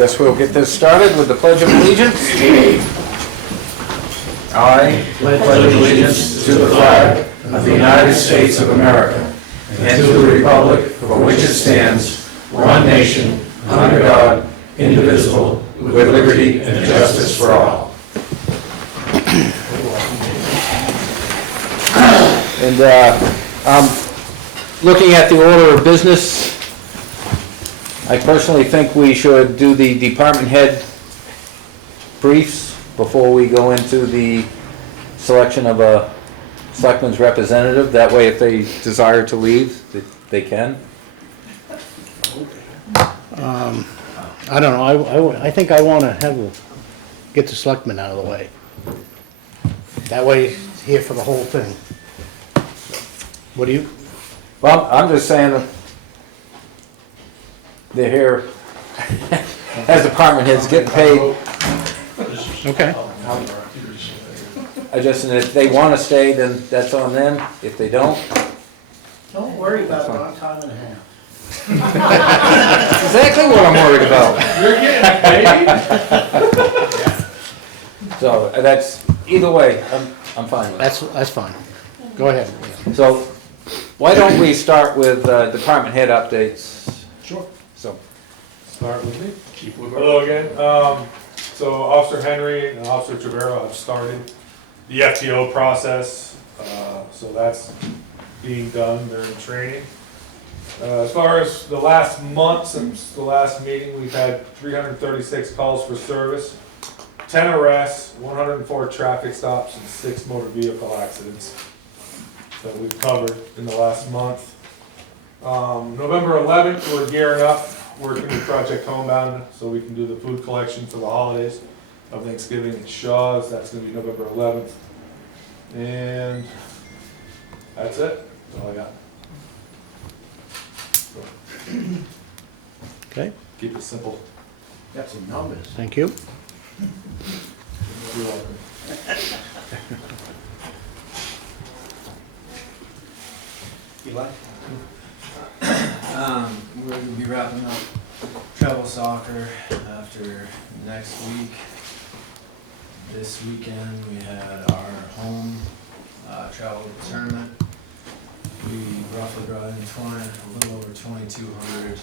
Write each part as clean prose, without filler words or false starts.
Guess we'll get this started with the Pledge of Allegiance. I pledge allegiance to the flag of the United States of America and to the republic for which it stands, one nation, under God, indivisible, with liberty and justice for all. And looking at the order of business, I personally think we should do the department head briefs before we go into the selection of a selectman's representative. That way, if they desire to leave, they can. I don't know, I think I want to get the selectmen out of the way. That way, he's here for the whole thing. What do you? Well, I'm just saying that they're here as department heads getting paid. Okay. And if they want to stay, then that's on them. If they don't, Don't worry about it, on time and a half. exactly what I'm worried about. You're getting paid? So that's, either way, I'm fine with it. That's fine. Go ahead. So why don't we start with department head updates? Sure. So, Start with me. Hello again. So Officer Henry and Officer Trevero have started the FTO process. So that's being done. They're in training. As far as the last month, since the last meeting, we've had 336 calls for service, 10 arrests, 104 traffic stops, and 6 motor vehicle accidents that we've covered in the last month. November 11th, we're gearing up, working with Project Homebound, so we can do the food collection for the holidays of Thanksgiving at Shaw's. That's gonna be November 11th. And that's it. That's all I got. Okay, Keep it simple. Got some numbers. thank you. You're welcome. Eli? We're gonna be wrapping up travel soccer after next week. This weekend, we had our home travel tournament. We roughly brought in a little over 2,200 in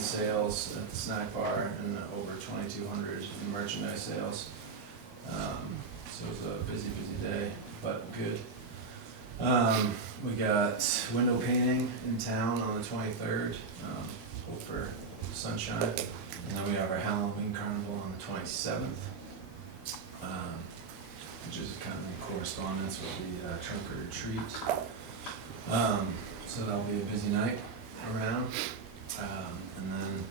sales at the snack bar and over 2,200 in merchandise sales. So it was a busy day, but good. We got window painting in town on the 23rd, hope for sunshine. And then we have our Halloween carnival on the 27th, which is kind of in correspondence with the trunk or treat. So that'll be a busy night around. And then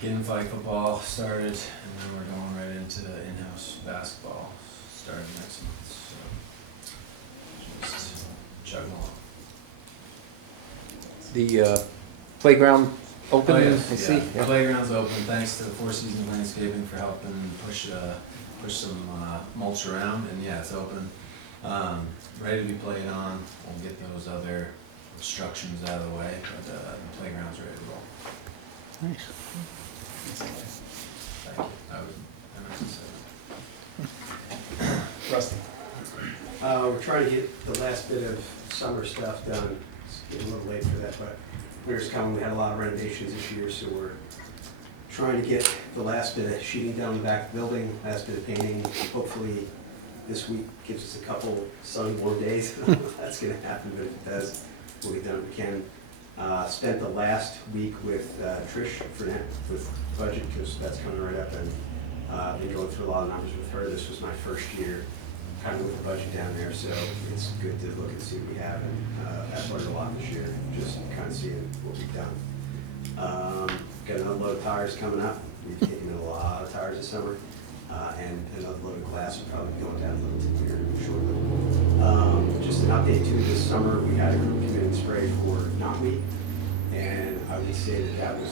getting flag football started, and then we're going right into in-house basketball starting next month. So just chugging along. the playground open, Oh, I yes, see? yeah. Playground's open, thanks to Four Seasons Landscaping for helping push some mulch around, and yeah, it's open. Ready to be played on. We'll get those other obstructions out of the way, but the playground's ready to roll. Nice. Thank you. I meant to say that. Rusty. We're trying to get the last bit of summer stuff done. It's getting a little late for that, but winter's coming. We had a lot of renovations this year, so we're trying to get the last bit of sheeting down the back of the building, last bit of painting. Hopefully this week gives us a couple sunny, warm days. That's gonna happen, but if it does, we'll get done what we can. Spent the last week with Trish with budget, because that's coming right up, and been going through a lot of numbers with her. This was my first year kind of with the budget down there, so it's good to look and see what we have, and I've learned a lot this year, just kind of seeing what we've done. Got another load of tires coming up. We've taken in a lot of tires this summer, and another load of glass will probably be going down a little bit here shortly. Just an update too, this summer we had a group come in and spray for knotweed, and I would say that was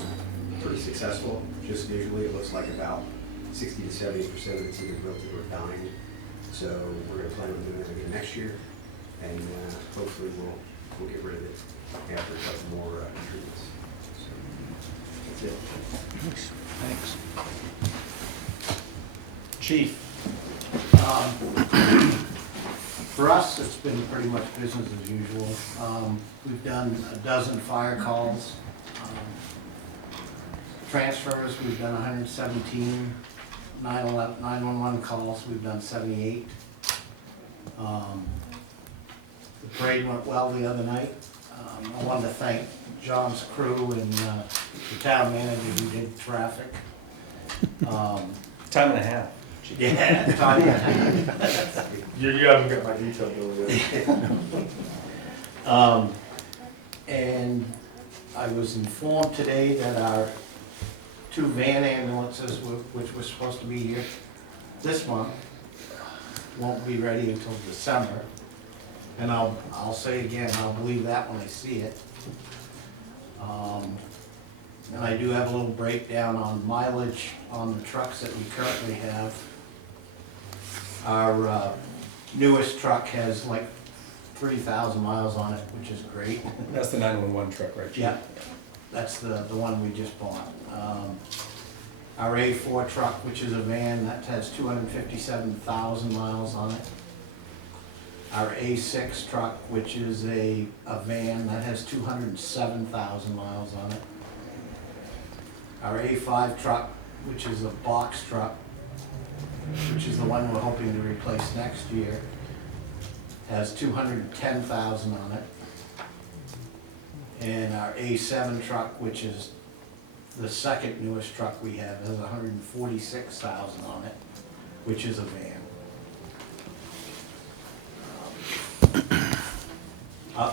pretty successful. Just visually, it looks like about 60 to 70% of it's either wilted or dying. So we're going to plan on doing it again next year, and hopefully we'll get rid of it after a couple more treatments. So That's it. Thanks. Chief, For us, it's been pretty much business as usual. We've done a dozen fire calls. Transfers, we've done 117. 911 calls, we've done 78. The parade went well the other night. I wanted to thank John's crew and the town manager who did traffic. time and a half. Yeah, time and a half. You haven't got my detail bill yet. And I was informed today that our 2 van ambulances, which were supposed to be here this month, won't be ready until December. And I'll say again, I'll believe that when I see it. And I do have a little breakdown on mileage on the trucks that we currently have. Our newest truck has like 3,000 miles on it, which is great. That's the 911 truck, right? Chief? Yeah, that's the one we just bought. Our A4 truck, which is a van, that has 257,000 miles on it. Our A6 truck, which is a van, that has 207,000 miles on it. Our A5 truck, which is a box truck, which is the one we're hoping to replace next year, has 210,000 on it. And our A7 truck, which is the second newest truck we have, has 146,000 on it, which is a van.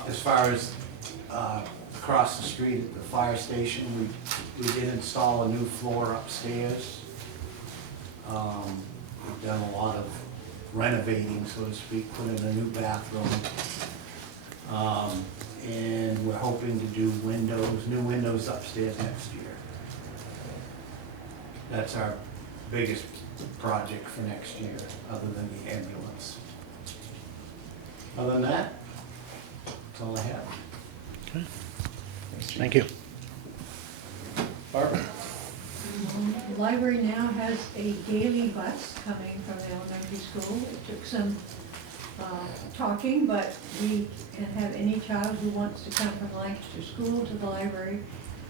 As far as across the street at the fire station, we did install a new floor upstairs. We've done a lot of renovating, so to speak, put in a new bathroom. And we're hoping to do new windows upstairs next year. That's our biggest project for next year, other than the ambulance. Other than that, that's all I have. Thank you. Barbara? The library now has a daily bus coming from the elementary school. It took some talking, but we can have any child who wants to come from Lancaster School to the library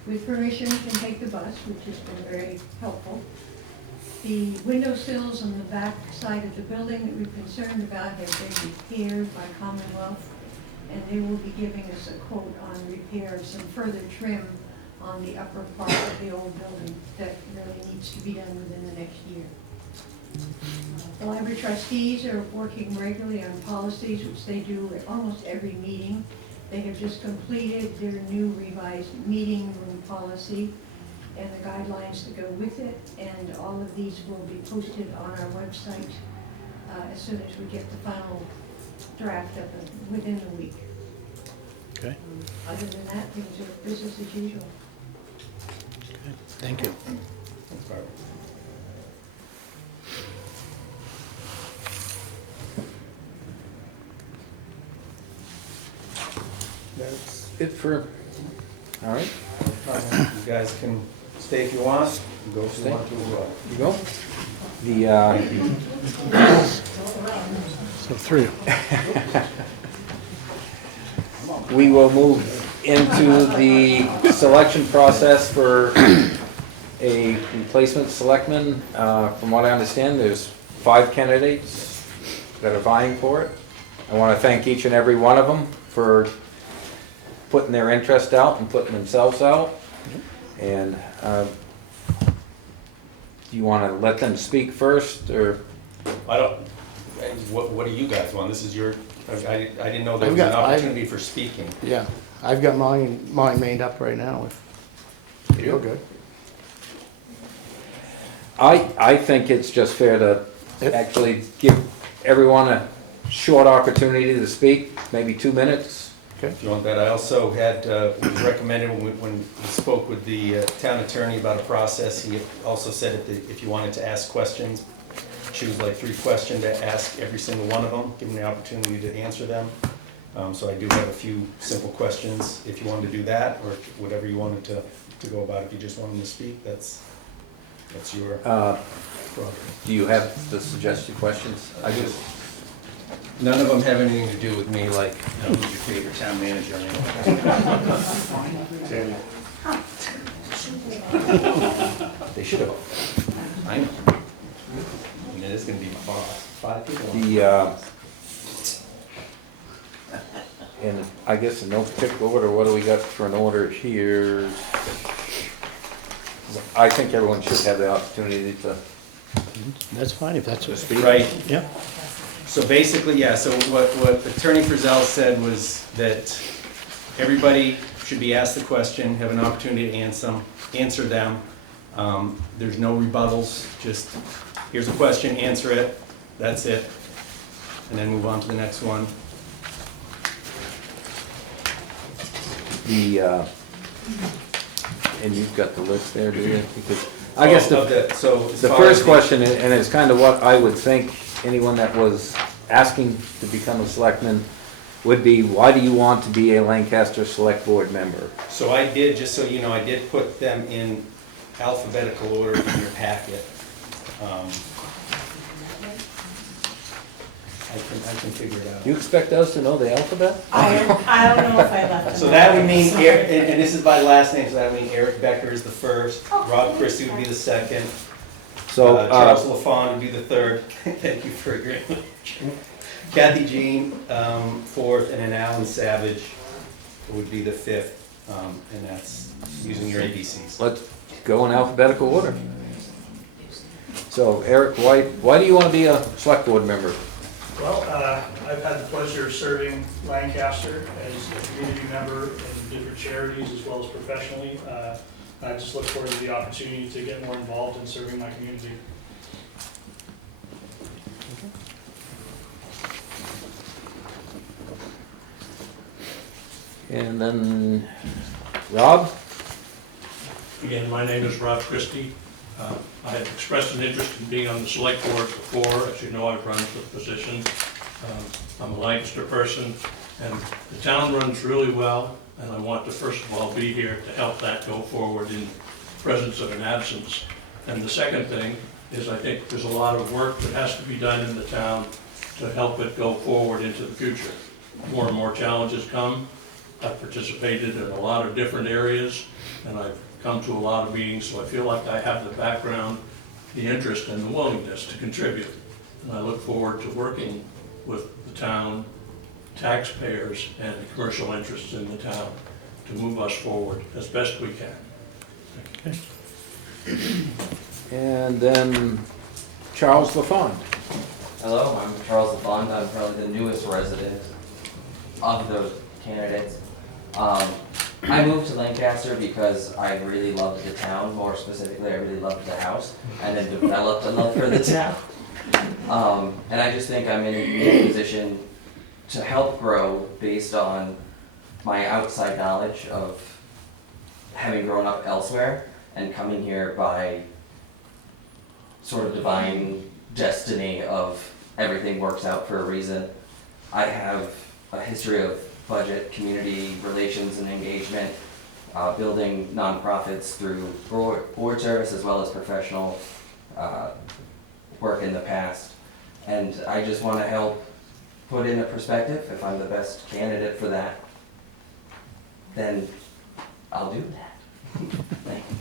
with permission can take the bus, which has been very helpful. The windowsills on the back side of the building that we're concerned about have been repaired by Commonwealth, and they will be giving us a quote on repair of some further trim on the upper part of the old building that really needs to be done within the next year. The library trustees are working regularly on policies, which they do at almost every meeting. They have just completed their new revised meeting room policy and the guidelines that go with it, and all of these will be posted on our website as soon as we get the final draft up within the week. Okay, Other than that, things are business as usual. thank you. Thanks, Barbara. That's it for, all right, You guys can stay if you want. Go if you Stay. want to as well. you go. So 3. We will move into the selection process for a replacement selectman. From what I understand, there's 5 candidates that are vying for it. I want to thank each and every one of them for putting their interest out and putting themselves out. And do you want to let them speak first, or? I don't, what do you guys want? This is your, I didn't know there I've was an got- opportunity for speaking. Yeah, I've got mine made up right now. If you're good. I think it's just fair to actually give everyone a short opportunity to speak, maybe 2 minutes. If you want that, I also had recommended when we spoke with the town attorney about a process, he also said if you wanted to ask questions, choose like 3 questions to ask every single one of them, give them the opportunity to answer them. So I do have a few simple questions, if you wanted to do that, or whatever you wanted to go about. If you just wanted to speak, that's your prerogative. Do you have the suggested questions? I just, None of them have anything to do with me, like, who's your favorite town manager or anything. they should have. I know. And it is gonna be my boss. 5 people. And I guess in no particular order, what do we got for an order here? I think everyone should have the opportunity to That's fine if that's what. speak. Right. Yeah. So basically, yeah, so what Attorney Frizzell said was that everybody should be asked the question, have an opportunity to answer them. There's no rebuttals, just here's a question, answer it, that's it. And then move on to the next one. And you've got the list there, do you? Because I guess Of so as the far first as question, and it's kind of what I would think anyone that was asking to become a selectman would be, why do you want to be a Lancaster Select Board member? So I did, just so you know, I did put them in alphabetical order in your packet. I can figure it out. Do you expect us to know the alphabet? I don't know if I left them. So that would mean, and this is by last name, so that would mean Eric Becker is the first, Rob Christie would be the second, So, Charles LaFawn would be the third. Thank you for agreeing. Kathy Jean, fourth, and then Alan Savage would be the fifth, and that's using your ABCs. let's go in alphabetical order. So, Eric, why do you want to be a Select Board member? Well, I've had the pleasure of serving Lancaster as a community member in different charities as well as professionally. I just look forward to the opportunity to get more involved in serving my community. And then, Rob? Again, my name is Rob Christie. I have expressed an interest in being on the select board before. As you know, I've run for the position. I'm a Lancaster person, and the town runs really well, and I want to first of all be here to help that go forward in presence of an absence. And the second thing is I think there's a lot of work that has to be done in the town to help it go forward into the future. More and more challenges come. I've participated in a lot of different areas, and I've come to a lot of meetings, so I feel like I have the background, the interest, and the willingness to contribute. And I look forward to working with the town, taxpayers, and the commercial interests in the town to move us forward as best we can. And then, Charles LaFond. Hello, I'm Charles LaFond. I'm probably the newest resident of those candidates. I moved to Lancaster because I really loved the town. More specifically, I really loved the house, and then developed a love for the town. And I just think I'm in a position to help grow based on my outside knowledge of having grown up elsewhere and coming here by sort of divine destiny of everything works out for a reason. I have a history of budget, community relations and engagement, building nonprofits through board service as well as professional work in the past. And I just want to help put in a perspective. If I'm the best candidate for that, then I'll do that.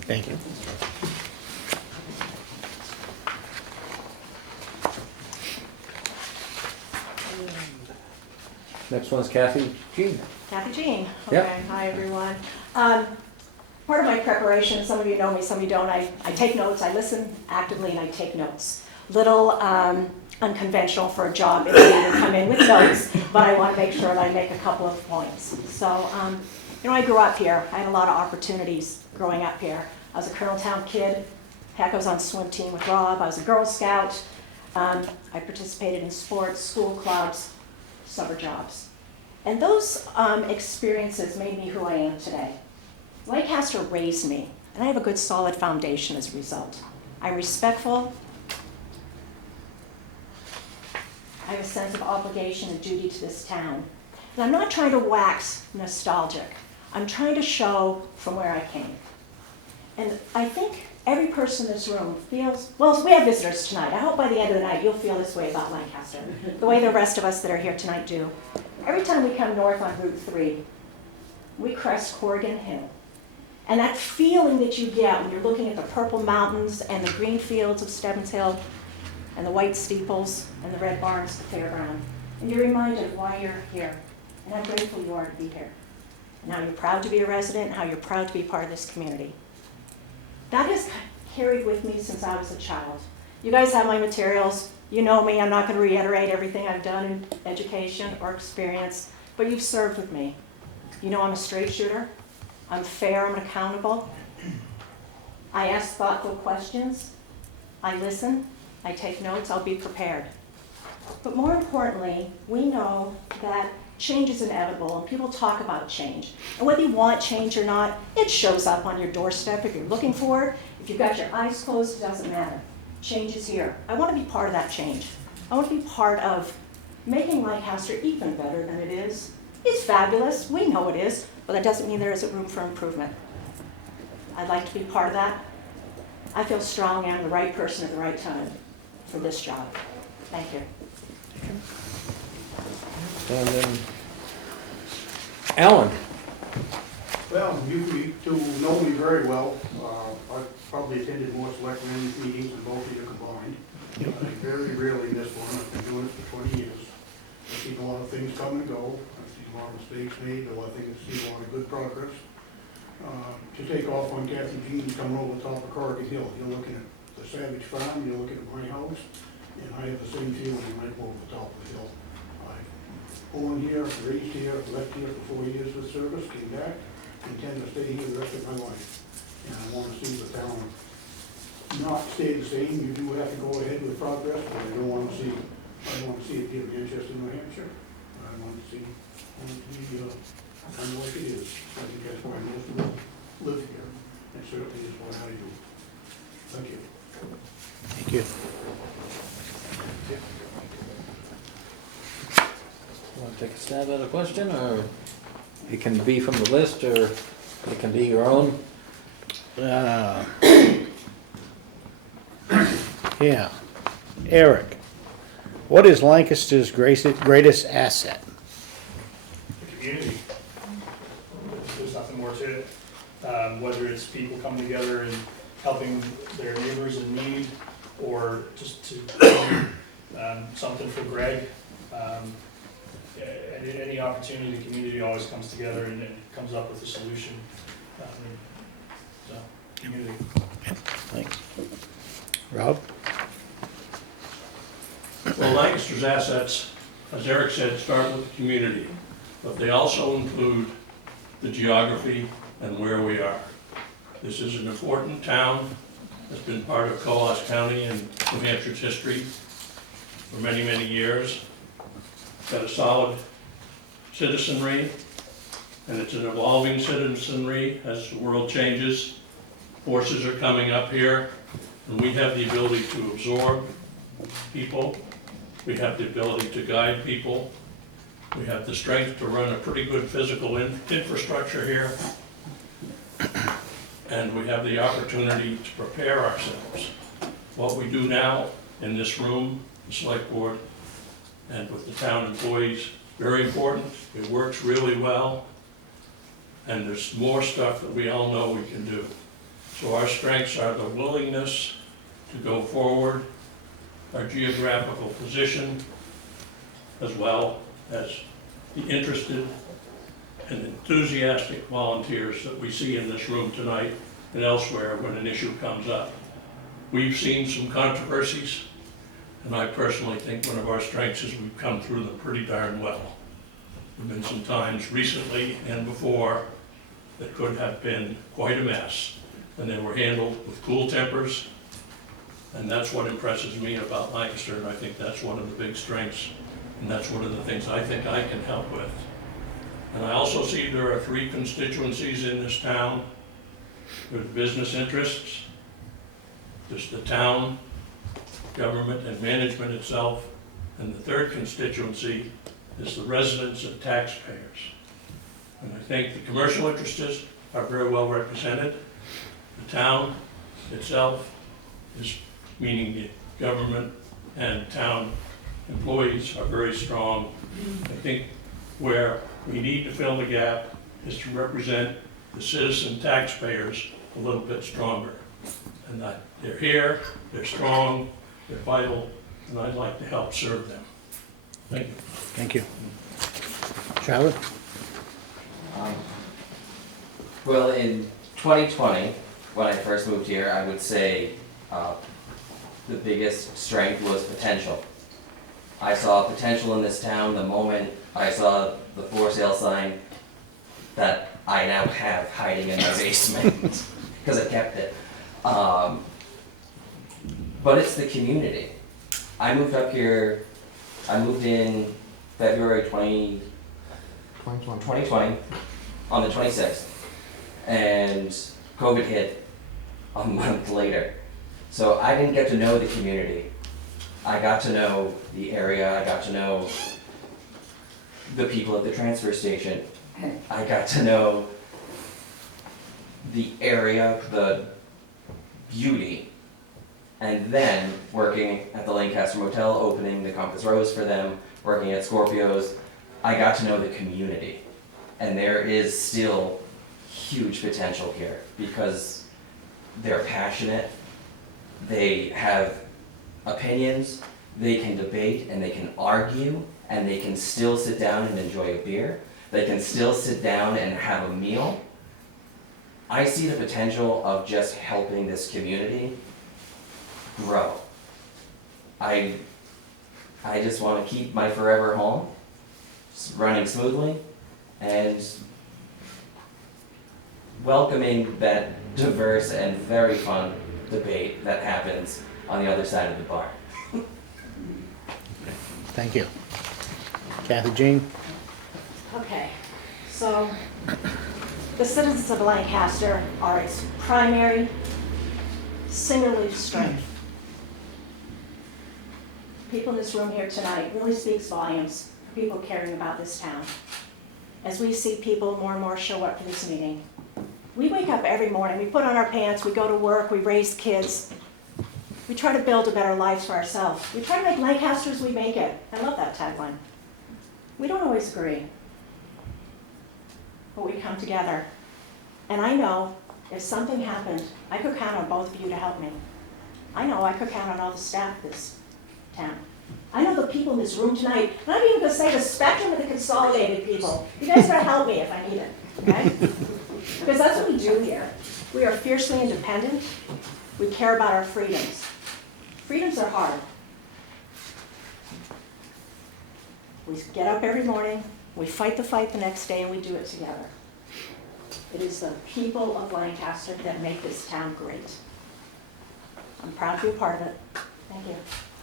Thank you. Next one's Kathy Jean. Kathy Jean. Yeah. Okay, hi everyone. Part of my preparation, some of you know me, some of you don't, I take notes, I listen actively and I take notes. Little unconventional for a job interview to come in with notes, but I want to make sure that I make a couple of points. So, I grew up here. I had a lot of opportunities growing up here. I was a Coloneltown kid. Heck, I was on swim team with Rob. I was a Girl Scout. I participated in sports, school clubs, summer jobs. And those experiences made me who I am today. Lancaster raised me, and I have a good solid foundation as a result. I'm respectful. I have a sense of obligation and duty to this town. And I'm not trying to wax nostalgic. I'm trying to show from where I came. And I think every person in this room feels, well, we have visitors tonight. I hope by the end of the night you'll feel this way about Lancaster, the way the rest of us that are here tonight do. Every time we come north on Route 3, we crest Corrigan Hill. And that feeling that you get when you're looking at the purple mountains and the green fields of Stebbins Hill and the white steeples and the red barns of the fairground. And you're reminded of why you're here and how grateful you are to be here. And how you're proud to be a resident and how you're proud to be part of this community. That has carried with me since I was a child. You guys have my materials. You know me. I'm not going to reiterate everything I've done in education or experience, but you've served with me. You know I'm a straight shooter. I'm fair. I'm accountable. I ask thoughtful questions. I listen. I take notes. I'll be prepared. But more importantly, we know that change is inevitable, and people talk about change. And whether you want change or not, it shows up on your doorstep if you're looking for it. If you've got your eyes closed, it doesn't matter. Change is here. I want to be part of that change. I want to be part of making Lancaster even better than it is. It's fabulous. We know it is, but that doesn't mean there isn't room for improvement. I'd like to be part of that. I feel strong I'm the right person at the right time for this job. Thank you. And then, Alan. Well, you two know me very well. I've probably attended more selectmen meetings than both of you combined. I very rarely miss one. I've been doing it for 20 years. I've seen a lot of things come and go. I've seen a lot of mistakes made, a lot of things, seen a lot of good progress. To take off on Kathy Jean's coming over the top of Corrigan Hill, you're looking at the Savage Farm, you're looking at my house, and I have the same feeling when I go over the top of the hill. Born here, raised here, left here for 4 years with service, came back, intend to stay here the rest of my life. And I want to see the town not stay the same. You do have to go ahead with progress, but I don't want to see it be Manchester, New Hampshire. I want to see it to be kind of like it is. I think that's why most of us live here, and certainly is what I do. Thank you. Thank you. Want to take a stab at a question, or it can be from the list, or it can be your own? Yeah. Eric, what is Lancaster's greatest asset? The community. There's nothing more to it. Whether it's people coming together and helping their neighbors in need, or just to do something for Greg. Any opportunity, the community always comes together and comes up with a solution. So, community. Thanks. Rob? Well, Lancaster's assets, as Eric said, start with the community, but they also include the geography and where we are. This is an important town that's been part of Coos County and New Hampshire's history for many, many years. It's got a solid citizenry, and it's an evolving citizenry as the world changes. Forces are coming up here, and we have the ability to absorb people. We have the ability to guide people. We have the strength to run a pretty good physical infrastructure here. And we have the opportunity to prepare ourselves. What we do now in this room, the select board, and with the town employees, very important. It works really well. And there's more stuff that we all know we can do. So our strengths are the willingness to go forward, our geographical position, as well as the interested and enthusiastic volunteers that we see in this room tonight and elsewhere when an issue comes up. We've seen some controversies, and I personally think one of our strengths is we've come through them pretty darn well. There have been some times recently and before that could have been quite a mess, and they were handled with cool tempers, and that's what impresses me about Lancaster, and I think that's one of the big strengths, and that's one of the things I think I can help with. And I also see there are 3 constituencies in this town. There's business interests, there's the town, government and management itself, and the 3rd constituency is the residents and taxpayers. And I think the commercial interests are very well represented. The town itself is, meaning the government and town employees are very strong. I think where we need to fill the gap is to represent the citizen taxpayers a little bit stronger. And that they're here, they're strong, they're vital, and I'd like to help serve them. Thank you. Thank you. Charlie? Well, in 2020, when I first moved here, I would say the biggest strength was potential. I saw potential in this town the moment I saw the for sale sign that I now have hiding in my basement because I kept it. But it's the community. I moved up here, I moved in February 2020 on the 26th, and COVID hit a month later. So I didn't get to know the community. I got to know the area, I got to know the people at the transfer station. I got to know the area, the beauty, and then working at the Lancaster Motel, opening the Compass Rose for them, working at Scorpio's, I got to know the community. And there is still huge potential here because they're passionate, they have opinions, they can debate and they can argue, and they can still sit down and enjoy a beer. They can still sit down and have a meal. I see the potential of just helping this community grow. I just want to keep my forever home running smoothly and welcoming that diverse and very fun debate that happens on the other side of the bar. Thank you. Kathy Jean? Okay, so the citizens of Lancaster are its primary singular strength. People in this room here tonight really speaks volumes for people caring about this town. As we see people more and more show up for this meeting, we wake up every morning, we put on our pants, we go to work, we raise kids. We try to build a better life for ourselves. We try to make Lancaster as we make it. I love that tagline. We don't always agree, but we come together. And I know if something happened, I could count on both of you to help me. I know I could count on all the staff of this town. I know the people in this room tonight, and I'm even gonna say the spectrum of the consolidated people. You guys gotta help me if I need it, okay? Because that's what we do here. We are fiercely independent. We care about our freedoms. Freedoms are hard. We get up every morning, we fight the fight the next day, and we do it together. It is the people of Lancaster that make this town great. I'm proud to be a part of it. Thank you.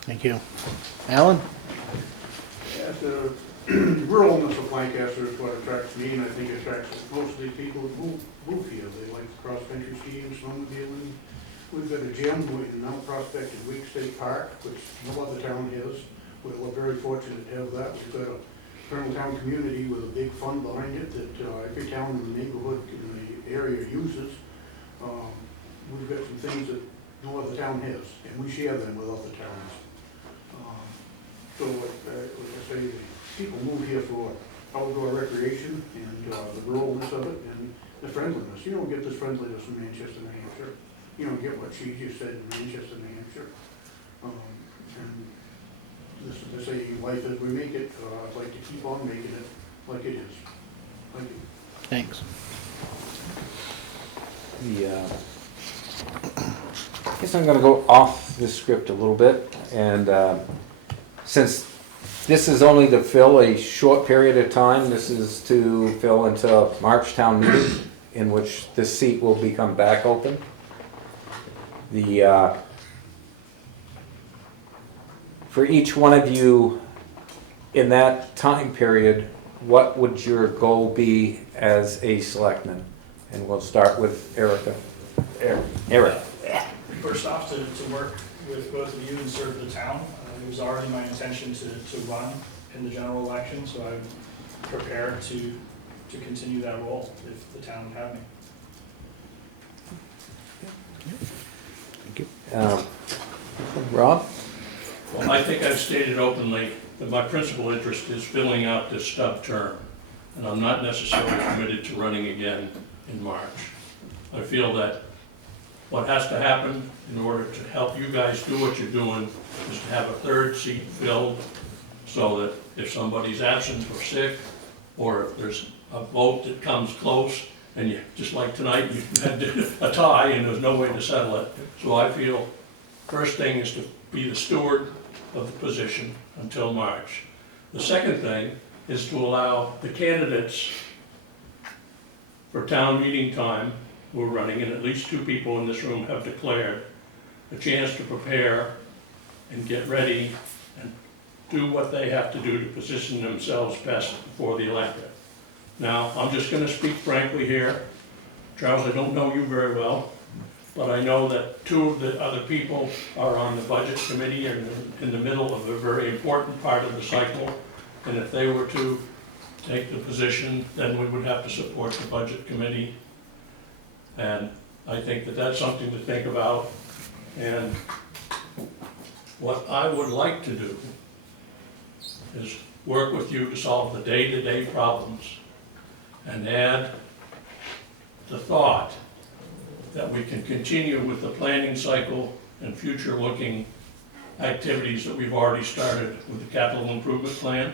Thank you. Alan? Yeah, the ruralness of Lancaster is what attracts me, and I think attracts most of the people who move here. They like cross-country skiing, snowmobiling. We've got a gym in Mount Prospect at Week State Park, which no other town has. We're very fortunate to have that. We've got a Colonel Town community with a big fund behind it that every town in the neighborhood in the area uses. We've got some things that no other town has, and we share them with other towns. So, like I say, people move here for outdoor recreation and the ruralness of it and the friendliness. You don't get this friendliness in Manchester, New Hampshire. You don't get what she just said in Manchester, New Hampshire. And this is to say, life as we make it, I'd like to keep on making it like it is. Thank you. Thanks. I guess I'm gonna go off the script a little bit, and since this is only to fill a short period of time, this is to fill until March town meeting, in which this seat will become back open. For each one of you in that time period, what would your goal be as a selectman? And we'll start with Erica. Eric. First off, to work with both of you and serve the town. It was already my intention to run in the general election, so I'm prepared to continue that role if the town would have me. Rob? Well, I think I've stated openly that my principal interest is filling out this stub term, and I'm not necessarily committed to running again in March. I feel that what has to happen in order to help you guys do what you're doing is to have a third seat filled so that if somebody's absent or sick, or if there's a vote that comes close, and you, just like tonight, you had a tie and there's no way to settle it. So I feel first thing is to be the steward of the position until March. The second thing is to allow the candidates for town meeting time who are running, and at least 2 people in this room have declared, a chance to prepare and get ready and do what they have to do to position themselves best before the election. Now, I'm just gonna speak frankly here. Charles, I don't know you very well, but I know that 2 of the other people are on the budget committee and in the middle of a very important part of the cycle. And if they were to take the position, then we would have to support the budget committee. And I think that that's something to think about. And what I would like to do is work with you to solve the day-to-day problems and add the thought that we can continue with the planning cycle and future-looking activities that we've already started with the capital improvement plan,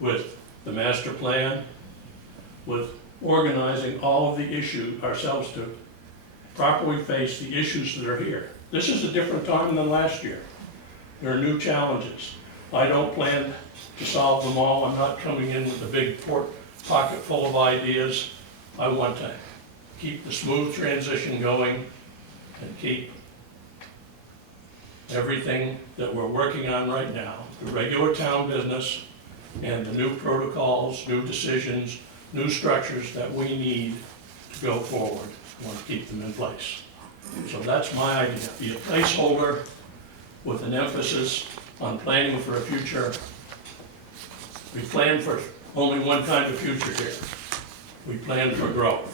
with the master plan, with organizing all of the issues ourselves to properly face the issues that are here. This is a different time than last year. There are new challenges. I don't plan to solve them all. I'm not coming in with a big pocket full of ideas. I want to keep the smooth transition going and keep everything that we're working on right now, the regular town business and the new protocols, new decisions, new structures that we need to go forward. I want to keep them in place. So that's my idea, be a placeholder with an emphasis on planning for a future. We plan for only one kind of future here. We plan for growth.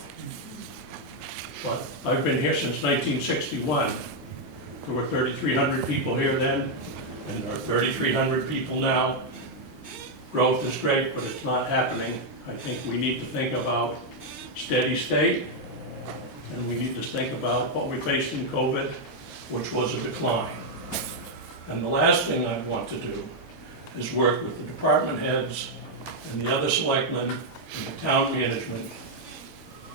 But I've been here since 1961. There were 3,300 people here then, and there are 3,300 people now. Growth is great, but it's not happening. I think we need to think about steady state, and we need to think about what we faced in COVID, which was a decline. And the last thing I want to do is work with the department heads and the other selectmen and the town management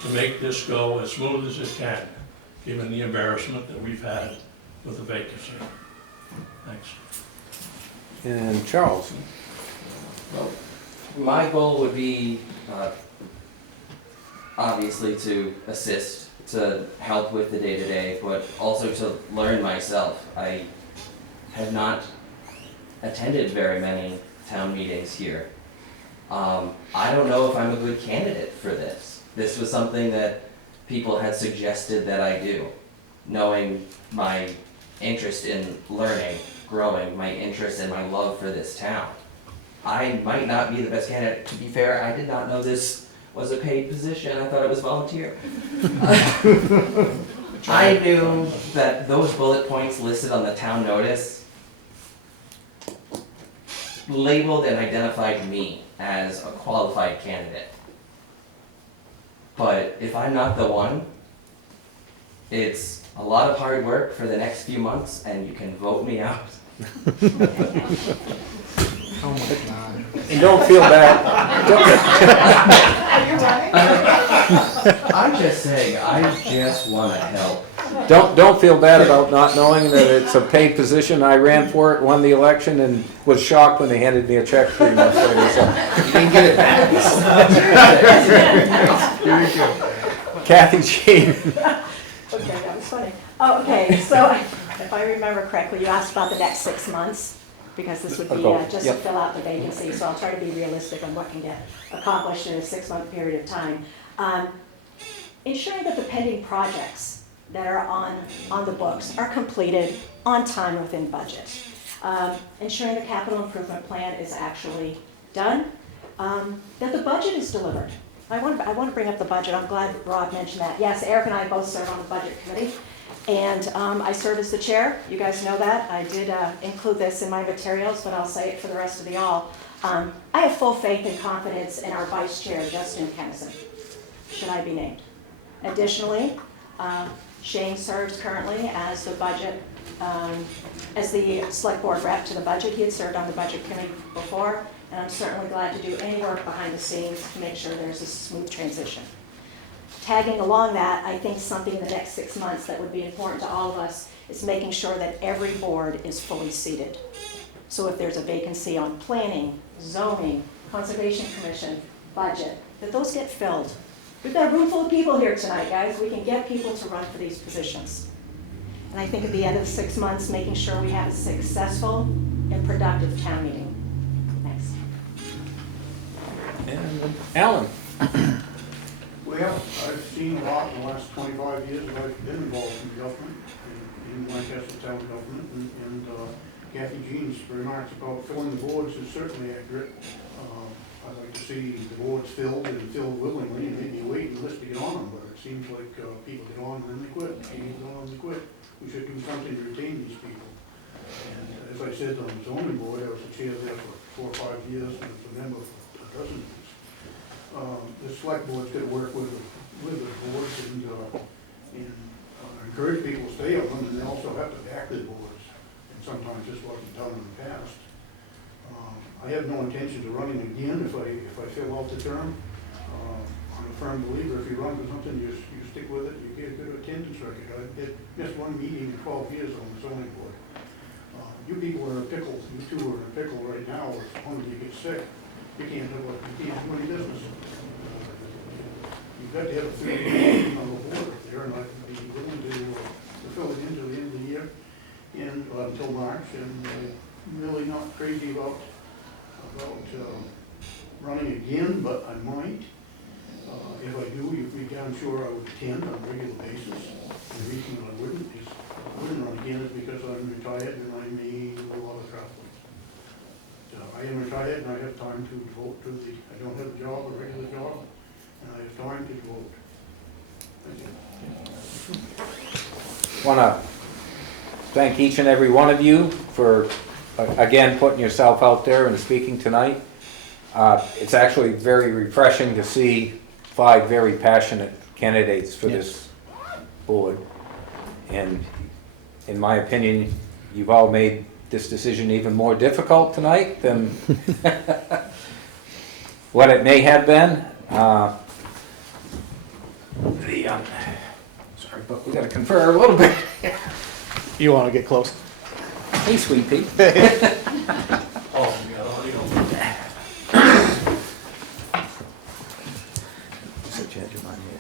to make this go as smooth as it can, given the embarrassment that we've had with the vacancy. Thanks. And Charles? Well, my goal would be, obviously, to assist, to help with the day-to-day, but also to learn myself. I have not attended very many town meetings here. I don't know if I'm a good candidate for this. This was something that people had suggested that I do, knowing my interest in learning, growing, my interest and my love for this town. I might not be the best candidate. To be fair, I did not know this was a paid position. I thought it was volunteer. I knew that those bullet points listed on the town notice labeled and identified me as a qualified candidate. But if I'm not the one, it's a lot of hard work for the next few months, and you can vote me out. Oh my God. And don't feel bad. Are you running? I'm just saying, I just want to help. Don't feel bad about not knowing that it's a paid position. I ran for it, won the election, and was shocked when they handed me a check 3 months later. So. You didn't get it back. Kathy Jean. Okay, that was funny. Oh, okay, so if I remember correctly, you asked about the next 6 months, because this would be just to fill out the vacancy, so I'll try to be realistic on what can get accomplished in a 6-month period of time. Ensuring that the pending projects that are on the books are completed on time within budget. ensuring the capital improvement plan is actually done, that the budget is delivered. I want to bring up the budget. I'm glad Rob mentioned that. Yes, Eric and I both serve on the budget committee, and I serve as the chair. You guys know that. I did include this in my materials, but I'll say it for the rest of y'all. I have full faith and confidence in our vice chair, Justin Kennison, should I be named. Additionally, Shane serves currently as the budget, as the select board rep to the budget. He had served on the budget committee before, and I'm certainly glad to do any work behind the scenes to make sure there's a smooth transition. Tagging along that, I think something in the next 6 months that would be important to all of us is making sure that every board is fully seated. So if there's a vacancy on planning, zoning, conservation commission, budget, that those get filled. We've got a room full of people here tonight, guys. We can get people to run for these positions. And I think at the end of the 6 months, making sure we have a successful and productive town meeting. Thanks. And Alan? Well, I've seen a lot in the last 25 years that I've been involved in government, in Lancaster town government, and Kathy Jean's remarks about filling the boards is certainly accurate. I'd like to see the boards filled and filled willingly, and maybe a waiting list to get on them, but it seems like people get on and then they quit, people get on and they quit. We should do something to retain these people. And as I said on the zoning board, I was the chair there for 4 or 5 years, and was a member for a dozen years. The select board's got to work with the boards and encourage people to stay on them, and they also have to back the boards. And sometimes this wasn't done in the past. I have no intention of running again if I fill out the term. I'm a firm believer if you run for something, you stick with it, you get a good attendance record. I missed 1 meeting in 12 years on the zoning board. You people are in a pickle, you two are in a pickle right now, if one of you gets sick, you can't do any business. You've got to have a 3 meeting on the board up there, and I'd be willing to fill it into the end of the year and until March, and really not crazy about running again, but I might. If I do, you can be damn sure I would attend on a regular basis. The reason that I wouldn't run again is because I'm retired and I may do a lot of traveling. I am retired and I have time to devote to I don't have a job, a regular job, and I have time to devote. Thank you. Want to thank each and every one of you for, again, putting yourself out there and speaking tonight. It's actually very refreshing to see 5 very passionate candidates for this board. And in my opinion, you've all made this decision even more difficult tonight than what it may have been. Sorry, but we got to confer a little bit. You want to get close? Hey, sweet pea. Oh, you got audio? So change your mind here.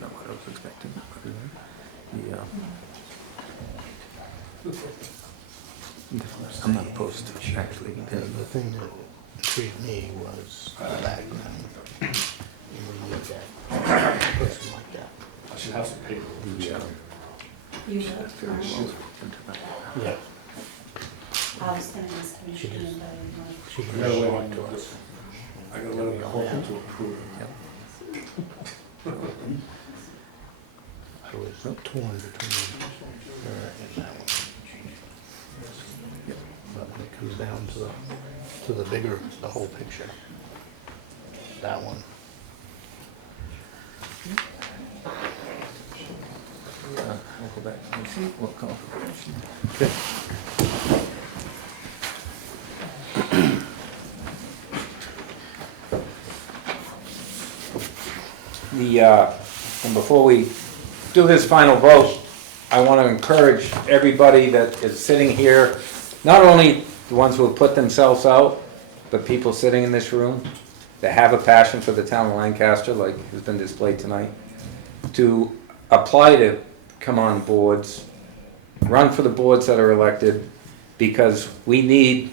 Not what I was expecting. Yeah. I'm not opposed to actually. The thing that intrigued me was the background. And when you look at a person like that. I should have some paper. You Yeah. I was going to ask She Commissioner, just- but She I can gotta let talk him to know us. this. I gotta let him know to approve. I was torn between her and that one. But when it comes down to the bigger, the whole picture, that one. We'll go back and see. We'll call. Good. And before we do this final vote, I want to encourage everybody that is sitting here, not only the ones who have put themselves out, but people sitting in this room that have a passion for the town of Lancaster, like has been displayed tonight, to apply to come on boards, run for the boards that are elected, because we need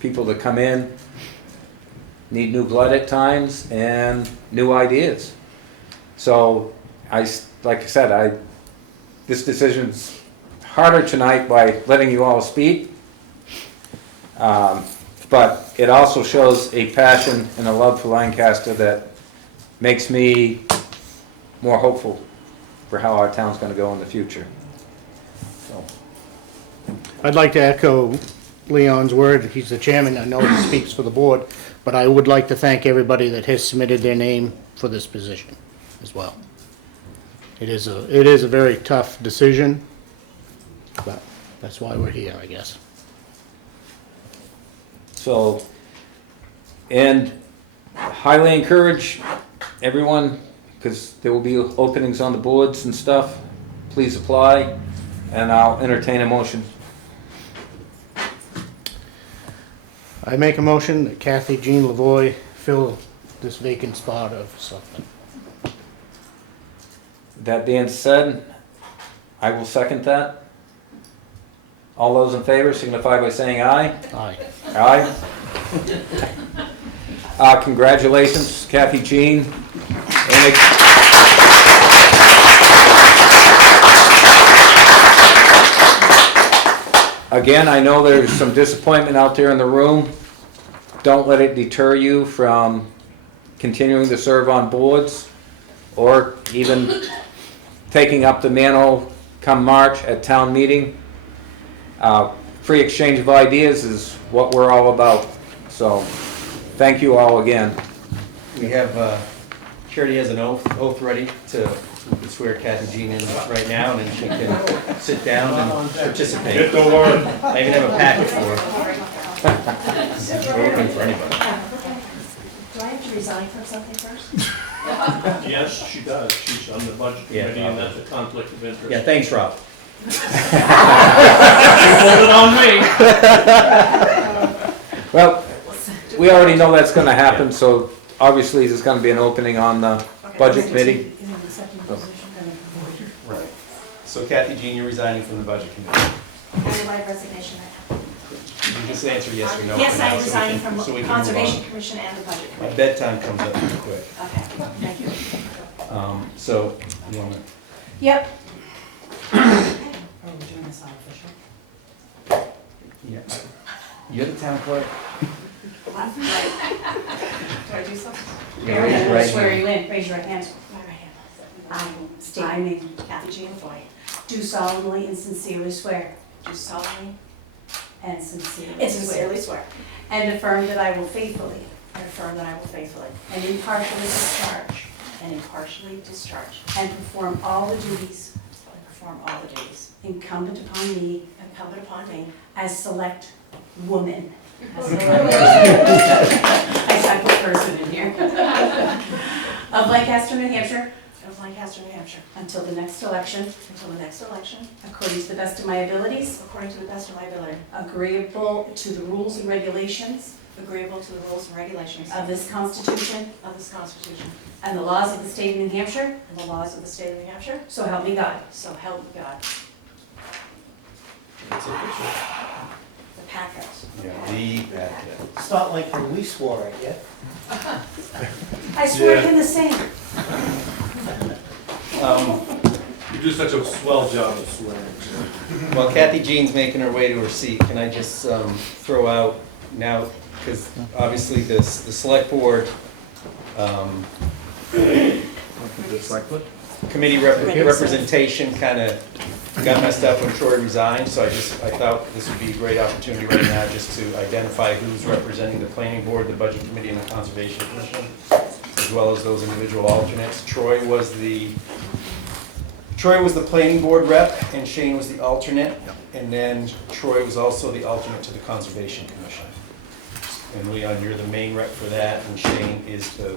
people to come in, need new blood at times, and new ideas. So like I said, this decision's harder tonight by letting you all speak. But it also shows a passion and a love for Lancaster that makes me more hopeful for how our town's gonna go in the future. So, I'd like to echo Leon's word. He's the chairman. I know he speaks for the board, but I would like to thank everybody that has submitted their name for this position as well. It is a very tough decision, but that's why we're here, I guess. So, and highly encourage everyone, because there will be openings on the boards and stuff, please apply, and I'll entertain a motion. I make a motion that Kathy Jean Lavoy fill this vacant spot of selectman. That being said, I will second that. All those in favor signify by saying aye. Aye. Aye. Congratulations, Kathy Jean. Again, I know there's some disappointment out there in the room. Don't let it deter you from continuing to serve on boards or even taking up the mantle come March at town meeting. Free exchange of ideas is what we're all about. So, thank you all again. We have, Charity has an oath ready to swear Kathy Jean in right now, and then she can sit down and participate. Get to work. I even have a packet for her. We're looking for anybody. Do I have to resign from something first? Yes, she does. She's on the budget Yeah, committee, and that's a conflict of interest. Yeah, thanks, Rob. You pulled it on me. Well, we already know that's gonna happen, so obviously there's gonna be an opening on the budget committee. Right. So Kathy Jean, you're resigning from the budget committee. I write resignation right You can just answer yes or no. now. Yes, for now, I'm so we resigning can- from so we can move on. Conservation Commission and the Budget My Committee. bedtime comes up pretty quick. Okay, thank you. So, you wanna, Yep. Are we doing this all official? yeah. You're the town clerk? Do I do something? Yeah, raise your right Swear hand. you in, raise your right hand. My right hand. I state your name, Kathy Jean Lavoy. Do solemnly and sincerely swear. Do solemnly and sincerely swear. And affirm that I will faithfully. And affirm that I will faithfully. And impartially discharge. And impartially discharge. And perform all the duties. And perform all the duties. Incumbent upon me. Incumbent upon me. As select woman. I put person in here. Of Lancaster, New Hampshire. Of Lancaster, New Hampshire. Until the next election. Until the next election. According to the best of my abilities. According to the best of my ability. Agreeable to the rules and regulations. Agreeable to the rules and regulations. Of this Constitution. Of this Constitution. And the laws of the state of New Hampshire. And the laws of the state of New Hampshire. So help me God. So help me God. That's it, that's it. The packet. Yeah, the packet. It's not like when we swore it yet. I swear in the same. You do such a swell job of swearing. While Kathy Jean's making her way to her seat, can I just throw out now, because obviously the select board committee representation kind of got messed up when Troy resigned, so I thought this would be a great opportunity right now just to identify who's representing the planning board, the budget committee, and the conservation commission, as well as those individual alternates. Troy was the planning board rep, and Shane was the alternate, and then Troy was also the alternate to the conservation commission. And Leon, you're the main rep for that, and Shane is the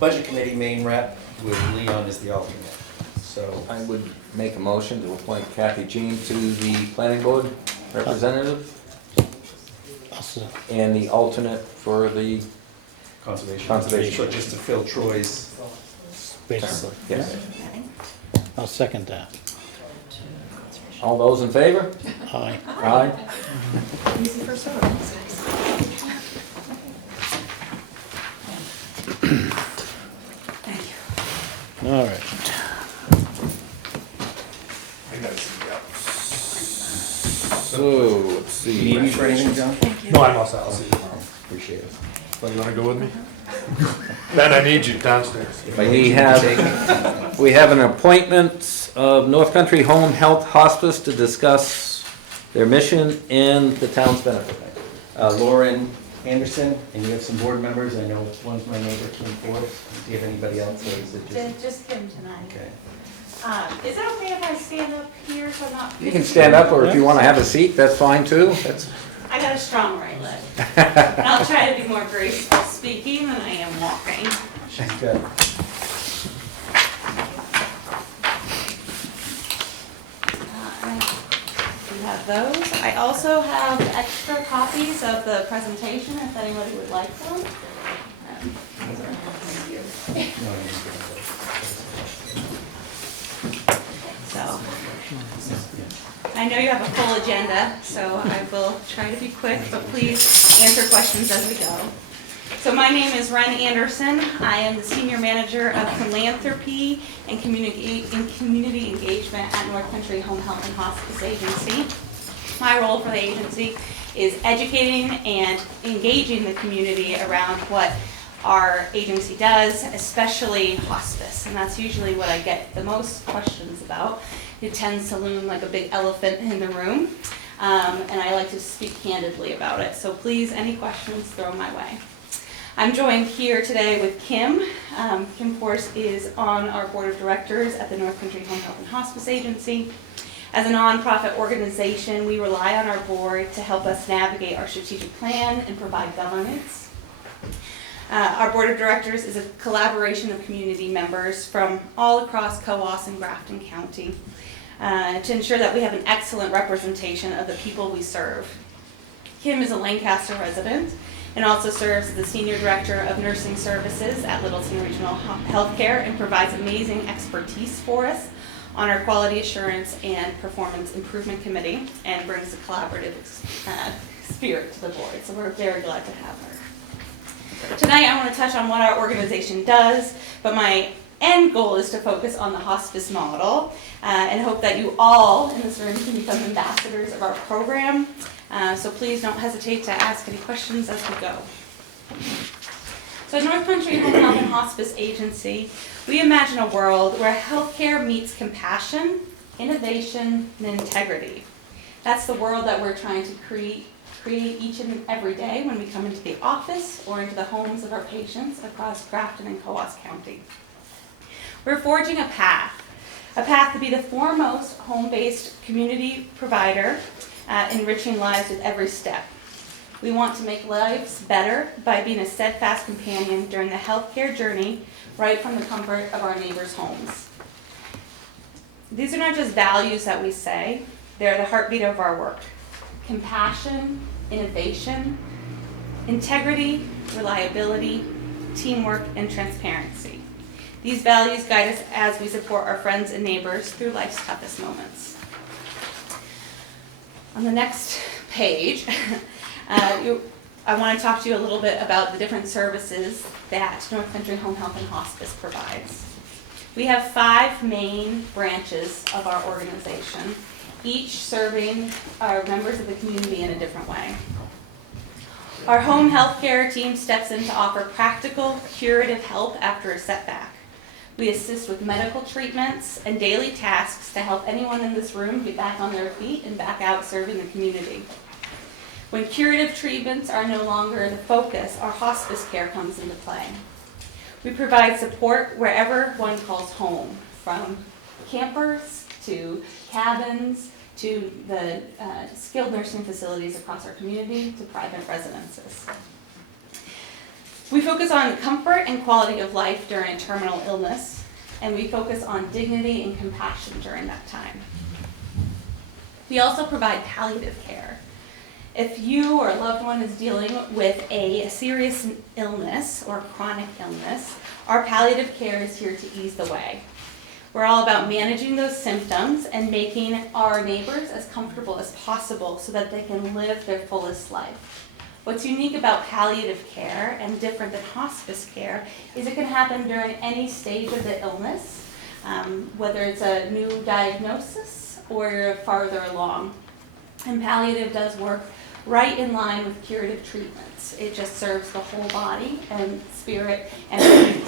budget committee main rep, with Leon as the alternate. So I would make a motion to appoint Kathy Jean to the planning board representative and the alternate for the conservation. So just to fill Troy's. Basically. Yes. I'll second that. All those in favor? Aye. Aye. Easy for someone. Thank you. All right. see. Need me for anything, John? No, I'm all set, I'll see you tomorrow. Appreciate it. So you wanna go with me? Ben, I need you downstairs. If I need We you to have, take- we have an appointment of North Country Home Health Hospice to discuss their mission and the town's benefit. Lauren Anderson, and you have some board members, I know one's my neighbor, Kim Ford. Do you have anybody else, or is it just? Just Kim tonight. Okay. Is it okay if I stand up here so I'm not? You can stand up, or if you wanna have a seat, that's fine too. That's, I got a strong right leg. And I'll try to be more graceful speaking than I am walking. She's good. We have those. I also have extra copies of the presentation if anybody would like them. These are thank you. So, I know you have a full agenda, so I will try to be quick, but please answer questions as we go. So my name is Ren Anderson. I am the Senior Manager of Philanthropy and Community Engagement at North Country Home Health and Hospice Agency. My role for the agency is educating and engaging the community around what our agency does, especially hospice, and that's usually what I get the most questions about. It tends to loom like a big elephant in the room, and I like to speak candidly about it. So please, any questions, throw my way. I'm joined here today with Kim. Kim Force is on our board of directors at the North Country Home Health and Hospice Agency. As a nonprofit organization, we rely on our board to help us navigate our strategic plan and provide governance. Our board of directors is a collaboration of community members from all across Coos and Grafton County to ensure that we have an excellent representation of the people we serve. Kim is a Lancaster resident and also serves as the Senior Director of Nursing Services at Littleton Regional Healthcare and provides amazing expertise for us on our Quality Assurance and Performance Improvement Committee and brings a collaborative spirit to the board. So we're very glad to have her. Tonight I want to touch on what our organization does, but my end goal is to focus on the hospice model and hope that you all in this room can become ambassadors of our program. So please don't hesitate to ask any questions as we go. So at North Country Home Health and Hospice Agency, we imagine a world where healthcare meets compassion, innovation, and integrity. That's the world that we're trying to create each and every day when we come into the office or into the homes of our patients across Grafton and Coos County. We're forging a path to be the foremost home-based community provider, enriching lives with every step. We want to make lives better by being a steadfast companion during the healthcare journey right from the comfort of our neighbors' homes. These are not just values that we say, they're the heartbeat of our work. Compassion, innovation, integrity, reliability, teamwork, and transparency. These values guide us as we support our friends and neighbors through life's toughest moments. On the next page, I want to talk to you a little bit about the different services that North Country Home Health and Hospice provides. We have 5 main branches of our organization, each serving our members of the community in a different way. Our home health care team steps in to offer practical, curative help after a setback. We assist with medical treatments and daily tasks to help anyone in this room get back on their feet and back out serving the community. When curative treatments are no longer the focus, our hospice care comes into play. We provide support wherever one calls home, from campers to cabins to the skilled nursing facilities across our community to private residences. We focus on comfort and quality of life during terminal illness, and we focus on dignity and compassion during that time. We also provide palliative care. If you or a loved one is dealing with a serious illness or chronic illness, our palliative care is here to ease the way. We're all about managing those symptoms and making our neighbors as comfortable as possible so that they can live their fullest life. What's unique about palliative care and different than hospice care is it can happen during any stage of the illness, whether it's a new diagnosis or you're farther along. And palliative does work right in line with curative treatments. It just serves the whole body and spirit and mind.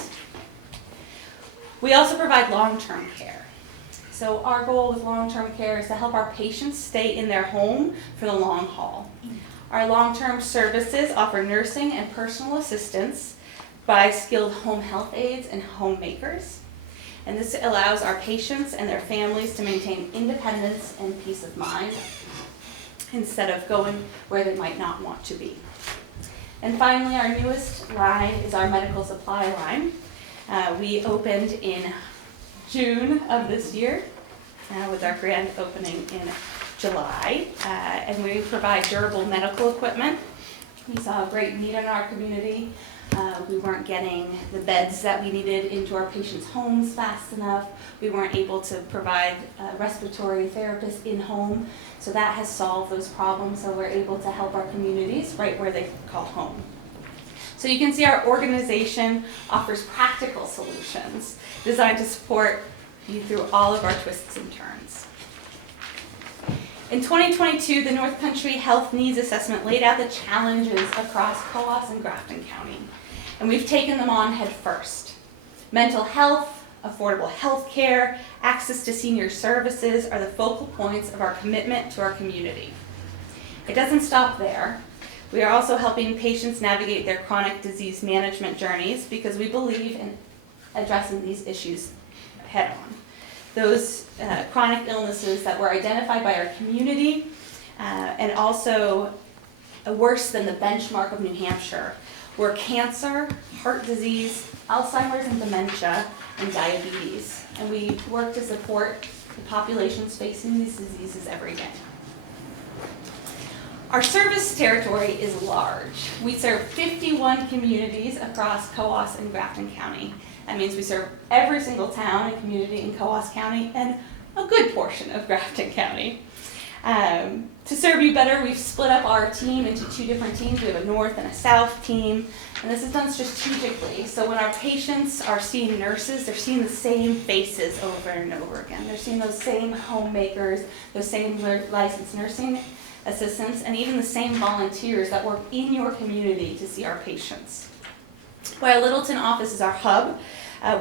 We also provide long-term care. So our goal with long-term care is to help our patients stay in their home for the long haul. Our long-term services offer nursing and personal assistance by skilled home health aides and homemakers. And this allows our patients and their families to maintain independence and peace of mind instead of going where they might not want to be. And finally, our newest line is our medical supply line. We opened in June of this year with our grand opening in July. And we provide durable medical equipment. We saw a great need in our community. We weren't getting the beds that we needed into our patients' homes fast enough. We weren't able to provide respiratory therapists in-home. So that has solved those problems, so we're able to help our communities right where they call home. So you can see our organization offers practical solutions designed to support you through all of our twists and turns. In 2022, the North Country Health Needs Assessment laid out the challenges across Coos and Grafton County, and we've taken them on head first. Mental health, affordable health care, access to senior services are the focal points of our commitment to our community. It doesn't stop there. We are also helping patients navigate their chronic disease management journeys because we believe in addressing these issues head on. Those chronic illnesses that were identified by our community and also worse than the benchmark of New Hampshire were cancer, heart disease, Alzheimer's and dementia, and diabetes. And we work to support the populations facing these diseases every day. Our service territory is large. We serve 51 communities across Coos and Grafton County. That means we serve every single town and community in Coos County and a good portion of Grafton County. To serve you better, we've split up our team into two different teams. We have a north and a south team, and this is done strategically. So when our patients are seeing nurses, they're seeing the same faces over and over again. They're seeing those same homemakers, those same licensed nursing assistants, and even the same volunteers that work in your community to see our patients. While Littleton office is our hub,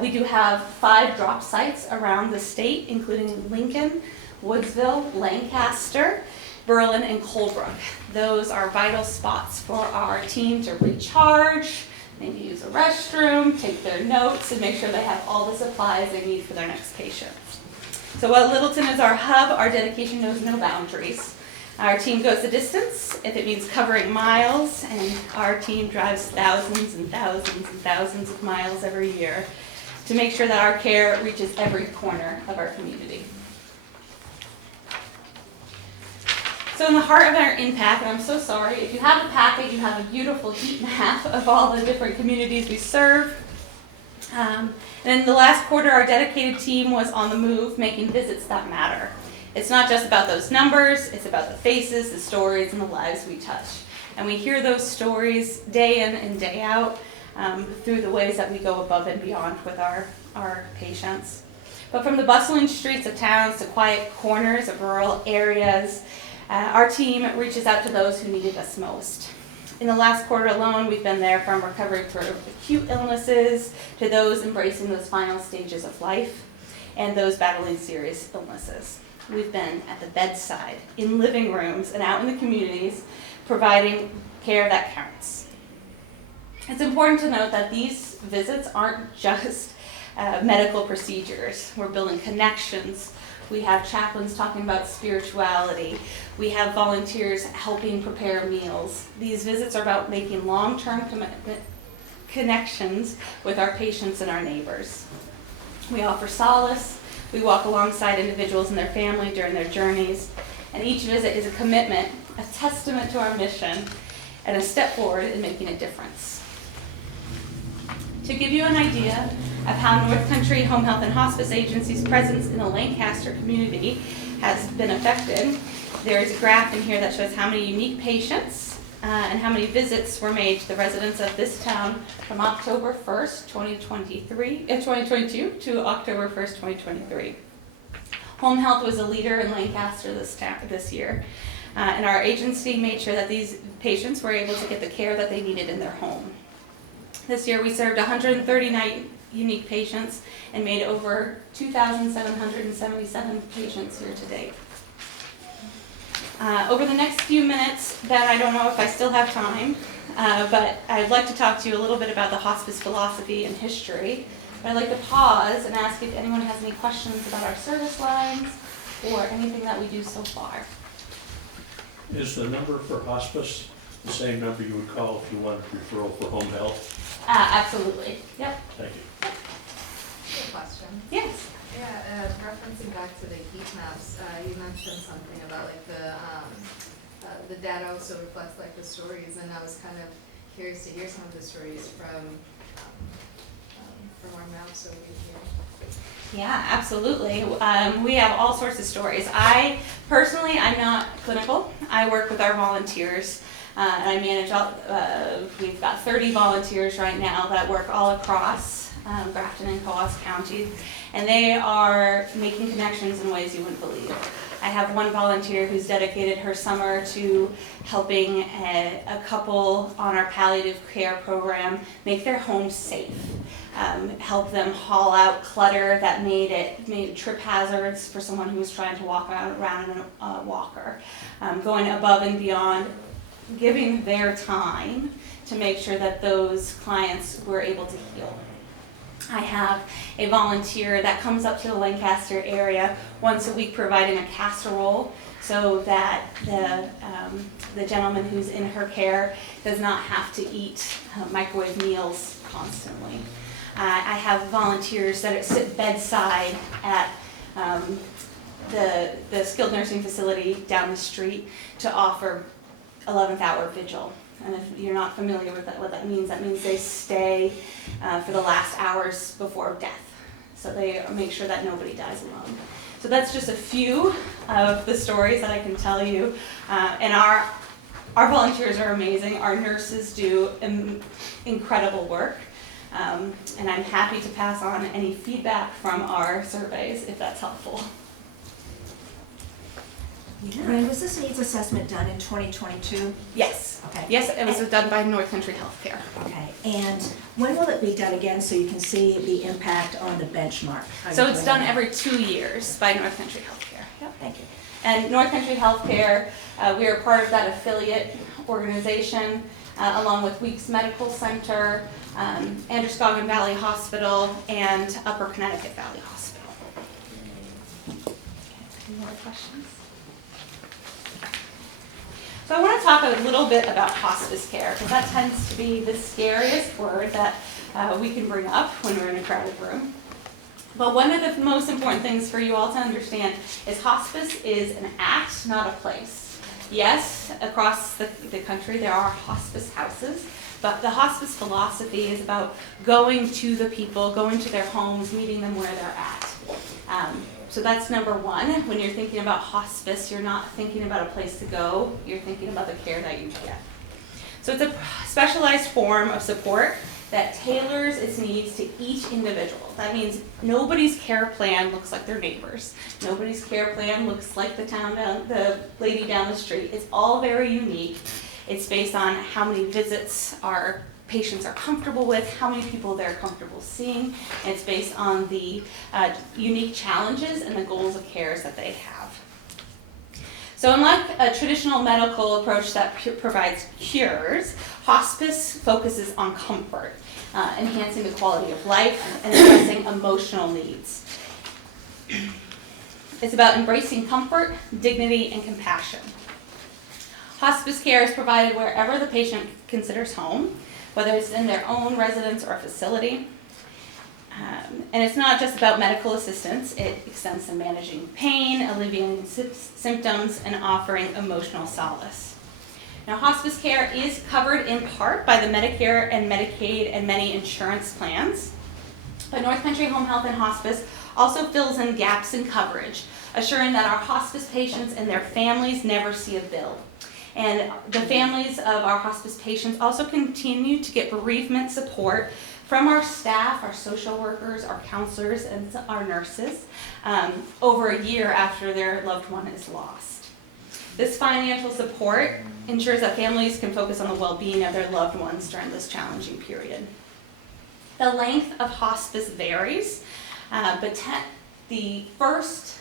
we do have 5 drop sites around the state, including Lincoln, Woodsville, Lancaster, Berlin, and Colebrook. Those are vital spots for our team to recharge, maybe use a restroom, take their notes, and make sure they have all the supplies they need for their next patient. So while Littleton is our hub, our dedication knows no boundaries. Our team goes the distance if it means covering miles, and our team drives thousands and thousands and thousands of miles every year to make sure that our care reaches every corner of our community. So in the heart of our impact, and I'm so sorry, if you have a packet, you have a beautiful heat map of all the different communities we serve. And in the last quarter, our dedicated team was on the move, making visits that matter. It's not just about those numbers, it's about the faces, the stories, and the lives we touch. And we hear those stories day in and day out through the ways that we go above and beyond with our patients. But from the bustling streets of towns to quiet corners of rural areas, our team reaches out to those who needed us most. In the last quarter alone, we've been there from recovery for acute illnesses to those embracing those final stages of life and those battling serious illnesses. We've been at the bedside, in living rooms, and out in the communities, providing care that counts. It's important to note that these visits aren't just medical procedures. We're building connections. We have chaplains talking about spirituality. We have volunteers helping prepare meals. These visits are about making long-term connections with our patients and our neighbors. We offer solace. We walk alongside individuals and their family during their journeys. And each visit is a commitment, a testament to our mission, and a step forward in making a difference. To give you an idea of how North Country Home Health and Hospice Agency's presence in the Lancaster community has been affected, there is a graph in here that shows how many unique patients and how many visits were made to the residents of this town from October 1st, 2022 to October 1st, 2023. Home health was a leader in Lancaster this year. And our agency made sure that these patients were able to get the care that they needed in their home. This year we served 139 unique patients and made over 2,777 patients here to date. Over the next few minutes, Ben, I don't know if I still have time, but I'd like to talk to you a little bit about the hospice philosophy and history. But I'd like to pause and ask if anyone has any questions about our service lines or anything that we do so far. Is the number for hospice the same number you would call if you wanted referral for home health? Absolutely. Yep. Thank you. Good question. Yes. Yeah, referencing back to the heat maps, you mentioned something about like the data also reflects like the stories, and I was kind of curious to hear some of the stories from our maps over here. Yeah, absolutely. We have all sorts of stories. I'm not clinical. I work with our volunteers, and I manage we've got 30 volunteers right now that work all across Grafton and Coos counties, and they are making connections in ways you wouldn't believe. I have one volunteer who's dedicated her summer to helping a couple on our palliative care program make their home safe. Help them haul out clutter that made trip hazards for someone who was trying to walk around in a walker. Going above and beyond, giving their time to make sure that those clients were able to heal. I have a volunteer that comes up to the Lancaster area once a week providing a casserole so that the gentleman who's in her care does not have to eat microwave meals constantly. I have volunteers that sit bedside at the skilled nursing facility down the street to offer 11th hour vigil. And if you're not familiar with what that means they stay for the last hours before death. So they make sure that nobody dies alone. So that's just a few of the stories that I can tell you. And our volunteers are amazing. Our nurses do incredible work. And I'm happy to pass on any feedback from our surveys if that's helpful. Ryan, was this needs assessment done in 2022? Yes. Okay. Yes, it was done by North Country Healthcare. Okay, and when will it be done again so you can see the impact on the benchmark? So it's done every 2 years by North Country Healthcare. Yep. Thank you. And North Country Healthcare, we are part of that affiliate organization, along with Weeks Medical Center, Androscoggin Valley Hospital, and Upper Connecticut Valley Hospital. Okay, any more questions? So I want to talk a little bit about hospice care, because that tends to be the scariest word that we can bring up when we're in a crowded room. But one of the most important things for you all to understand is hospice is an act, not a place. Yes, across the country there are hospice houses, but the hospice philosophy is about going to the people, going to their homes, meeting them where they're at. So that's number one. When you're thinking about hospice, you're not thinking about a place to go, you're thinking about the care that you get. So it's a specialized form of support that tailors its needs to each individual. That means nobody's care plan looks like their neighbors. Nobody's care plan looks like the lady down the street. It's all very unique. It's based on how many visits our patients are comfortable with, how many people they're comfortable seeing. And it's based on the unique challenges and the goals of cares that they have. So unlike a traditional medical approach that provides cures, hospice focuses on comfort, enhancing the quality of life and addressing emotional needs. It's about embracing comfort, dignity, and compassion. Hospice care is provided wherever the patient considers home, whether it's in their own residence or facility. And it's not just about medical assistance. It extends to managing pain, alleviating symptoms, and offering emotional solace. Now, hospice care is covered in part by the Medicare and Medicaid and many insurance plans. But North Country Home Health and Hospice also fills in gaps in coverage, assuring that our hospice patients and their families never see a bill. And the families of our hospice patients also continue to get bereavement support from our staff, our social workers, our counselors, and our nurses over a year after their loved one is lost. This financial support ensures that families can focus on the well-being of their loved ones during this challenging period. The length of hospice varies, but the first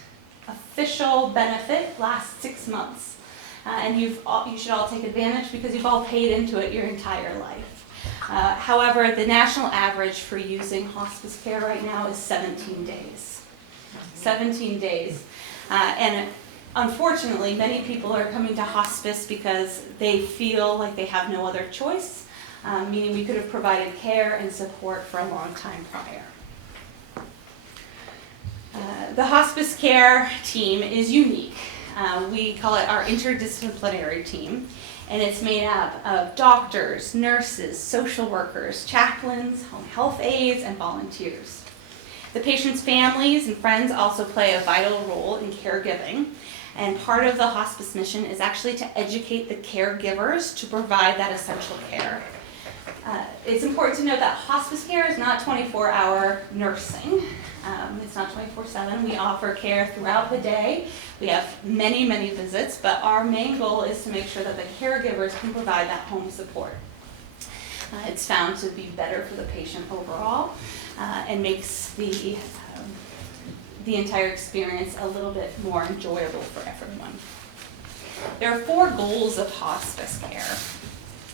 official benefit lasts 6 months. And you should all take advantage because you've all paid into it your entire life. However, the national average for using hospice care right now is 17 days. 17 days. And unfortunately, many people are coming to hospice because they feel like they have no other choice, meaning we could have provided care and support for a long time prior. The hospice care team is unique. We call it our interdisciplinary team, and it's made up of doctors, nurses, social workers, chaplains, home health aides, and volunteers. The patient's families and friends also play a vital role in caregiving, and part of the hospice mission is actually to educate the caregivers to provide that essential care. It's important to note that hospice care is not 24-hour nursing. It's not 24/7. We offer care throughout the day. We have many, many visits, but our main goal is to make sure that the caregivers can provide that home support. It's found to be better for the patient overall and makes the entire experience a little bit more enjoyable for everyone. There are 4 goals of hospice care.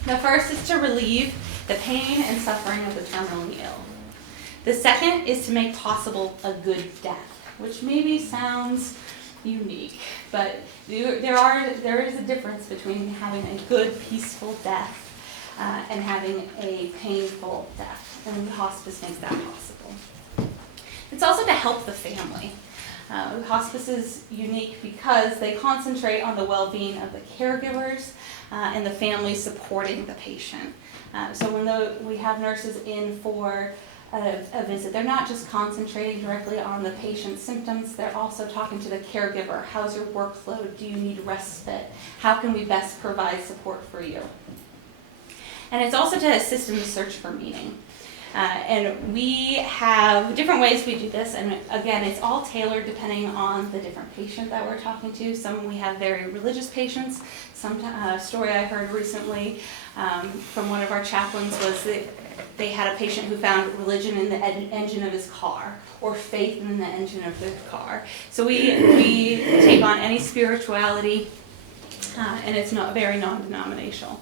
The first is to relieve the pain and suffering of the terminally ill. The second is to make possible a good death, which maybe sounds unique, but there is a difference between having a good, peaceful death and having a painful death, and hospice makes that possible. It's also to help the family. Hospice is unique because they concentrate on the well-being of the caregivers and the family supporting the patient. So when we have nurses in for a visit, they're not just concentrating directly on the patient's symptoms, they're also talking to the caregiver. How's your workload? Do you need respite? How can we best provide support for you? And it's also to assist in the search for meaning. And we have different ways we do this, and again, it's all tailored depending on the different patient that we're talking to. Some we have very religious patients. Some story I heard recently from one of our chaplains was that they had a patient who found religion in the engine of his car, or faith in the engine of their car. So we take on any spirituality, and it's not very non-denominational.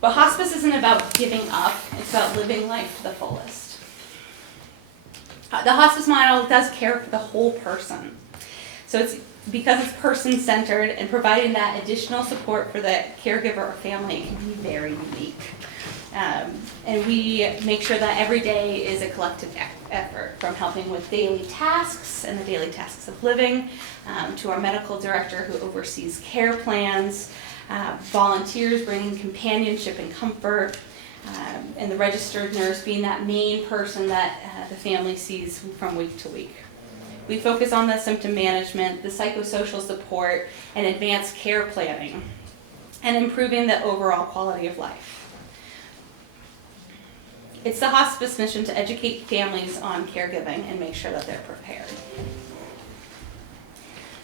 But hospice isn't about giving up, it's about living life to the fullest. The hospice model does care for the whole person. So it's because it's person-centered, and providing that additional support for the caregiver or family can be very unique. And we make sure that every day is a collective effort, from helping with daily tasks and the daily tasks of living, to our medical director who oversees care plans, volunteers bringing companionship and comfort, and the registered nurse being that main person that the family sees from week to week. We focus on the symptom management, the psychosocial support, and advanced care planning, and improving the overall quality of life. It's the hospice mission to educate families on caregiving and make sure that they're prepared.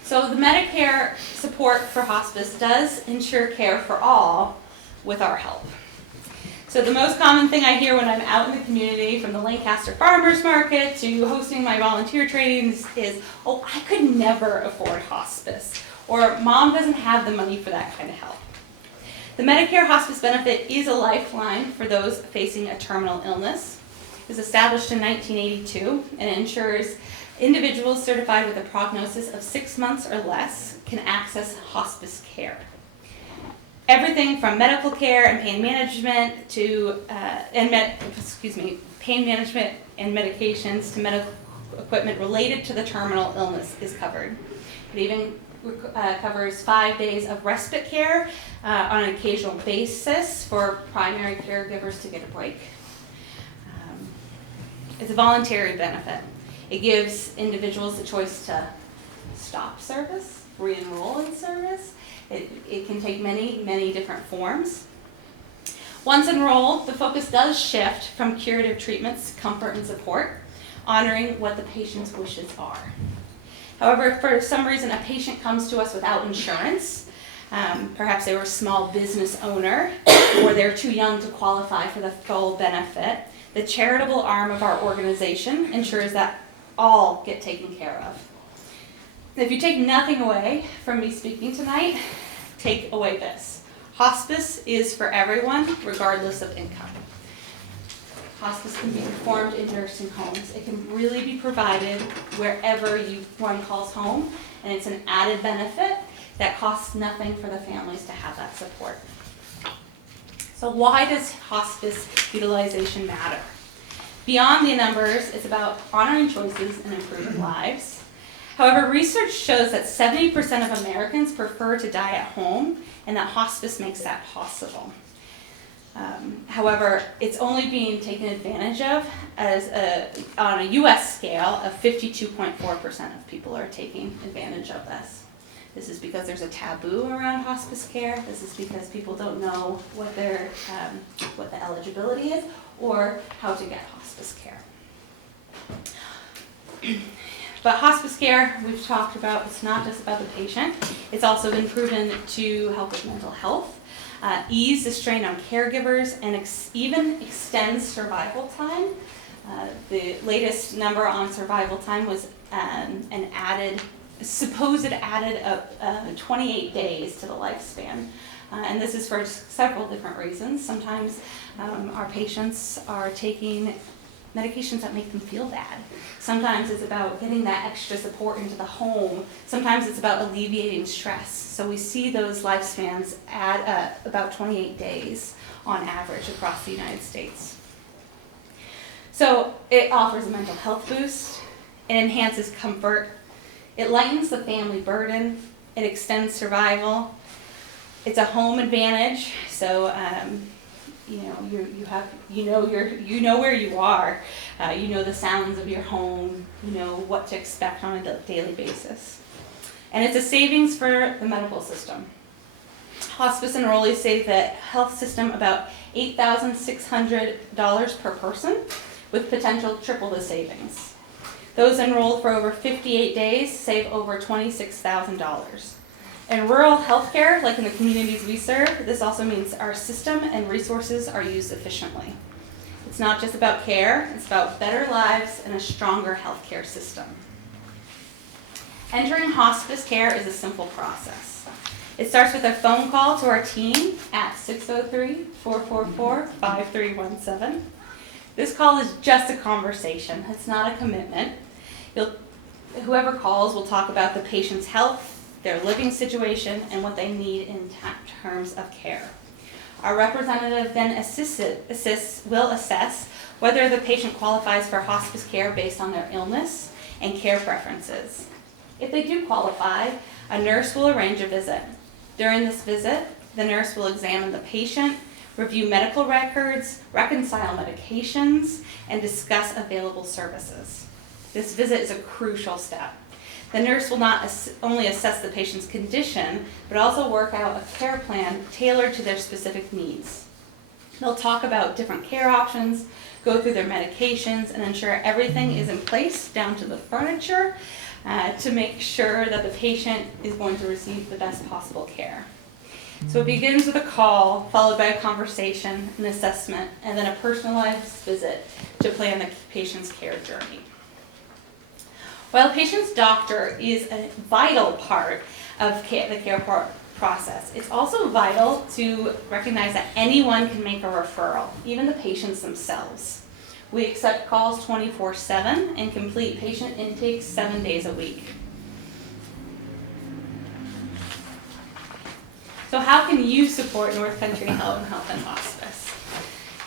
So the Medicare support for hospice does ensure care for all with our help. So the most common thing I hear when I'm out in the community, from the Lancaster Farmers Market to hosting my volunteer trainings, is, oh, I could never afford hospice, or mom doesn't have the money for that kind of help. The Medicare hospice benefit is a lifeline for those facing a terminal illness. It was established in 1982 and ensures individuals certified with a prognosis of 6 months or less can access hospice care. Everything from medical care and pain management to pain management and medications to medical equipment related to the terminal illness is covered. It even covers 5 days of respite care on an occasional basis for primary caregivers to get a break. It's a voluntary benefit. It gives individuals the choice to stop service, re-enroll in service. It can take many, many different forms. Once enrolled, the focus does shift from curative treatments to comfort and support, honoring what the patient's wishes are. However, if for some reason a patient comes to us without insurance, Perhaps they were a small business owner, or they're too young to qualify for the full benefit. The charitable arm of our organization ensures that all get taken care of. If you take nothing away from me speaking tonight, take away this. Hospice is for everyone, regardless of income. Hospice can be performed in nursing homes. It can really be provided wherever one calls home, and it's an added benefit that costs nothing for the families to have that support. So why does hospice utilization matter? Beyond the numbers, it's about honoring choices and improving lives. However, research shows that 70% of Americans prefer to die at home, and that hospice makes that possible. However, it's only being taken advantage of on a US scale of 52.4% of people are taking advantage of this. This is because there's a taboo around hospice care. This is because people don't know what the eligibility is or how to get hospice care. But hospice care, we've talked about, it's not just about the patient. It's also been proven to help with mental health, ease the strain on caregivers, and even extend survival time. The latest number on survival time was supposed added of 28 days to the lifespan. And this is for several different reasons. Sometimes our patients are taking medications that make them feel bad. Sometimes it's about getting that extra support into the home. Sometimes it's about alleviating stress. So we see those lifespans at about 28 days on average across the United States. So it offers a mental health boost. It enhances comfort. It lightens the family burden. It extends survival. It's a home advantage. So you know where you are. You know the sounds of your home. You know what to expect on a daily basis. And it's a savings for the medical system. Hospice enrollees save the health system about $8,600 per person, with potential triple the savings. Those enrolled for over 58 days save over $26,000. In rural healthcare, like in the communities we serve, this also means our system and resources are used efficiently. It's not just about care, it's about better lives and a stronger healthcare system. Entering hospice care is a simple process. It starts with a phone call to our team at 603-444-5317. This call is just a conversation, it's not a commitment. Whoever calls will talk about the patient's health, their living situation, and what they need in terms of care. Our representative then will assess whether the patient qualifies for hospice care based on their illness and care preferences. If they do qualify, a nurse will arrange a visit. During this visit, the nurse will examine the patient, review medical records, reconcile medications, and discuss available services. This visit is a crucial step. The nurse will not only assess the patient's condition, but also work out a care plan tailored to their specific needs. They'll talk about different care options, go through their medications, and ensure everything is in place down to the furniture to make sure that the patient is going to receive the best possible care. So it begins with a call, followed by a conversation, an assessment, and then a personalized visit to plan the patient's care journey. While a patient's doctor is a vital part of the care process, it's also vital to recognize that anyone can make a referral, even the patients themselves. We accept calls 24/7 and complete patient intakes 7 days a week. So how can you support North Country Health and Hospice?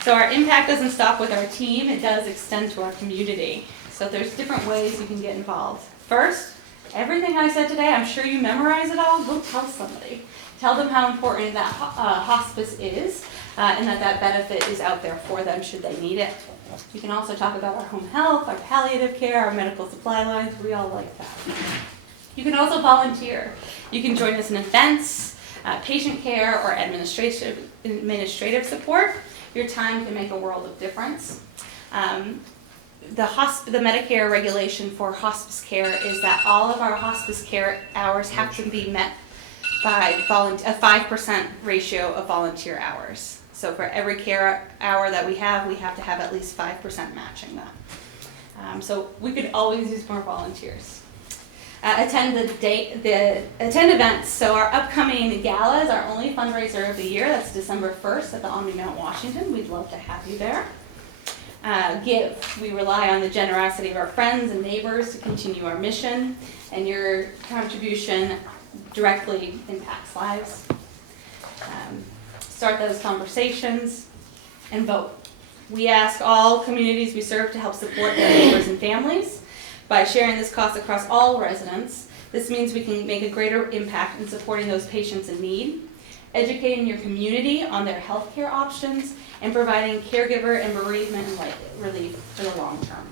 So our impact doesn't stop with our team, it does extend to our community. So there's different ways you can get involved. First, everything I said today, I'm sure you memorize it all, go tell somebody. Tell them how important that hospice is and that benefit is out there for them should they need it. You can also talk about our home health, our palliative care, our medical supply lines, we all like that. You can also volunteer. You can join us in events, patient care, or administrative support. Your time can make a world of difference. The Medicare regulation for hospice care is that all of our hospice care hours have to be met by a 5% ratio of volunteer hours. So for every care hour that we have to have at least 5% matching that. So we could always use more volunteers. Attend events. So our upcoming gala is our only fundraiser of the year. That's December 1st at the Omni Mount Washington. We'd love to have you there. Give. We rely on the generosity of our friends and neighbors to continue our mission, and your contribution directly impacts lives. Start those conversations and vote. We ask all communities we serve to help support their neighbors and families. By sharing this cost across all residents, this means we can make a greater impact in supporting those patients in need, educating your community on their healthcare options, and providing caregiver and bereavement relief for the long term.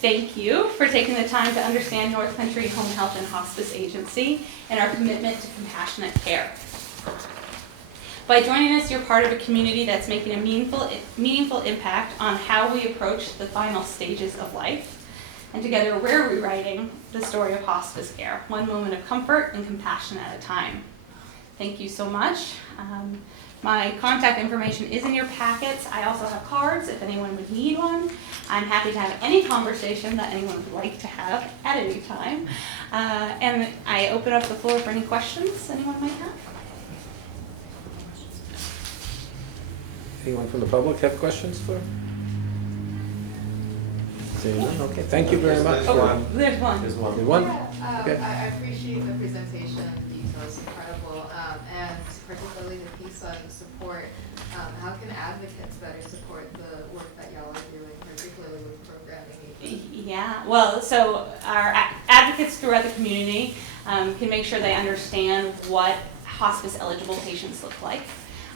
Thank you for taking the time to understand North Country Home Health and Hospice Agency and our commitment to compassionate care. By joining us, you're part of a community that's making a meaningful impact on how we approach the final stages of life. And together, we're rewriting the story of hospice care, one moment of comfort and compassion at a time. Thank you so much. My contact information is in your packets. I also have cards if anyone would need one. I'm happy to have any conversation that anyone would like to have at any time. And I open up the floor for any questions anyone might have. Anyone from the public have questions for? Seeing none, okay, thank you very much. Oh, there's one. There's one. Good one? Yeah, Okay. I appreciate the presentation, the details, incredible, and particularly the piece on support. How can advocates better support the work that y'all are doing, particularly with programming? Yeah, well, so our advocates throughout the community can make sure they understand what hospice eligible patients look like.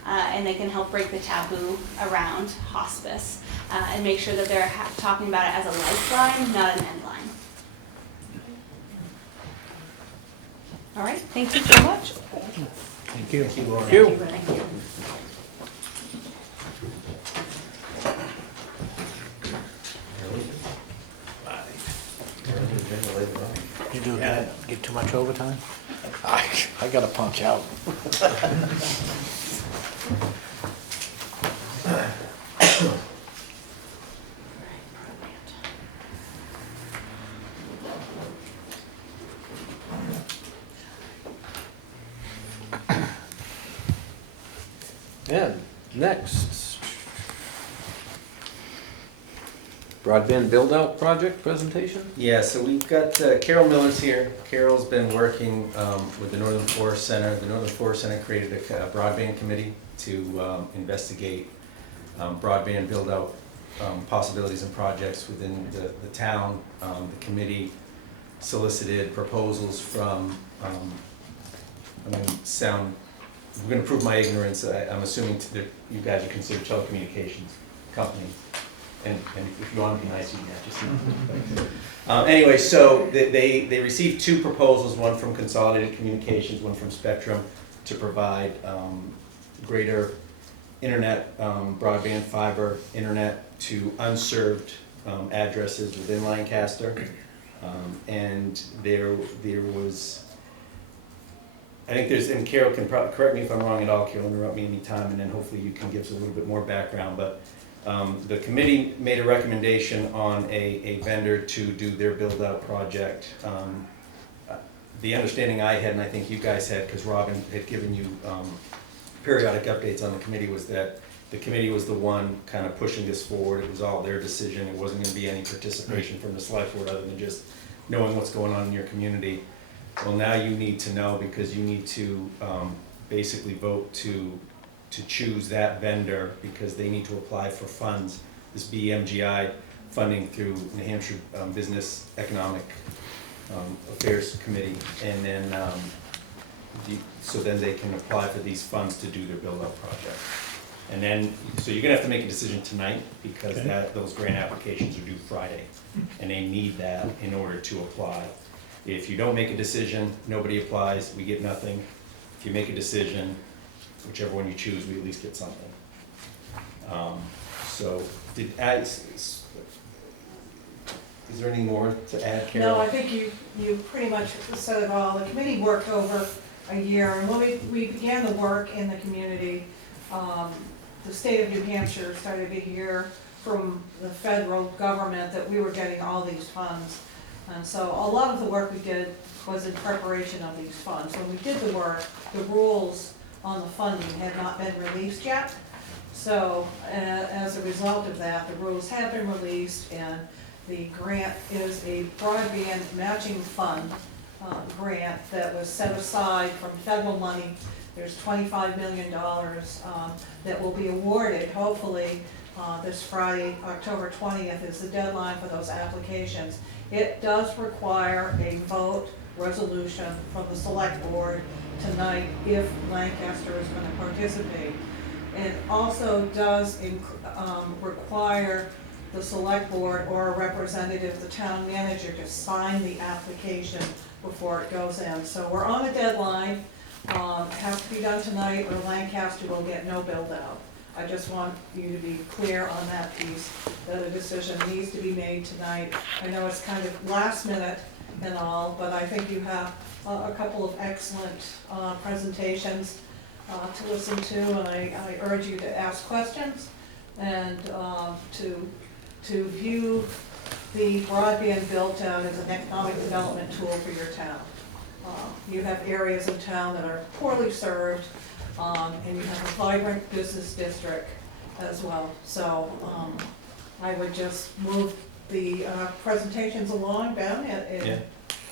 And they can help break the taboo around hospice and make sure that they're talking about it as a lifeline, not an end line. All right, thank you so much. Thank you. Thank you. Thank you. You do get too much overtime? I gotta punch out. And next, broadband build-out project presentation? Yeah, so we've got Carol Miller's here. Carol's been working with the Northern Forest Center. The Northern Forest Center created a broadband committee to investigate broadband build-out possibilities and projects within the town. The committee solicited proposals from, I'm going to prove my ignorance. I'm assuming that you guys are considered telecommunications companies. And if you want to be nice, you can have to see. Anyway, so they received two proposals, one from Consolidated Communications, one from Spectrum, to provide greater internet, broadband fiber internet to unserved addresses within Lancaster. And there was, I think there's, and Carol can correct me if I'm wrong at all, Carol, interrupt me anytime, and then hopefully you can give us a little bit more background. But the committee made a recommendation on a vendor to do their build-out project. The understanding I had, and I think you guys had, because Robin had given you periodic updates on the committee, was that the committee was the one kind of pushing this forward. It was all their decision. It wasn't going to be any participation from the select board other than just knowing what's going on in your community. Well, now you need to know, because you need to basically vote to choose that vendor, because they need to apply for funds, this BMGI funding through New Hampshire Business Economic Affairs Committee, and then so then they can apply for these funds to do their build-out project. And then, so you're gonna have to make a decision tonight, because those grant applications are due Friday, and they need that in order to apply. If you don't make a decision, nobody applies, we get nothing. If you make a decision, whichever one you choose, we at least get something. Is there any more to add, No, Carol? I think you pretty much said it all. The committee worked over a year, and when we began the work in the community, the state of New Hampshire started to hear from the federal government that we were getting all these funds. And so a lot of the work we did was in preparation of these funds. When we did the work, the rules on the funding had not been released yet. So as a result of that, the rules have been released, and the grant is a broadband matching fund grant that was set aside from federal money. There's $25 million that will be awarded, hopefully, this Friday, October 20th is the deadline for those applications. It does require a vote resolution from the select board tonight if Lancaster is going to participate. It also does require the select board or a representative, the town manager, to sign the application before it goes in. So we're on a deadline. Has to be done tonight or Lancaster will get no build out. I just want you to be clear on that piece, that a decision needs to be made tonight. I know it's kind of last minute and all, but I think you have a couple of excellent presentations to listen to, and I urge you to ask questions and to view the broadband built out as an economic development tool for your town. You have areas in town that are poorly served, and you have a vibrant business district as well. So I would just move the presentations along, Ben,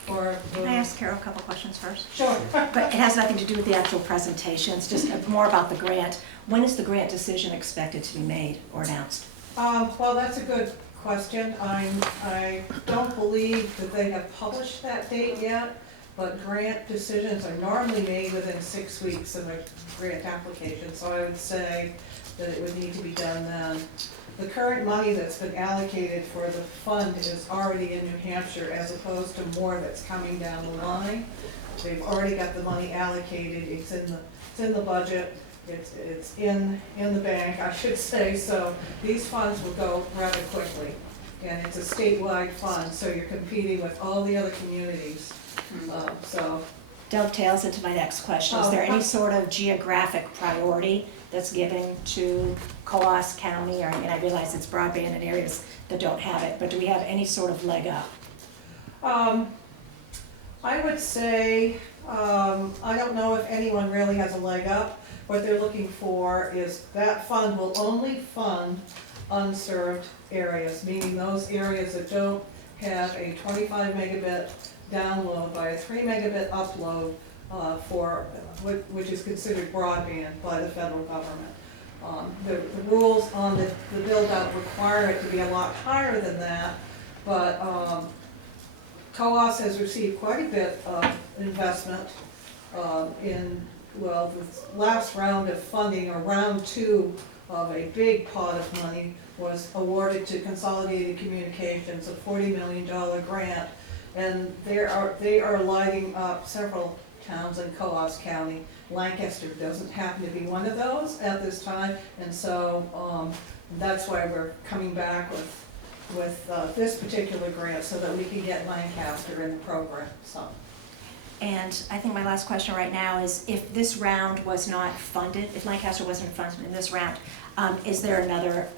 or Can I ask Carol a couple questions first? Sure. But it has nothing to do with the actual presentations, just more about the grant. When is the grant decision expected to be made or announced? Well, that's a good question. I don't believe that they have published that date yet, but grant decisions are normally made within 6 weeks of a grant application, so I would say that it would need to be done then. The current money that's been allocated for the fund is already in New Hampshire as opposed to more that's coming down the line. They've already got the money allocated, it's in the budget, it's in the bank, I should say, so these funds will go rather quickly. And it's a statewide fund, so you're competing with all the other communities, so. Dovetails into my next question. Is there any sort of geographic priority that's given to Coos County? Or, I mean, I realize it's broadband in areas that don't have it, but do we have any sort of leg up? I would say, I don't know if anyone really has a leg up. What they're looking for is that fund will only fund unserved areas, meaning those areas that don't have a 25 megabit download by a 3 megabit upload which is considered broadband by the federal government. The rules on the build out require it to be a lot higher than that, but COOS has received quite a bit of investment the last round of funding, or round 2 of a big pot of money, was awarded to Consolidated Communications, a $40 million grant. And they are lighting up several towns in Coos County. Lancaster doesn't happen to be one of those at this time, and so that's why we're coming back with this particular grant, so that we can get Lancaster in the program. So. And I think my last question right now is, if this round was not funded, if Lancaster wasn't funded in this round, is there another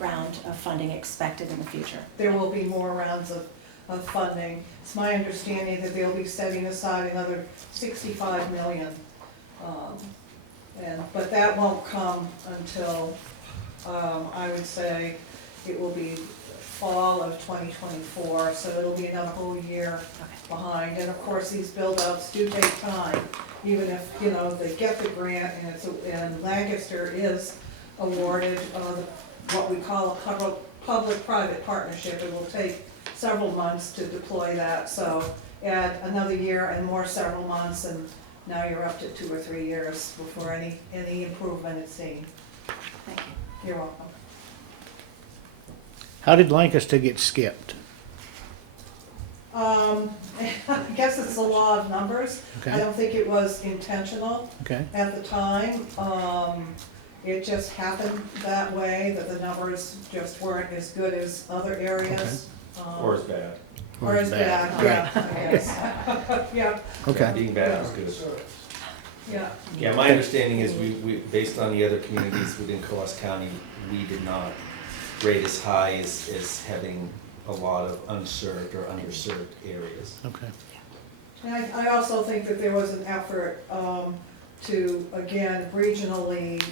round of funding expected in the future? There will be more rounds of funding. It's my understanding that they'll be setting aside another $65 million. But that won't come until, I would say, it will be fall of 2024, so it'll be another whole year behind. And of course, these build-outs do take time, even if, they get the grant and Lancaster is awarded what we call a public-private partnership. It will take several months to deploy that, so add another year and more several months, and now you're up to 2 or 3 years before any improvement is seen. Thank you. You're welcome. How did Lancaster get skipped? I guess it's the law of numbers. Okay. I don't think it was intentional Okay. at the time. It just happened that way, that the numbers just weren't as good as other areas. Or is bad? Or is bad, yeah, I guess. Yeah, Okay. Being bad is good. yeah. Yeah, my understanding is based on the other communities within Coos County, we did not rate as high as having a lot of unserved or underserved areas. Okay. And I also think that there was an effort to, again, regionally,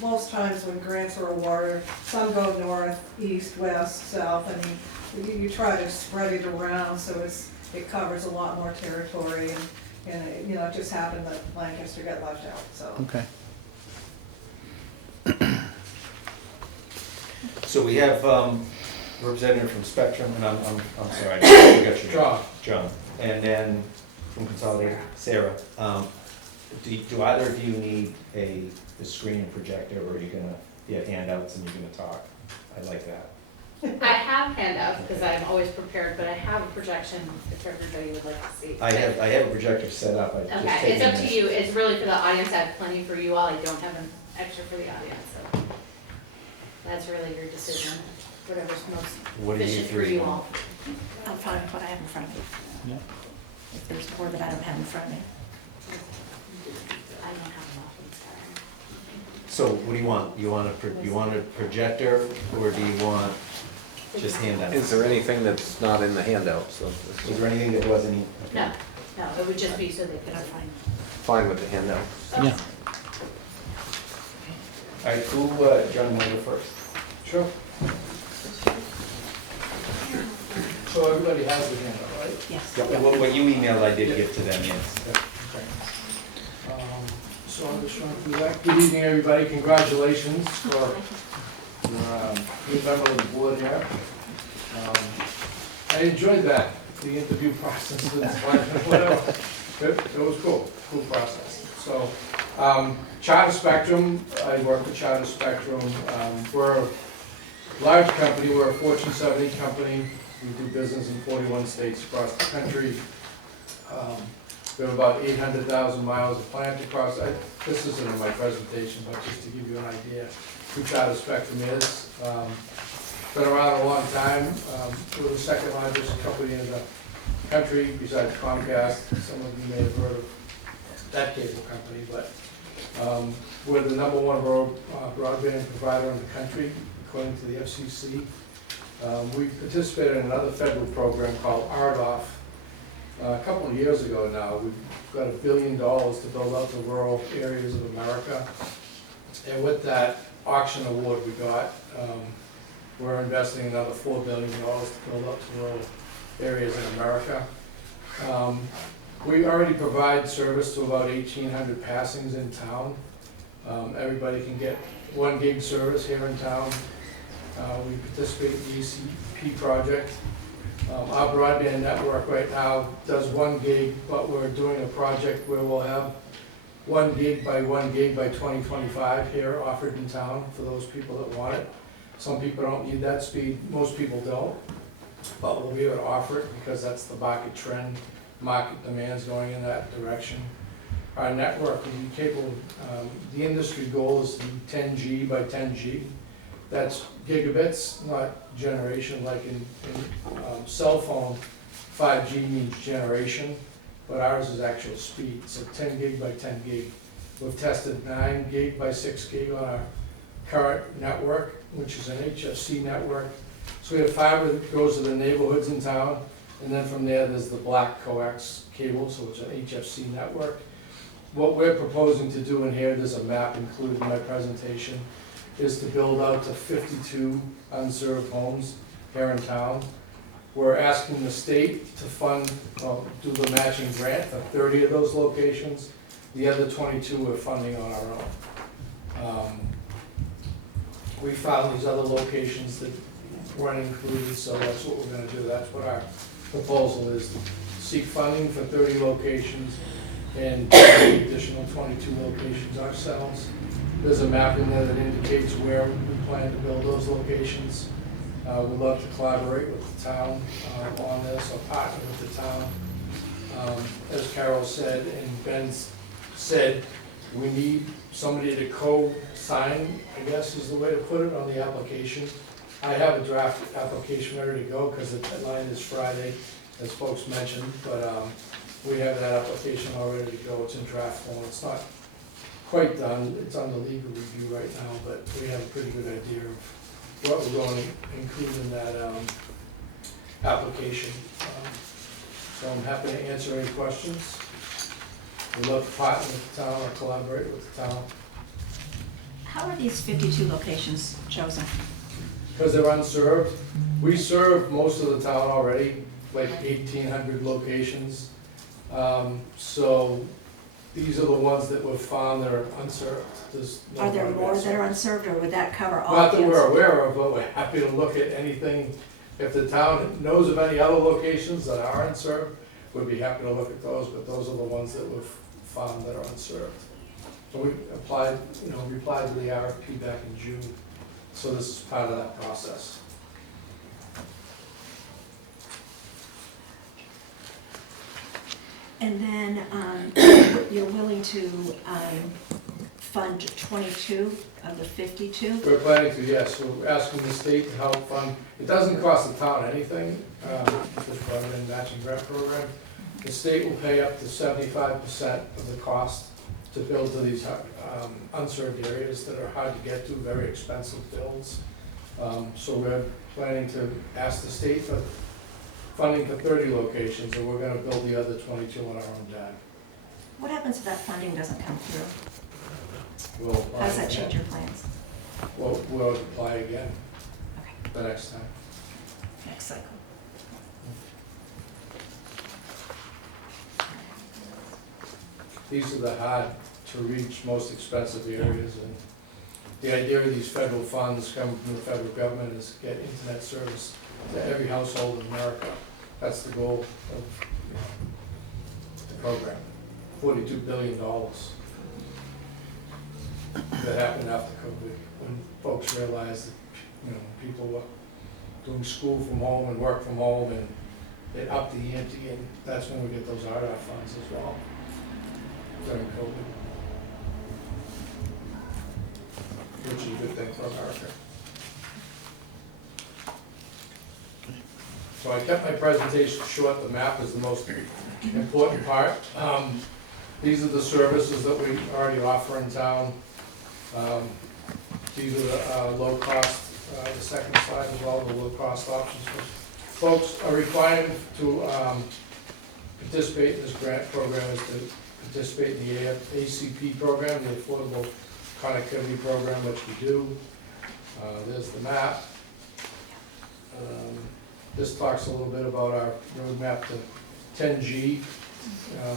most times when grants are awarded, some go north, east, west, south, and you try to spread it around so it covers a lot more territory, and it just happened that Lancaster got left out, so. Okay. So we have representative from Spectrum, and I'm sorry, I got your name. John. And then from Consolidated, Sarah. Do either of you need a screen and projector, or are you gonna, you have handouts and you're gonna talk? I like that. I have handouts because I'm always prepared, but I have a projection if everybody would like to see. I have a projector set up. I just Okay, it's taken up to this. you. It's really for the audience. I have plenty for you all. I don't have an extra for the audience, so that's really your decision. Whatever's most What do you efficient for three you want? all. I'm fine with what I have in front of me. Yeah. If there's more that I don't have in front of me. I don't have enough in this time. So what do you want? You want a projector, or do you want just handouts? Is there anything that's not in the handout? So Was there anything that wasn't? No, it would just be so they could find. fine with the handout. Yeah. All right, who, John, want to go first? Sure. So everybody has the handout, right? Yes. What you emailed, I did give to them, yes. So I'm just trying to do that. Good evening, everybody. Congratulations for your new member of the board here. I enjoyed that, the interview process and whatever. It was cool process. So, Charter Spectrum, I work for Charter Spectrum. We're a large company, we're a Fortune 70 company. We do business in 41 states across the country. We have about 800,000 miles of plant across. This isn't in my presentation, but just to give you an idea who Charter Spectrum is. Been around a long time. We're the second largest company in the country besides Comcast. Some of you may have heard of that cable company, but we're the #1 broadband provider in the country, according to the FCC. We participated in another federal program called RDOF a couple of years ago now. We've got $1 billion to build out the rural areas of America. And with that auction award we got, we're investing another $4 billion to build up the rural areas in America. We already provide service to about 1,800 passings in town. Everybody can get 1 gig service here in town. We participate in the ECP project. Our broadband network right now does 1 gig, but we're doing a project where we'll have 1 gig by 1 gig by 2025 here offered in town for those people that want it. Some people don't need that speed, most people don't, but we'll be able to offer it because that's the market trend. Market demand's going in that direction. Our network will be capable, the industry goal is to be 10G by 10G. That's gigabits, not generation, like in cell phone, 5G means generation, but ours is actual speed, so 10 gig by 10 gig. We've tested 9 gig by 6 gig on our current network, which is an HFC network. So we have fiber that goes to the neighborhoods in town, and then from there, there's the black coax cable, so it's an HFC network. What we're proposing to do in here, there's a map included in my presentation, is to build out to 52 unserved homes here in town. We're asking the state to fund, do the matching grant for 30 of those locations. The other 22 we're funding on our own. We found these other locations that weren't included, so that's what we're gonna do. That's what our proposal is, seek funding for 30 locations and the additional 22 locations ourselves. There's a map in there that indicates where we plan to build those locations. We'd love to collaborate with the town on this, or partner with the town. As Carol said and Ben said, we need somebody to co-sign, I guess is the way to put it, on the application. I have a draft application ready to go, because the deadline is Friday, as folks mentioned, but, we have that application all ready to go, it's in draft form, it's not quite done, it's under legal review right now, but we have a pretty good idea of what we're going to include in that, application. So I'm happy to answer any questions. We'd love to partner with the town or collaborate with the town. How are these 52 locations chosen? Because they're unserved. We serve most of the town already, like 1,800 locations. So these are the ones that were found that are unserved. There's no Are there one more that's- that are unserved, or would that cover all? Not that the we're unserved? aware of, but we're happy to look at anything. If the town knows of any other locations that are unserved, we'd be happy to look at those, but those are the ones that we've found that are unserved. So we applied, replied to the RFP back in June, so this is part of that process. And then you're willing to fund 22 of the 52? We're planning to, yes, we're asking the state to help fund, it doesn't cost the town anything, this program, matching grant program. The state will pay up to 75% of the cost to build to these unserved areas that are hard to get to, very expensive builds. So we're planning to ask the state for funding for 30 locations, and we're gonna build the other 22 on our own dime. What happens if that funding doesn't come through? We'll apply How does that again. change your plans? We'll apply again Okay, the next time. next cycle. These are the hard to reach, most expensive areas, and the idea of these federal funds coming from the federal government is to get internet service to every household in America. That's the goal of the program. $42 billion. That happened after COVID, when folks realized that, people were doing school from home and work from home, and it upped the ante, and that's when we get those RDOF funds as well, during COVID. Which is a good thing for America. So I kept my presentation short, the map is the most important part. These are the services that we already offer in town. These are the low cost, the second slide as well, the low cost options. Folks are required to participate in this grant program is to participate in the ACP program, the Affordable Connectivity Program, which we do. There's the map. This talks a little bit about our roadmap to 10G,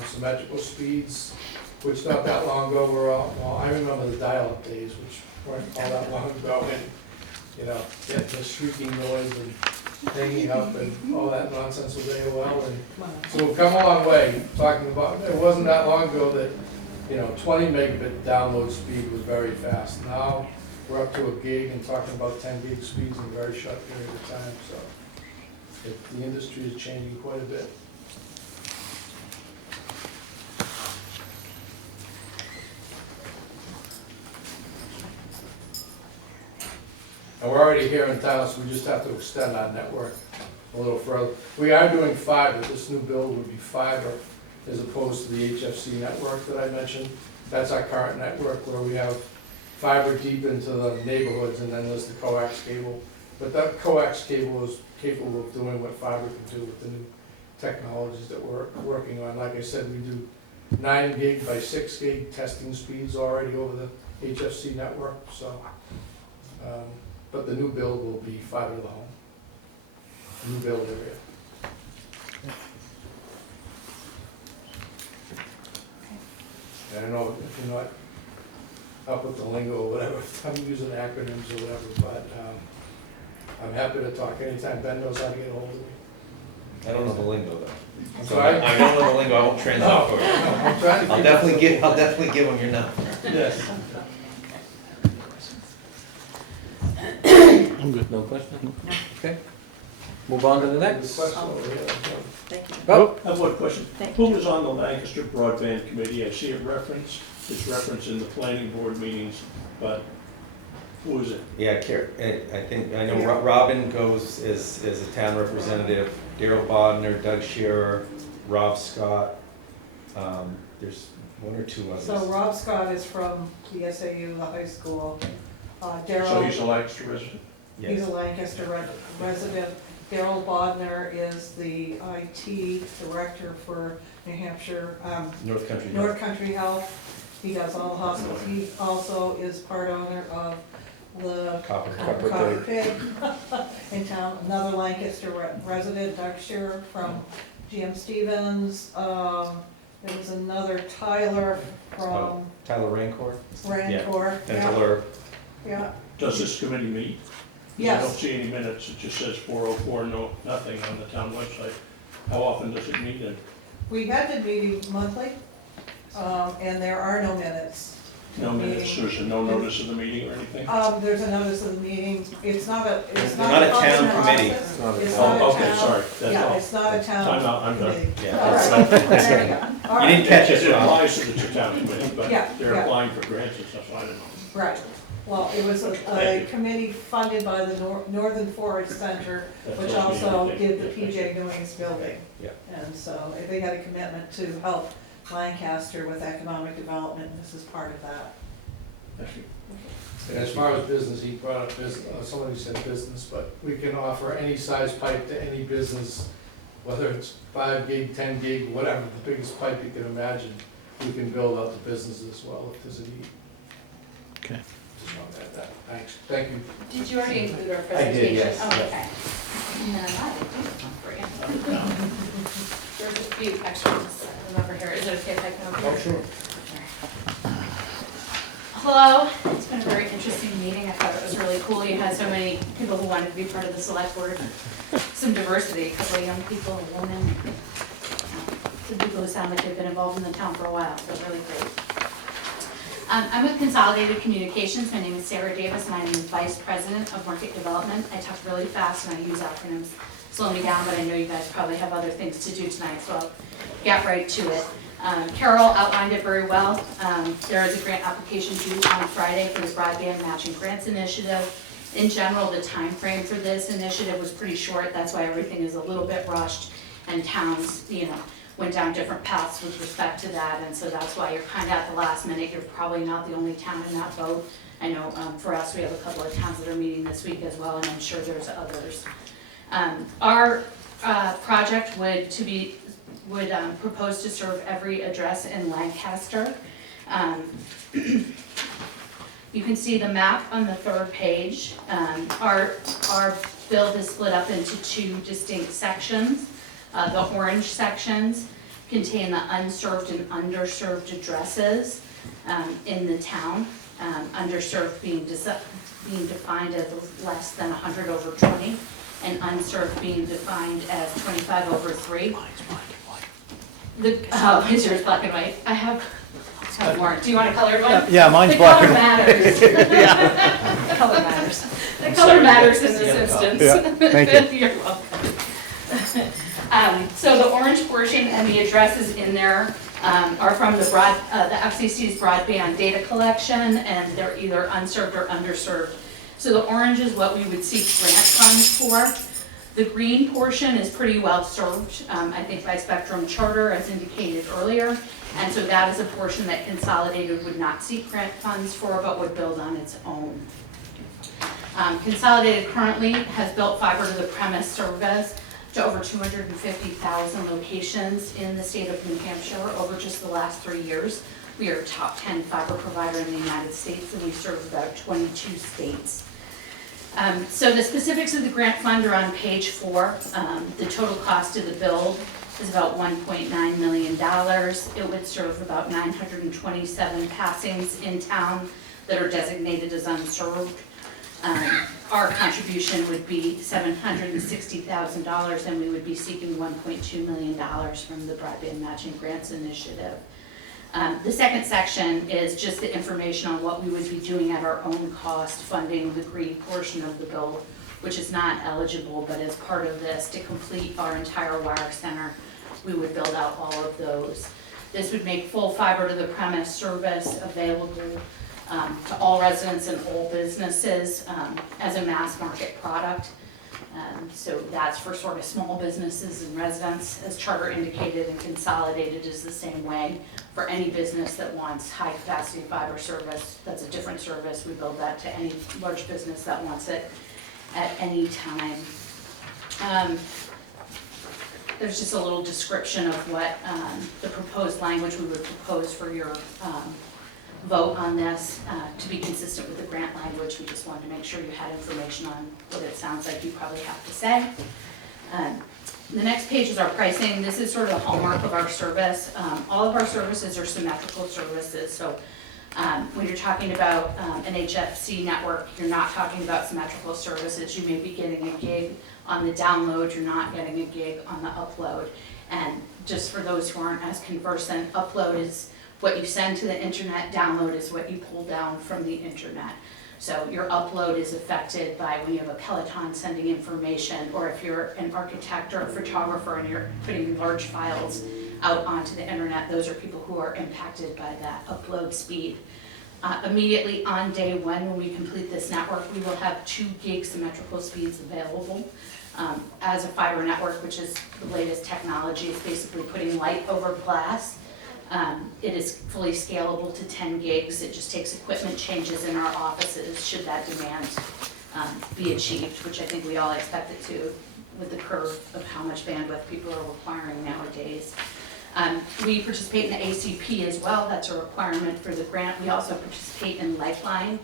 symmetrical speeds, which not that long ago were all, well, I remember the dial-up days, which weren't all that long ago, and, getting the shrieking noise and hanging up and all that nonsense with AOL, and so we've come a long way, talking about, it wasn't that long ago that, 20 megabit download speed was very fast. Now, we're up to a gig and talking about 10 gig speeds in a very short period of time, so the industry is changing quite a bit. And we're already here in town, so we just have to extend our network a little further. We are doing fiber. This new build would be fiber as opposed to the HFC network that I mentioned. That's our current network where we have fiber deep into the neighborhoods, and then there's the coax cable. But that coax cable is capable of doing what fiber can do with the new technologies that we're working on. Like I said, we do 9 gig by 6 gig testing speeds already over the HFC network, so. But the new build will be fiber to the home, new build area. I don't know if you're not up with the lingo or whatever, I'm using acronyms or whatever, but I'm happy to talk anytime. Ben knows how to get a hold of me. I don't know the lingo though. I'm So sorry? I don't know the lingo, I won't translate for you. I'm trying to I'll keep definitely it give, simple. I'll definitely give them your number. Yes. I'm good. No question? Okay. Move on to the next. Question over here. Thank you. Oh, I have one question. Thank you. Who was on the Lancaster Broadband Committee? I see it referenced, it's referenced in the planning board meetings, but Who is it? Yeah, I know Robin goes as a town representative, Daryl Bodner, Doug Shearer, Rob Scott. There's one or two others. So Rob Scott is from the SAU, the high school. So Daryl, he's a Lancaster resident? he's Yes. a Lancaster resident. Daryl Bodner is the IT director for New Hampshire, North Country. North Country Health. He does all hospitals. He also is part owner of the Copper Pig in town. Another Lancaster resident, Doug Shearer from GM Stevens. There was another Tyler from Tyler Rancor. Rancor. Dental. Yeah, Does this committee meet? I don't yes. see any minutes, it just says 404, nothing on the town website. How often does it meet and? We had been meeting monthly, and there are no minutes. No minutes, there's no notice of the meeting or anything? There's a notice of the meeting. It's not a Not a town functional committee. office. It's not a It's town- not a Okay, town- sorry, that's Yeah, all. it's not a town. Time out, I'm done. committee. Yeah, All that's right, not- there you go. All You right. didn't catch It it, Rob. applies to the town committee, but Yeah, they're yeah. applying for grants and stuff, I don't know. Right. Well, it was a committee funded by the Northern Forest Center, That which tells me also everything. did the PJ Doings building. Yeah. And so they had a commitment to help Lancaster with economic development, and this is part of that. Thank you. And as far as business, he brought up business, somebody said business, but we can offer any size pipe to any business, whether it's 5 gig, 10 gig, whatever, the biggest pipe you can imagine. We can build out the business as well if there's a need. Okay. Just want to add that. Thanks. Thank you. Did you already include our I did, presentation? yes. Oh, okay. No, I didn't do this one for you. There's a few extras over here. Is it okay if I come over here? sure. Hello, it's been a very interesting meeting. I thought it was really cool. You had so many people who wanted to be part of the select board. Some diversity, a couple of young people, a woman. Some people who sound like they've been involved in the town for a while, so really great. I'm with Consolidated Communications. My name is Sarah Davis, and I'm the Vice President of Market Development. I talk really fast and I use acronyms. Slow me down, but I know you guys probably have other things to do tonight, so I'll get right to it. Carol outlined it very well. There is a grant application due on Friday for the Broadband Matching Grants Initiative. In general, the time frame for this initiative was pretty short. That's why everything is a little bit rushed, and towns, went down different paths with respect to that, and so that's why you're kind of at the last minute. You're probably not the only town in that boat. I know for us, we have a couple of towns that are meeting this week as well, and I'm sure there's others. Our project would propose to serve every address in Lancaster. You can see the map on the third page. Our build is split up into two distinct sections. The orange sections contain the unserved and underserved addresses in the town. Underserved being defined as less than 100 over 20, and unserved being defined as 25 over 3. Oh, is yours black and white? I have more. Do you want a colored one? Yeah, mine's black and white. The color matters. The color matters. The color matters in this instance. Yeah, thank you. You're welcome. So the orange portion and the addresses in there are from the FCC's broadband data collection, and they're either unserved or underserved. So the orange is what we would seek grant funds for. The green portion is pretty well served, I think by Spectrum Charter, as indicated earlier, and so that is a portion that Consolidated would not seek grant funds for, but would build on its own. Consolidated currently has built fiber to the premise service to over 250,000 locations in the state of New Hampshire over just the last 3 years. We are a top 10 fiber provider in the United States, and we serve about 22 states. So the specifics of the grant fund are on page 4. The total cost of the build is about $1.9 million. It would serve about 927 passings in town that are designated as unserved. Our contribution would be $760,000, and we would be seeking $1.2 million from the Broadband Matching Grants Initiative. The second section is just the information on what we would be doing at our own cost, funding the green portion of the bill, which is not eligible, but as part of this, to complete our entire wire center, we would build out all of those. This would make full fiber to the premise service available to all residents and all businesses as a mass market product. So that's for sort of small businesses and residents, as charter indicated, and consolidated is the same way. For any business that wants high capacity fiber service, that's a different service. We build that to any large business that wants it at any time. There's just a little description of what the proposed language we would propose for your vote on this. To be consistent with the grant language, we just wanted to make sure you had information on what it sounds like you probably have to say. The next page is our pricing. This is sort of the hallmark of our service. All of our services are symmetrical services, so when you're talking about an HFC network, you're not talking about symmetrical services. You may be getting a gig on the download, you're not getting a gig on the upload. And just for those who aren't as conversant, upload is what you send to the internet, download is what you pull down from the internet. So your upload is affected by when you have a Peloton sending information, or if you're an architect or a photographer and you're putting large files out onto the internet, those are people who are impacted by that upload speed. Immediately on day one, when we complete this network, we will have 2 gig symmetrical speeds available. As a fiber network, which is the latest technology, it's basically putting light over glass. It is fully scalable to 10 gigs. It just takes equipment changes in our offices should that demand be achieved, which I think we all expect it to with the curve of how much bandwidth people are requiring nowadays. We participate in the ACP as well. That's a requirement for the grant. We also participate in Lifeline.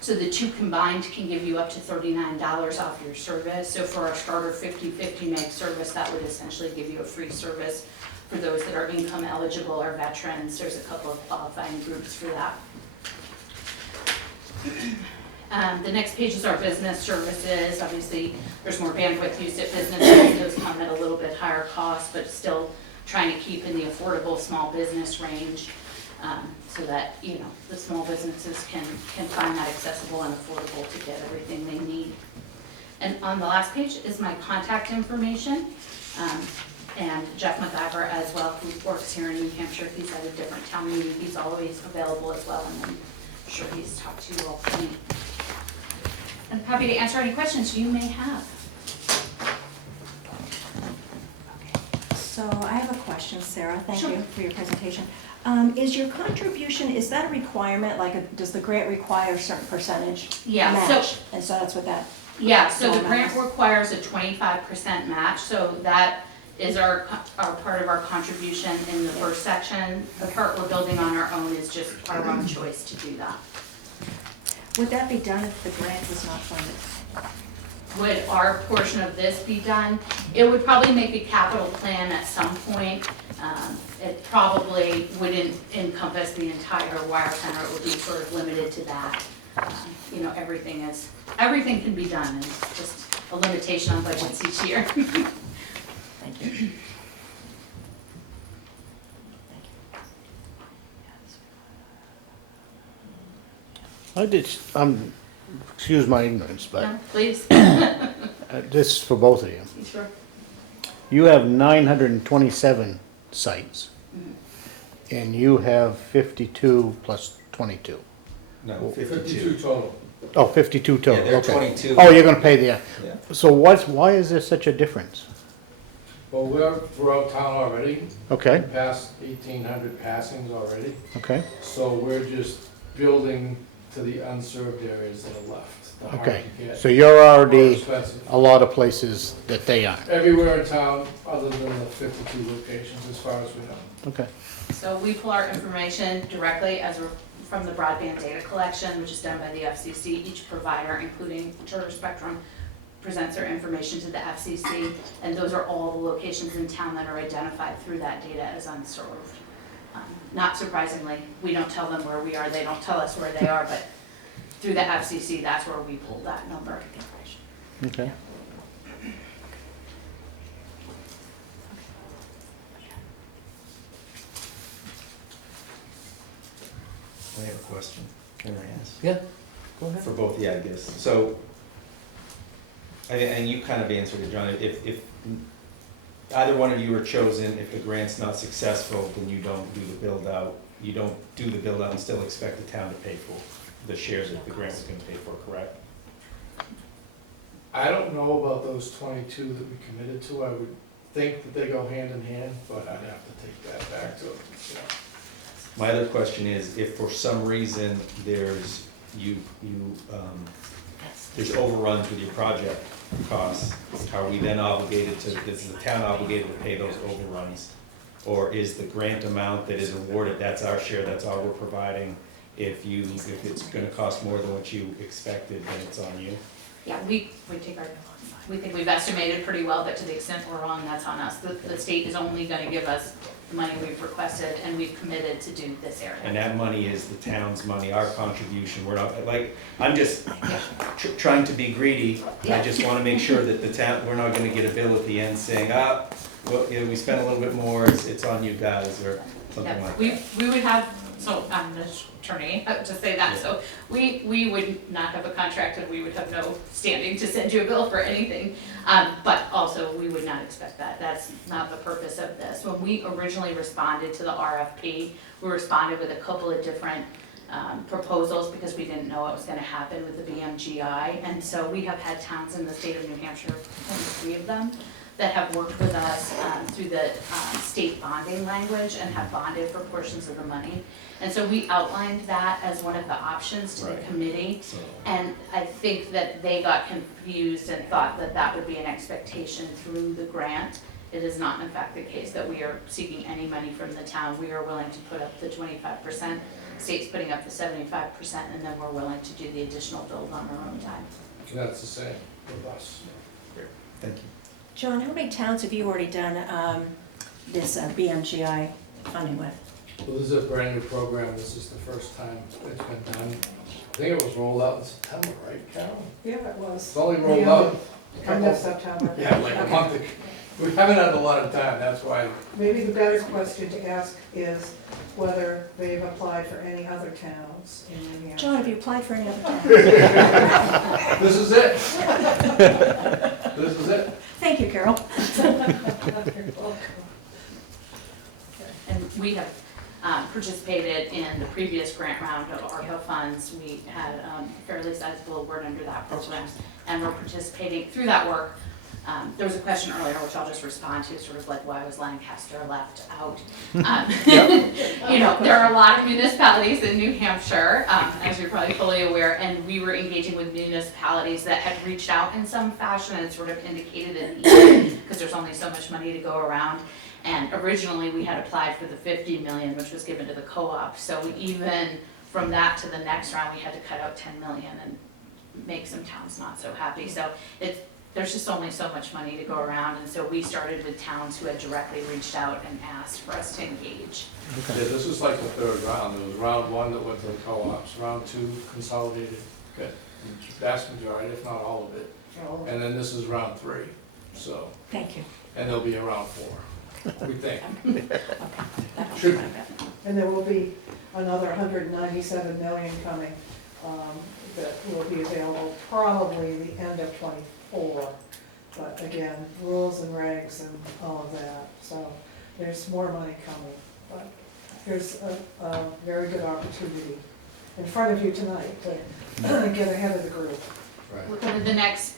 So the 2 combined can give you up to $39 off your service. So for our starter 50/50 meg service, that would essentially give you a free service for those that are income eligible or veterans. There's a couple of qualifying groups for that. The next page is our business services. Obviously, there's more bandwidth used at businesses. Those come at a little bit higher cost, but still trying to keep in the affordable small business range, so that, you know, the small businesses can find that accessible and affordable to get everything they need. And on the last page is my contact information. And Jeff McIver as well, who works here in New Hampshire. If he's at a different town meeting, he's always available as well, and I'm sure he's talked to you all tonight. I'm happy to answer any questions you may have. So I have a question, Sarah. Thank Sure. you for your presentation. Is your contribution, is that a requirement, does the grant require a certain percentage Yeah, match? And so that's what that. Yeah, so the grant requires a 25% match, so that is our part of our contribution in the first section. The part we're building on our own is just our own choice to do that. Would that be done if the grant was not funded? Would our portion of this be done? It would probably make a capital plan at some point. It probably wouldn't encompass the entire wire center. It would be sort of limited to that. You know, everything can be done, and it's just a limitation on budgets each year. Thank you. Excuse my ignorance, but No, please. this is for both of you. Sure. You have 927 sites, Mm-hmm. and you have 52 plus 22. No, 52 total. Oh, 52 total, Yeah, they're okay. 22. Oh, you're gonna pay the, Yeah. so why is there such a difference? Well, we're throughout town already. Okay, We passed 1,800 passings already. okay, So we're just building to the unserved areas that are left. The hard okay. to get, So you're more already expensive. a lot of places that they aren't. Everywhere in town, other than the 52 locations, as far as we know. Okay, So we pull our information directly from the broadband data collection, which is done by the FCC. Each provider, including Charter Spectrum, presents their information to the FCC, and those are all the locations in town that are identified through that data as unserved. Not surprisingly, we don't tell them where we are, they don't tell us where they are, but through the FCC, that's where we pull that number. okay. I have a question. Can I ask? Yeah, go ahead. For both, yeah, I guess. So, and you kind of answered it, John. If either one of you are chosen, if the grant's not successful, then you don't do the build out. You don't do the build out and still expect the town to pay for it. the shares that the grant was gonna pay for, correct? I don't know about those 22 that we committed to. I would think that they go hand in hand, but I'd have to take that back to, My other question is, if for some reason there's overruns with your project costs, are we then obligated to, is the town obligated to pay those overruns? Or is the grant amount that is awarded, that's our share, that's all we're providing? If it's gonna cost more than what you expected, then it's on you? Yeah, we take our, we think we've estimated pretty well, but to the extent we're wrong, that's on us. The state is only gonna give us the money we've requested, and we've committed to do this area. And that money is the town's money, our contribution, we're not, like, I'm just trying to be greedy. I just wanna make sure that the town, we're not gonna get a bill at the end saying, well, you know, we spent a little bit more, it's on you guys, or something like that. We would have, so I'm the attorney to say that, so we would not have a contract and we would have no standing to send you a bill for anything. But also, we would not expect that. That's not the purpose of this. When we originally responded to the RFP, we responded with a couple of different proposals because we didn't know what was gonna happen with the BMGI. And so we have had towns in the state of New Hampshire, only 3 of them, that have worked with us through the state bonding language and have bonded for portions of the money. And so we outlined that as one of the options to the committee. And I think that they got confused and thought that that would be an expectation through the grant. It is not in fact the case that we are seeking any money from the town. We are willing to put up the 25%, state's putting up the 75%, and then we're willing to do the additional build on our own time. that's the same with us. Thank you. John, how many towns have you already done this BMGI funding with? Well, this is a brand new program. This is the first time it's been done. I think it was rolled out in September, right, Carol? Yeah, it was. It's only rolled out. End of September. Yeah, like a month ago. We haven't had a lot of time, that's why. Maybe the better question to ask is whether they've applied for any other towns in New Hampshire. John, have you applied for any other towns? This is it. This is it. Thank you, Carol. And we have participated in the previous grant round of ARPA funds. We had a fairly sizable award under that program, and we're participating through that work. There was a question earlier, which I'll just respond to, sort of like why was Lancaster left out? You know, there are a lot of municipalities in New Hampshire, as you're probably fully aware, and we were engaging with municipalities that had reached out in some fashion and sort of indicated an need, because there's only so much money to go around. And originally, we had applied for the 50 million, which was given to the co-op. So even from that to the next round, we had to cut out 10 million and make some towns not so happy. So there's just only so much money to go around. And so we started with towns who had directly reached out and asked for us to engage. Yeah, this was like the third round. There was round 1 that went to the co-ops, round 2 consolidated, good, vast majority, if not all of it. And then this is round 3, so. Thank you. And there'll be a round 4. We think. Should. And there will be another 197 million coming that will be available probably the end of '24. But again, rules and regs and all of that, so there's more money coming. But here's a very good opportunity in front of you tonight to get ahead of the group. Right. Look at the next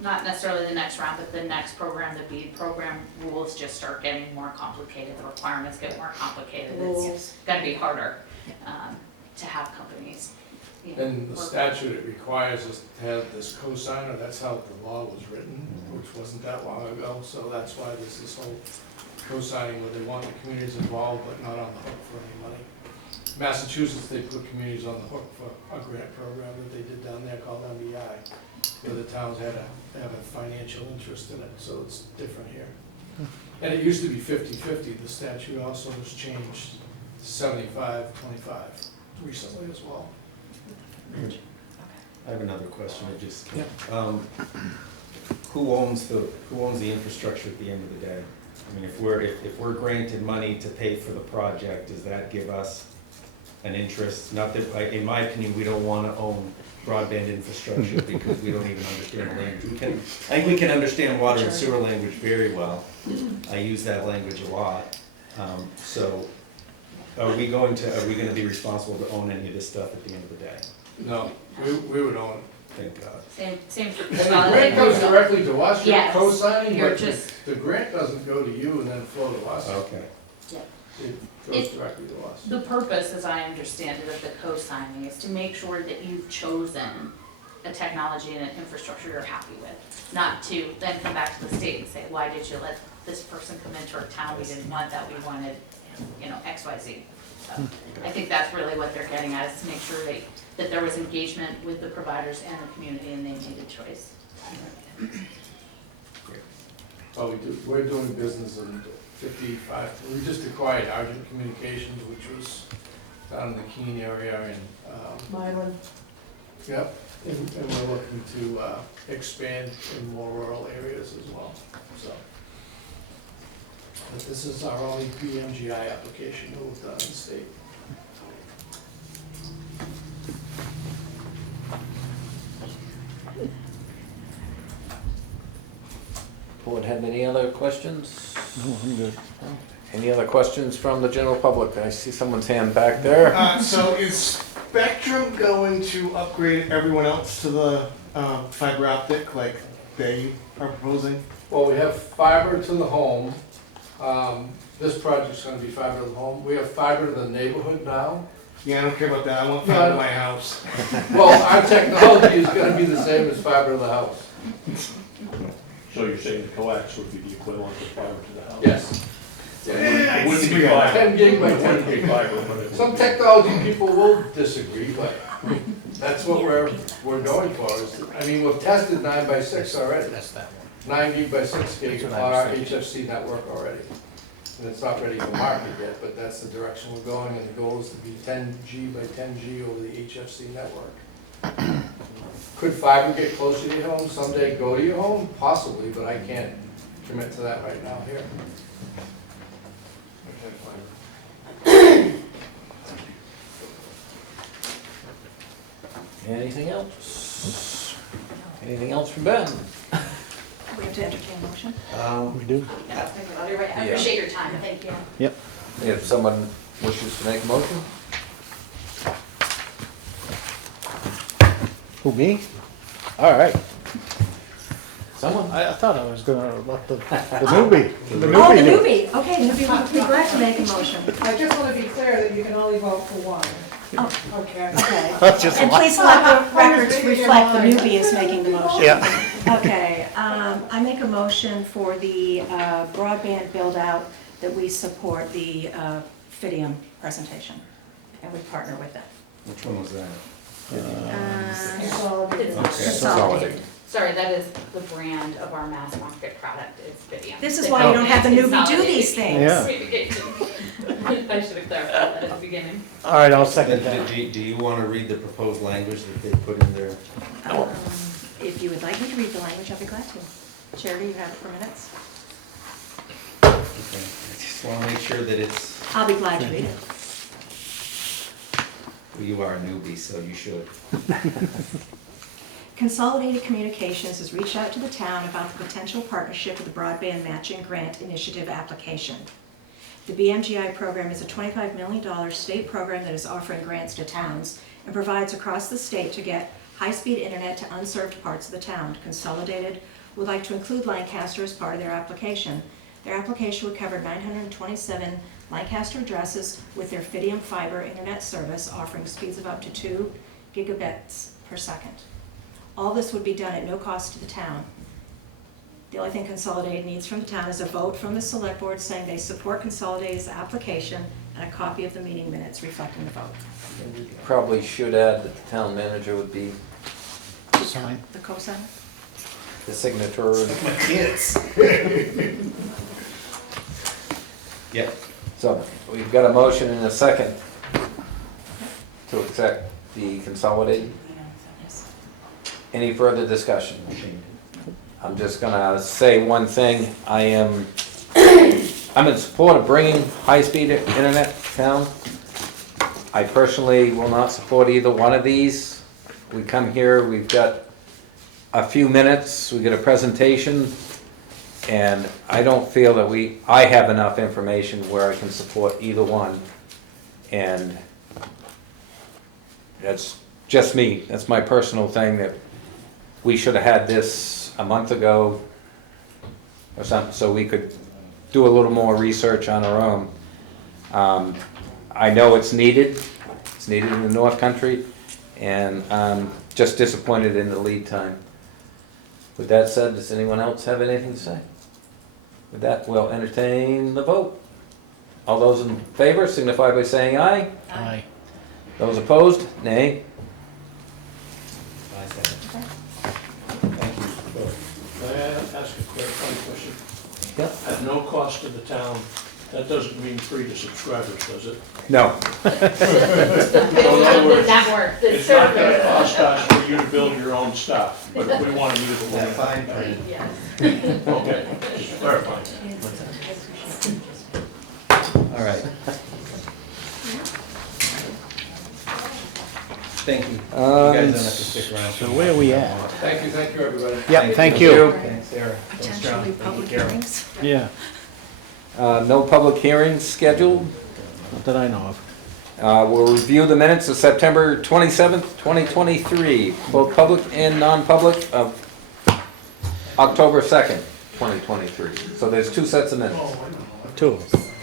not necessarily the next round, but the next program, the BEAD program, rules just start getting more complicated, the requirements get more complicated. It's gonna be harder to have companies. In the statute, it requires us to have this cosigner, that's how the law was written, which wasn't that long ago, so that's why there's this whole cosigning where they want the communities involved, but not on the hook for any money. Massachusetts, they put communities on the hook for a grant program that they did down there called MBI, where the towns had to have a financial interest in it, so it's different here. And it used to be 50-50, the statute also was changed 75-25 recently as well. I have another question, who owns the infrastructure at the end of the day? I mean, if we're granted money to pay for the project, does that give us an interest? Not that, in my opinion, we don't want to own broadband infrastructure because we don't even understand the language. I think we can understand water and sewer language very well. I use that language a lot. So are we gonna be responsible to own any of this stuff at the end of the day? No, we would own it. Thank God. Same for And the grant goes directly to us, you're Yes. co-signing, You're but just- the grant doesn't go to you and then flow to us. Okay. It goes directly to us. The purpose, as I understand it, of the co-signing is to make sure that you've chosen a technology and an infrastructure you're happy with, not to then come back to the state and say, why did you let this person come into our town, we didn't want that, we wanted, X, Y, Z. So I think that's really what they're getting at, is to make sure that there was engagement with the providers and the community, and they made a choice. Well, we're doing business in 55, we just acquired Argent Communications, which was down in the Keene area, and, Mylan. yep, and we're looking to expand in more rural areas as well, so. But this is our only BMGI application that we've done in the state. Board have any other questions? No, I'm good. Any other questions from the general public? I see someone's hand back there. So is Spectrum going to upgrade everyone else to the fiber optic like they are proposing? Well, we have fiber to the home. This project's gonna be fiber to the home. We have fiber to the neighborhood now. Yeah, I don't care about that. I want fiber to my house. Well, our technology is gonna be the same as fiber to the house. So you're saying the coax would be the equivalent of fiber to the house? Yes. It wouldn't be fiber. 10 gig by It 10 wouldn't be gig. fiber, but it. Some technology people will disagree, but that's what we're going for. We've tested 9 by 6 already. That's that one. 9 gig by 6 gig That's on what I was our thinking. HFC network already. And it's not ready for market yet, but that's the direction we're going, and the goal is to be 10G by 10G over the HFC network. Could fiber get closer to your home, someday go to your home? Possibly, but I can't commit to that right now here. Anything else? Anything else from Ben? We have to entertain a motion? We do. Yeah, I'll be right. I appreciate your time, thank you. Yep. If someone wishes to make a motion? Who, me? All right. Someone? I thought I was gonna let the newbie. Oh, the do it. newbie, okay, the newbie would be glad to make a motion. I just want to be clear that you can only vote for one. Oh, Okay. okay. That's just And one. please let the records reflect the newbie is making the motion. Yeah. Okay, I make a motion for the broadband build-out that we support the Fidium presentation, and we partner with them. Which one was that? Consolidated. Consolidated. Sorry, that is the brand of our mass market product, it's Fidium. This is why you don't have the newbie do these things. Yeah. I should have clarified that at the beginning. All right, I'll second that. Do you wanna read the proposed language that they put in there? If you would like me to read the language, I'd be glad to. Charity, you have it for minutes? Okay. I just wanna make sure that it's, I'll be glad to read it. well, you are a newbie, so you should. Consolidated Communications has reached out to the town about the potential partnership with the Broadband Matching Grant Initiative application. The BMGI program is a $25 million state program that is offering grants to towns and provides across the state to get high-speed internet to unserved parts of the town. Consolidated would like to include Lancaster as part of their application. Their application would cover 927 Lancaster addresses with their Fidium fiber internet service offering speeds of up to 2 gigabits per second. All this would be done at no cost to the town. The only thing Consolidated needs from the town is a vote from the select board saying they support Consolidated's application and a copy of the meeting minutes reflecting the vote. Probably should add that the town manager would be Sign. The co-sign? the signature. My kids. Yep. So we've got a motion and a second to accept the consolidated. Any further discussion? I'm just gonna say one thing. I'm in support of bringing high-speed internet to town. I personally will not support either one of these. We come here, we've got a few minutes, we get a presentation, and I don't feel that I have enough information where I can support either one. And that's just me, that's my personal thing, that we should have had this a month ago or something, so we could do a little more research on our own. I know it's needed in the North Country, and I'm just disappointed in the lead time. With that said, does anyone else have anything to say? With that, we'll entertain the vote. All those in favor signify by saying aye. Aye. Those opposed, nay. May I ask a clarifying question? Yep. At no cost to the town, that doesn't mean free to subscribers, does it? No. That work, the It's not gonna server. cost us for you to build your own stuff, but if we want to use it, we'll. Fine print. Yes. Okay, just clarifying. All right. Thank you. You guys don't have to stick around. So where are we at? Thank you, everybody. Yep, thank you. Thanks, Sarah. Thanks, John. Potentially Thank you, public Carol. hearings. Yeah, No public hearings scheduled. not that I know of. We'll review the minutes of September 27th, 2023, both public and non-public, of October 2nd, 2023. So there's two sets of minutes. Two.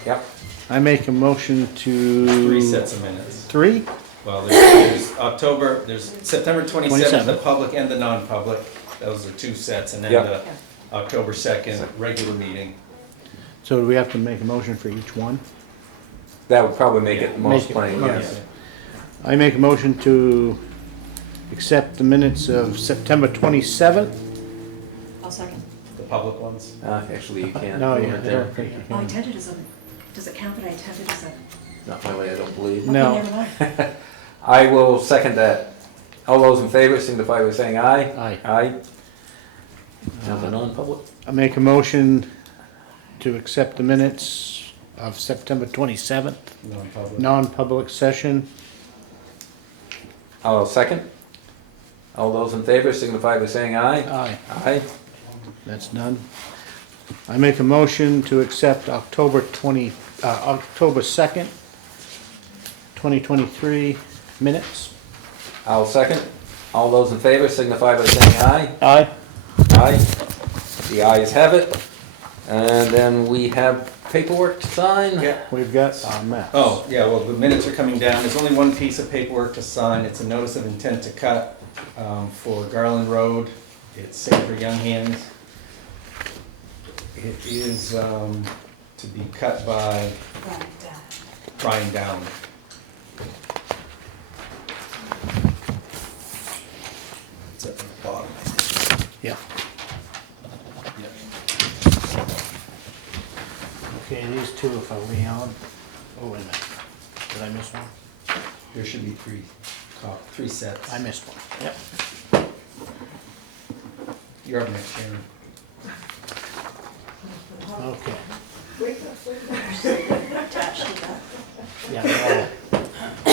Yep. I make a motion to. 3 sets of minutes. 3? Well, there's October, there's September 27th, the 27th. public and the non-public. Those are 2 sets, and then Yep. the October 2nd regular meeting. So do we have to make a motion for each one? That would probably make it most Make it- plain, okay. yes. I make a motion to accept the minutes of September 27th. I'll second. The public ones. Actually, you can't. No, do yeah, it I there. don't think you Oh, I can. attended as a, does it count that I attended as a? Not really, I don't believe. Okay, No. never mind. I will second that. All those in favor signify by saying aye. Aye. Aye. Now the non-public. I make a motion to accept the minutes of September 27th, Non-public. non-public session. I'll second. All those in favor signify by saying aye. Aye. Aye. That's done. I make a motion to accept October 2nd, 2023 minutes. I'll second. All those in favor signify by saying aye. Aye. Aye. The ayes have it. And then we have paperwork to sign. Yeah. We've got maps. Oh, yeah, well, the minutes are coming down. There's only one piece of paperwork to sign. It's a notice of intent to cut for Garland Road. It's Safer Young Hands. It is to be cut by Brian Down. It's at the bottom, I think. Yeah. Okay, these two, if I on. Oh, wait a minute. Did I miss one? There should be 3 sets. I missed one. Yep. You're up next, Sharon. Okay. Attached to that. Yeah, they're all.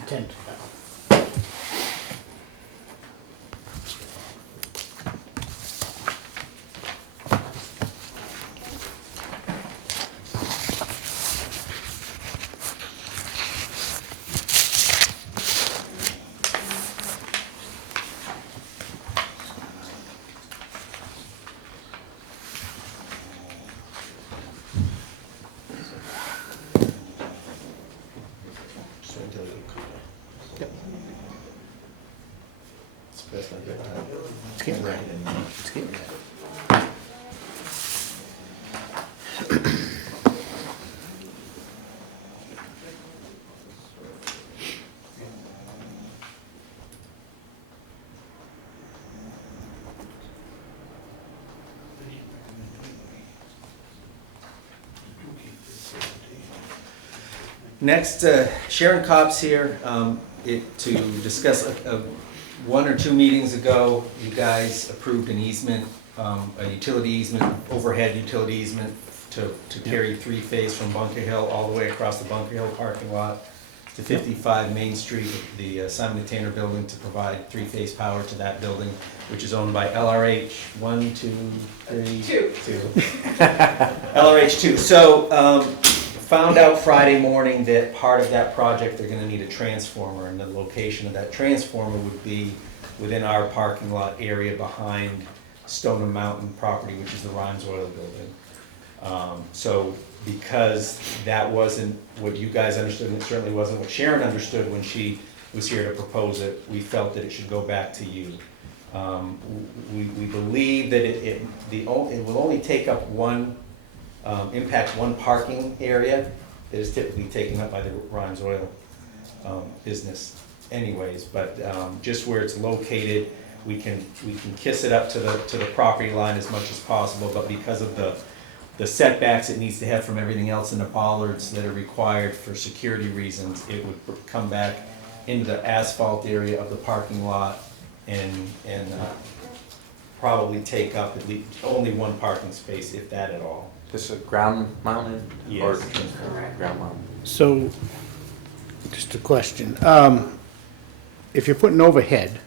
Intent. It's getting ready. It's getting ready. Next, Sharon Kopp's here to discuss 1 or 2 meetings ago, you guys approved an easement a utility easement, overhead utility easement to carry three-phase from Bunker Hill all the way across the Bunker Hill parking lot to 55 Main Street, the Simon and Tanner building, to provide three-phase power to that building, which is owned by LRH 1, 2, 3, 2. LRH 2. So found out Friday morning that part of that project they're going to need a transformer, and the location of that transformer would be within our parking lot area behind Stoneham Mountain property, which is the Rhymes Oil building. So because that wasn't what you guys understood, and it certainly wasn't what Sharon understood when she was here to propose it, we felt that it should go back to you. We believe that it will only take up impact one parking area that is typically taken up by the Rhymes Oil business anyways, but just where it's located, we can kiss it up to the property line as much as possible, but because of the setbacks it needs to have from everything else in the bollards that are required for security reasons, it would come back into the asphalt area of the parking lot and probably take up at least only one parking space, if that at all. This is ground mounted? Yes. Or ground mounted? So, just a question. If you're putting overhead,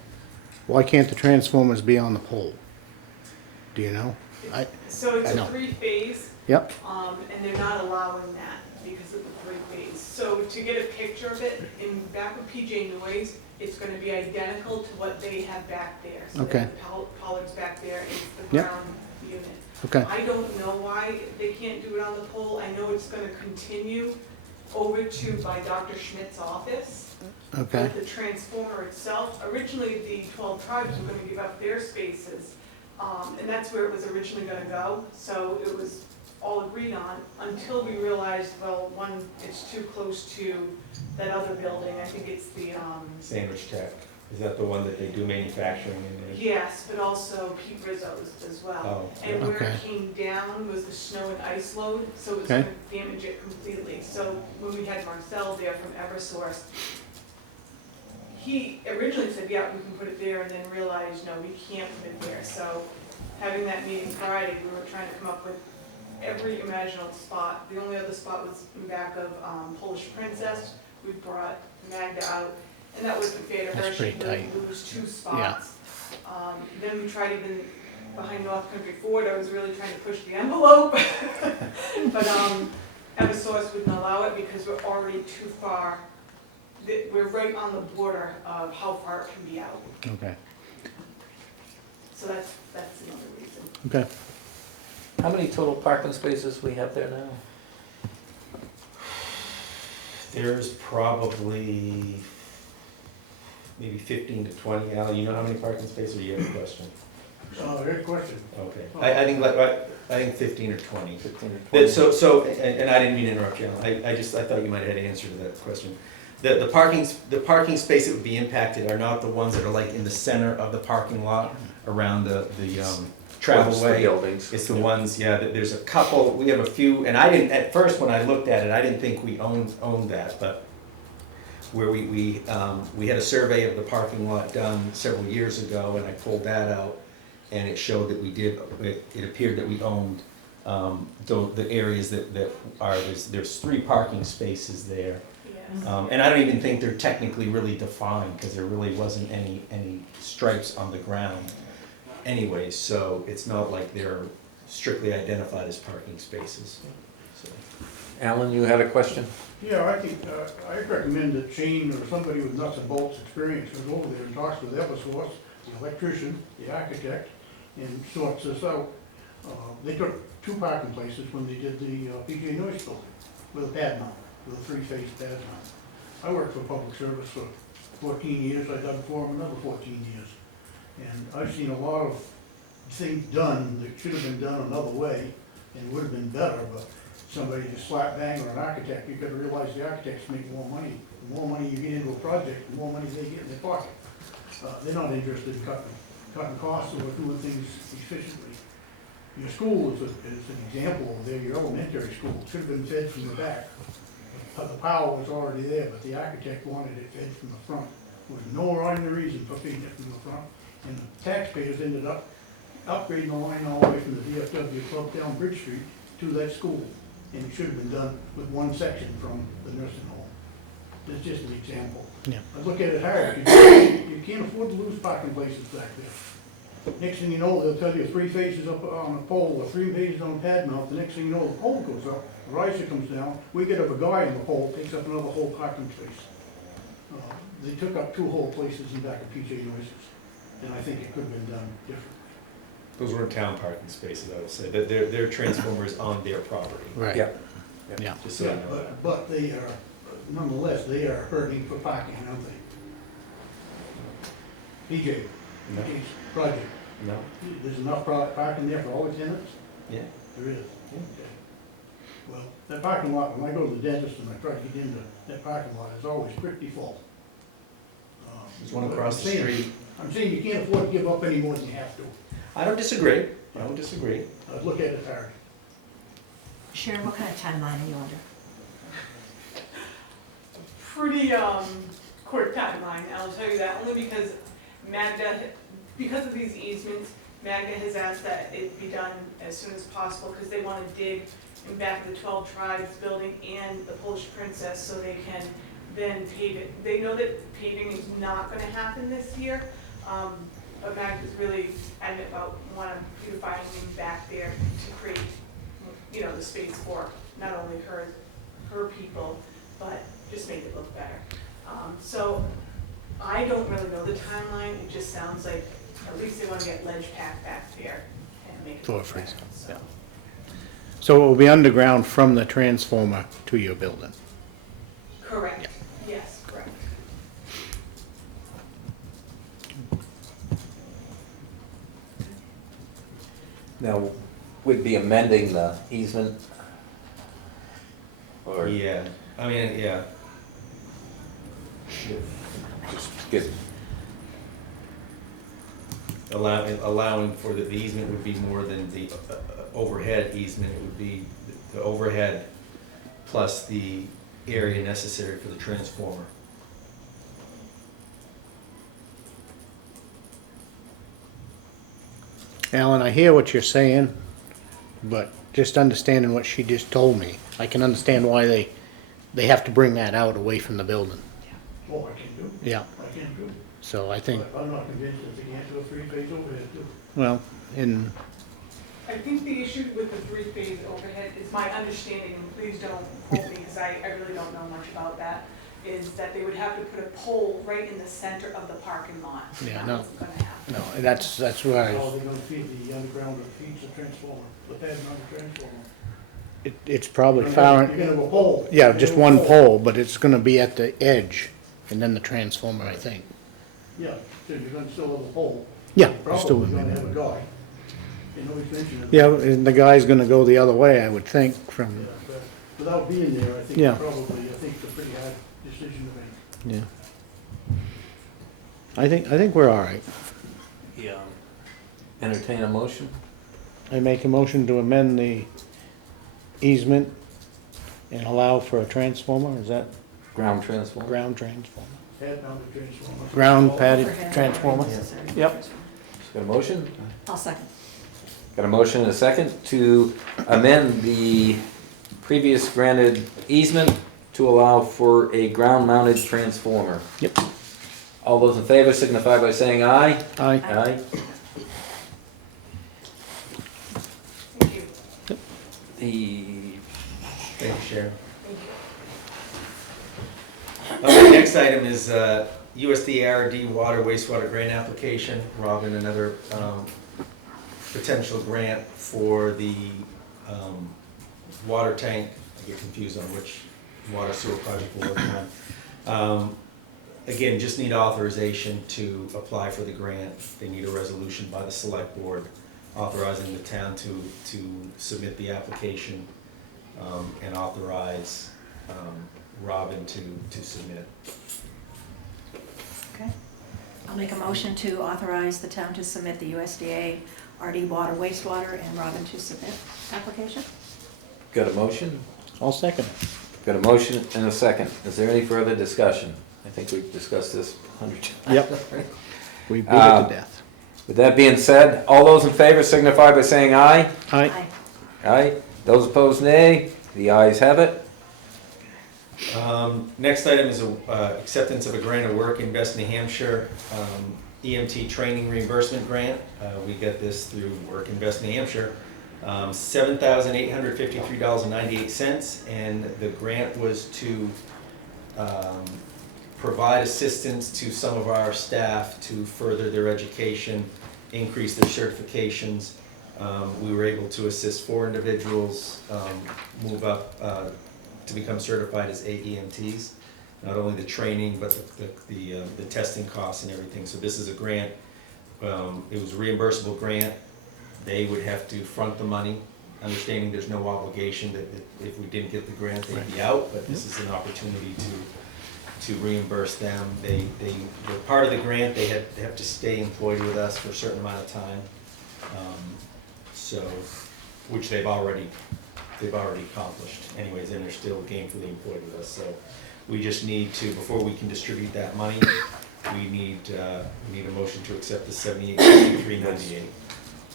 why can't the transformers be on the pole? Do you know? So it's I a know. three-phase. Yep. And they're not allowing that because of the three-phase. So to get a picture of it, in back of PJ Noise, it's gonna be identical to what they have back there. So Okay. the pollard's back there, it's the Yep. ground unit. Okay. I don't know why they can't do it on the pole. I know it's gonna continue over to by Dr. Schmidt's office. Okay. But the transformer itself, originally the 12 tribes were gonna give up their spaces, and that's where it was originally gonna go. So it was all agreed on until we realized, well, one, it's too close to that other building. I think it's the, Sandwich Tech, is that the one that they do manufacturing in there? yes, but also Pete Rizzo's as well. Oh, And where okay. it came down was the snow and ice load, so it was Okay. gonna damage it completely. So when we had Marcel there from Eversource, he originally said, yeah, we can put it there, and then realized, no, we can't put it there. So having that meeting Friday, we were trying to come up with every imaginable spot. The only other spot was in back of Polish Princess. We brought Magda out, and that wasn't fair to her. That's pretty She tight. would lose 2 spots. Then we tried even behind North Country Ford. I was really trying to push the envelope. But Eversource wouldn't allow it because we're already too far. We're right on the border of how far it can be out. Okay. So that's another reason. Okay. How many total parking spaces we have there now? There's probably maybe 15 to 20. Al, you know how many parking spaces, or you have a question? Good question. Okay. I think 15 or 20. 15 or 20. And I didn't mean to interrupt you, Alan. I thought you might have had an answer to that question. The parking space that would be impacted are not the ones that are like in the center of the parking lot around the travelway. buildings. It's the ones, yeah, there's a couple, we have a few, and I didn't, at first when I looked at it, I didn't think we owned that, but where we had a survey of the parking lot done several years ago, and I pulled that out, and it showed that we did, it appeared that we owned the areas that are, there's 3 parking spaces there. And I don't even think they're technically really defined, because there really wasn't any stripes on the ground anyway, so it's not like they're strictly identified as parking spaces. So. Alan, you had a question? Yeah, I think, I'd recommend that Shane or somebody with nuts and bolts experience goes over there and talks with Eversource, the electrician, the architect, and sorts this out. They took 2 parking places when they did the PJ Noise building with a pad mount, with a 3-phase pad mount. I worked for public service for 14 years, I done for them another 14 years. And I've seen a lot of things done that should have been done another way and would have been better, but somebody just slap bang or an architect, you gotta realize the architects make more money. The more money you get into a project, the more money they get in their pocket. They're not interested in cutting costs or doing things efficiently. Your school is an example of there, your elementary school should have been fed from the back. The power was already there, but the architect wanted it fed from the front. There was no rhyme or reason for feeding it from the front. And the taxpayers ended up upgrading the line all the way from the VFW club down Bridge Street to that school. And it should have been done with one section from the nursing home. That's just an example. Yeah. I look at it hard, because you can't afford to lose parking places back there. Next thing you know, they'll tell you 3 phases up on a pole, or 3 phases on a pad mount. The next thing you know, the pole goes up, the riser comes down, we get up a guy on the pole, takes up another whole parking space. They took up 2 whole places in back of PJ Noises, and I think it could have been done differently. Those weren't town parking spaces, I would say, that their transformers on their property. Right. Yeah. Yeah. Just so you know. But they are, nonetheless, they are hurting for parking, aren't they? PJ, No. PJ's project, No? there's enough parking there for all the tenants? Yeah. There is? Okay. Well, that parking lot, when I go to the dentist and I try to get into that parking lot, it's always pretty full. There's one across the I'm saying- street. I'm saying you can't afford to give up any more than you have to. I don't disagree. I don't disagree. I'd look at it hard. Sharon, what kind of timeline are you under? Pretty, quick timeline, I'll tell you that, only because Magda, because of these easements, Magda has asked that it be done as soon as possible, because they wanna dig in back of the 12 Tribes building and the Polish Princess, so they can then pave it. They know that paving is not gonna happen this year, but Magda's really adamant about wanting beautifying back there to create, you know, the space for not only her people, but just make it look better. So I don't really know the timeline, it just sounds like at least they wanna get ledge packed back there and make it For look free, better, so. yeah. So it will be underground from the transformer to your building? Correct, yes, correct. Now, we'd be amending the easement? Or Yeah, I mean, yeah. just get, Allowing for the easement would be more than the overhead easement, it would be the overhead plus the area necessary for the transformer. Alan, I hear what you're saying, but just understanding what she just told me, I can understand why they have to bring that out away from the building. Oh, I can do. Yeah. I can do. So I think, But I'm not convinced that they can't do a 3-phase overhead too. well, in, I think the issue with the 3-phase overhead is my understanding, and please don't quote me, because I really don't know much about that, is that they would have to put a pole right in the center of the parking lot. Yeah, That no. wasn't gonna happen. no, that's why How are they gonna feed the underground that feeds the transformer, the pad mounted transformer? it's probably You're far, gonna have a pole. yeah, You're just gonna have one a pole, but it's gonna be at the edge, and then the transformer, I think. Yeah, so you're gonna still have a pole. Yeah, You're still probably would be gonna have a there. guy. You know, he's mentioned it. Yeah, and the guy's gonna go the other way, I would think, Yeah, from, but without being there, I think Yeah. probably, I think it's a pretty hard decision to make. yeah. I think we're all right. yeah, entertain a motion? I make a motion to amend the easement and allow for a transformer, is that Ground transformer? ground transformer? Pad mounted transformer. Ground padded Overhead transformer? necessary. Yep. Got a motion? I'll second. Got a motion and a second to amend the previous granted easement to allow for a ground-mounted transformer. Yep. All those in favor signify by saying aye. Aye. Aye. Thank you. The, Thank you, Sharon. Thank you. The next item is USDRD water wastewater grant application. Robin, another potential grant for the water tank. I get confused on which water sewer project we're working on. Again, just need authorization to apply for the grant. They need a resolution by the select board authorizing the town to submit the application and authorize Robin to submit. Okay. I'll make a motion to authorize the town to submit the USDA RD water wastewater and Robin to submit application. got a motion? I'll second it. Got a motion and a second. Is there any further discussion? I think we've discussed this 100 times. Yep. We beat it to death. With that being said, all those in favor signify by saying aye. Aye. Aye. Those opposed, nay. The ayes have it. Next item is acceptance of a grant of work, Invest New Hampshire EMT training reimbursement grant. We got this through Work Invest New Hampshire. $7,853.98, and the grant was to provide assistance to some of our staff to further their education, increase their certifications. We were able to assist 4 individuals move up to become certified as AEMTs. Not only the training, but the testing costs and everything. So this is a grant. It was a reimbursable grant. They would have to front the money, understanding there's no obligation that if we didn't get the grant, they'd be out. But this is an opportunity to reimburse them. They were part of the grant. They have to stay employed with us for a certain amount of time. So, which they've already accomplished anyways, and they're still gainfully employed with us. So we just need to, before we can distribute that money, we need a motion to accept the $78,398.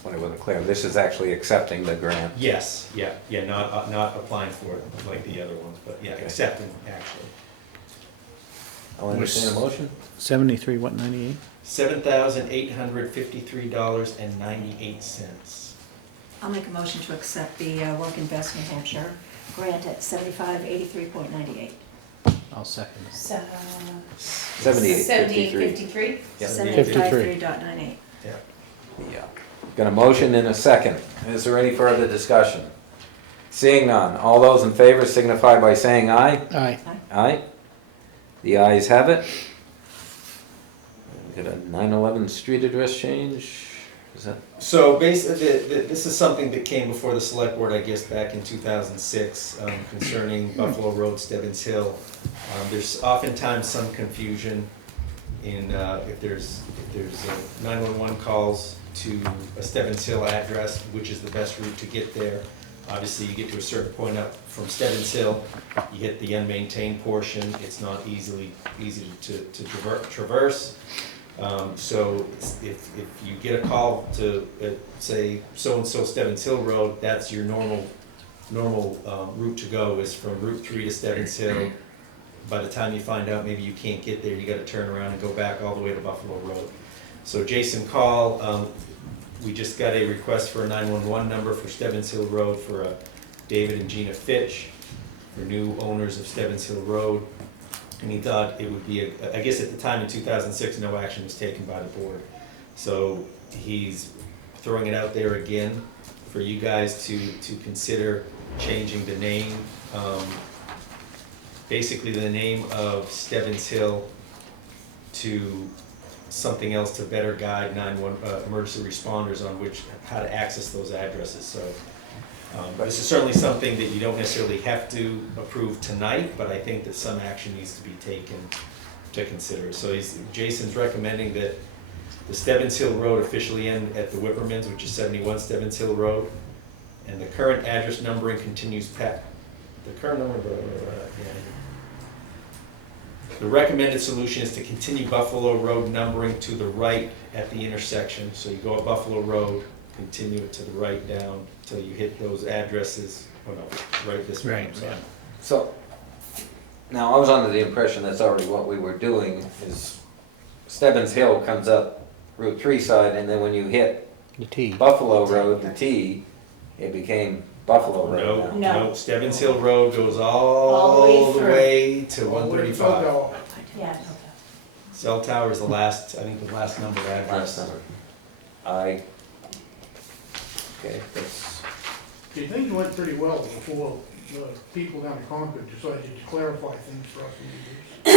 When it wasn't clear, this is actually accepting the grant. Yes, yeah, not applying for it like the other ones, but yeah, accepting actually. I'll entertain a motion. 73, what, 98? $7,853.98. I'll make a motion to accept the Work Invest New Hampshire grant at 7583.98. I'll second it. 7853. Yep. 7853.98. Yeah. Yeah. Got a motion and a second. Is there any further discussion? Seeing none, all those in favor signify by saying aye. Aye. Aye. The ayes have it. We got a 911 street address change. Is that? So basically, this is something that came before the select board, I guess, back in 2006, concerning Buffalo Road, Stebbins Hill. There's oftentimes some confusion in if there's 911 calls to a Stebbins Hill address, which is the best route to get there. Obviously, you get to a certain point up from Stebbins Hill, you hit the unmaintained portion. It's not easy to traverse. So if you get a call to say so-and-so Stebbins Hill Road, that's your normal route to go, is from Route 3 to Stebbins Hill. By the time you find out maybe you can't get there, you got to turn around and go back all the way to Buffalo Road. So Jason called. We just got a request for a 911 number for Stebbins Hill Road for David and Gina Fitch, for new owners of Stebbins Hill Road. And he thought it would be, I guess at the time in 2006, no action was taken by the board. So he's throwing it out there again for you guys to consider changing the name. Basically the name of Stebbins Hill to something else to better guide emergency responders on how to access those addresses. So this is certainly something that you don't necessarily have to approve tonight, but I think that some action needs to be taken to consider. So Jason's recommending that the Stebbins Hill Road officially end at the Whippermans, which is 71 Stebbins Hill Road, and the current address numbering continues the current number. The recommended solution is to continue Buffalo Road numbering to the right at the intersection. So you go up Buffalo Road, continue it to the right down until you hit those addresses. Oh no, right this way. Right, yeah. So, now I was under the impression that's already what we were doing, is Stebbins Hill comes up Route 3 side, and then when you hit The T. Buffalo Road, the T, it became Buffalo Road. No, Stebbins Hill Road goes all the way to 135. Yeah. Cell tower is the last, I think the last number of address. Last number. Okay, that's, Okay, things went pretty well before the people down in Concord decided to clarify things for us to do.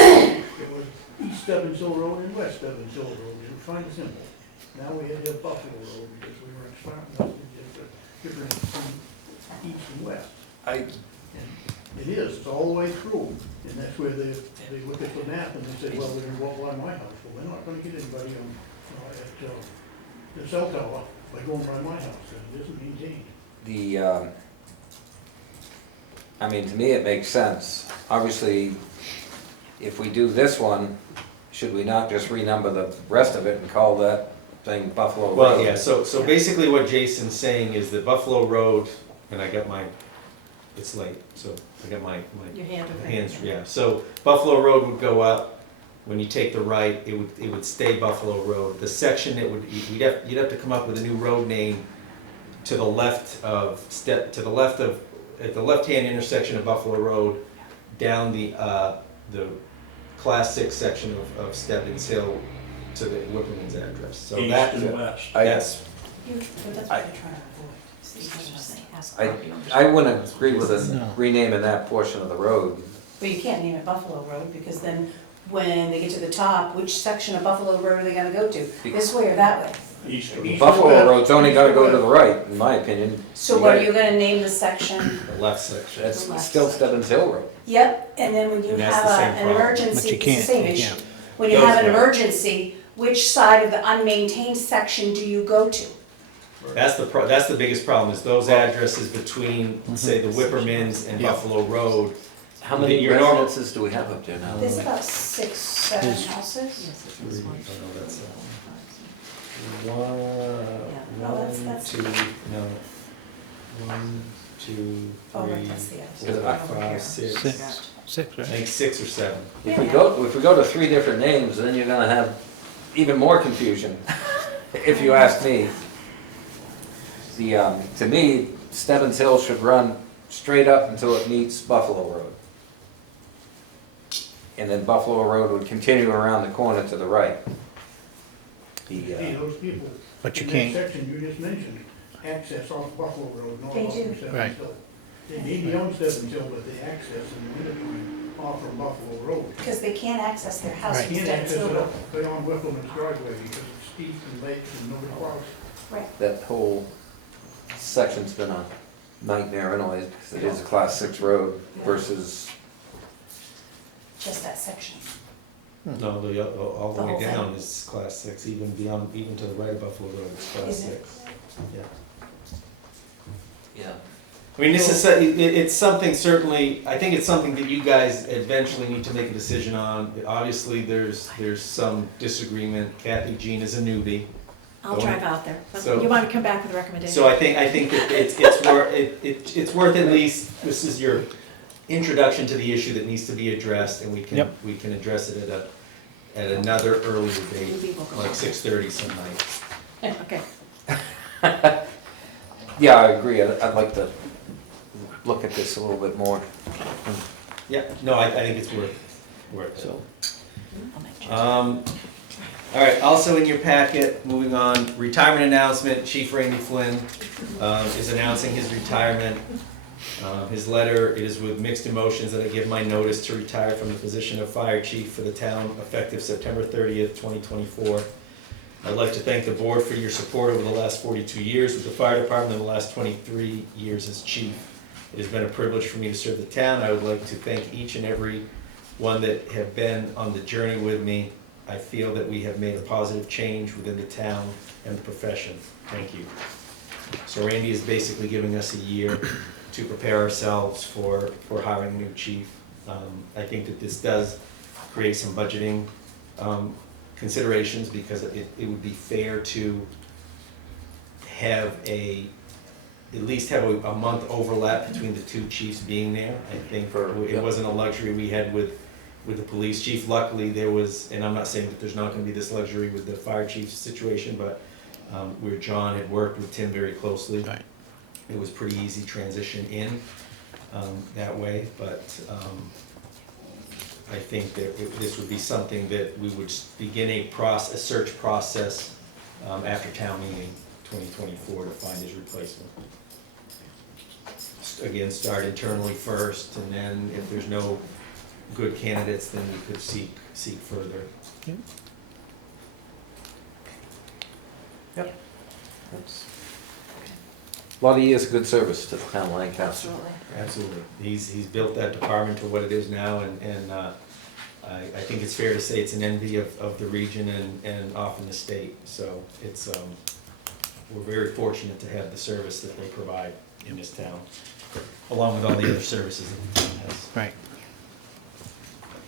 It was East Stebbins Hill Road and West Stebbins Hill Road. It was kind of simple. Now we had to have Buffalo Road because we were expanding us into different east and west. And it is, it's all the way through. And that's where they look at the map and they say, well, they're gonna walk by my house. Well, they're not gonna get anybody on, at the cell tower by going by my house. It isn't maintained. I mean, to me, it makes sense. Obviously, if we do this one, should we not just renumber the rest of it and call that saying Buffalo Road. Well, yeah, so basically what Jason's saying is that Buffalo Road, and I got my, it's late, so I got my Your hand over there. hands, yeah. So Buffalo Road would go up, when you take the right, it would stay Buffalo Road. The section that would, you'd have to come up with a new road name to the left of, at the left-hand intersection of Buffalo Road, down the Class 6 section of Stebbins Hill to the Whipperman's address. So East that, and west. yes. I wouldn't agree with us renaming that portion of the road. But you can't name it Buffalo Road, because then when they get to the top, which section of Buffalo Road are they gonna go to? This way or that way? East or Buffalo Road's only gotta go to the right, in my opinion. So what are you gonna name the section? The left section. It's still Stebbins Hill Road. Yep, and then when you And that's have the same an problem. emergency, But you it's the can't, same you issue. can't. When you Goes have an right. emergency, which side of the unmaintained section do you go to? That's the biggest problem, is those addresses between, say, the Whippermans and Yeah. Buffalo Road. How many Your normal- residences do we have up there now? There's about 6, 7 There's- houses. One, two, no. 1, 2, Oh, right, 3, that's the Because I- 4, 5, 6. Six, I right? think 6 or 7. If we go to 3 different names, then you're gonna have even more confusion, if you ask me. To me, Stebbins Hill should run straight up until it meets Buffalo Road. And then Buffalo Road would continue around the corner to the right. Hey, those people But you in can't- that section you just mentioned, access off Buffalo Road, north They off do. from Stebbins Right. Hill. They may be on Stebbins Hill, but they access in the wintertime off from Buffalo Road. Because they can't access their house Right. in Can't Stebbins access Hill it Road. up beyond Whippleman's driveway because it's steep and lake and nobody cross. That whole section's been a nightmare anyways, because it is a Class 6 road versus, Just that section. No, all the The whole way thing. down is Class 6, even to the right of Buffalo Road, it's Class Is it? 6. Yeah. yeah. I mean, this is, it's something certainly, I think it's something that you guys eventually need to make a decision on. Obviously, there's some disagreement. Kathy Jean is a newbie. I'll Going- drive out there. But So- you want to come back with a recommendation? So I think that it's worth at least, this is your introduction to the issue that needs to be addressed, and we can address it at another earlier date, like 6:30 some night. Okay. Yeah, I agree, I'd like to look at this a little bit more. Yeah, no, I think it's worth it. So, All right, also in your packet, moving on, retirement announcement, Chief Randy Flynn is announcing his retirement. His letter, it is with mixed emotions that I give my notice to retire from the position of fire chief for the town effective September 30th, 2024. I'd like to thank the board for your support over the last 42 years with the fire department and the last 23 years as chief. It has been a privilege for me to serve the town. I would like to thank each and every one that have been on the journey with me. I feel that we have made a positive change within the town and the profession. Thank you. So Randy is basically giving us a year to prepare ourselves for hiring a new chief. I think that this does create some budgeting considerations because it would be fair to have at least have a month overlap between the two chiefs being there. I think it wasn't a luxury we had with the police chief. Luckily, there was, and I'm not saying that there's not gonna be this luxury with the fire chief situation, but where John had worked with Tim very closely. Right. It was pretty easy transition in that way, but I think that this would be something that we would begin a search process after town meeting 2024 to find his replacement. Again, start internally first, and then if there's no good candidates, then we could seek further. Yep. A lot of years of good service to the town of Lancaster. Absolutely. He's built that department to what it is now, and I think it's fair to say it's an envy of the region and often the state. So it's, we're very fortunate to have the service that they provide in this town, along with all the other services that the town has. Right.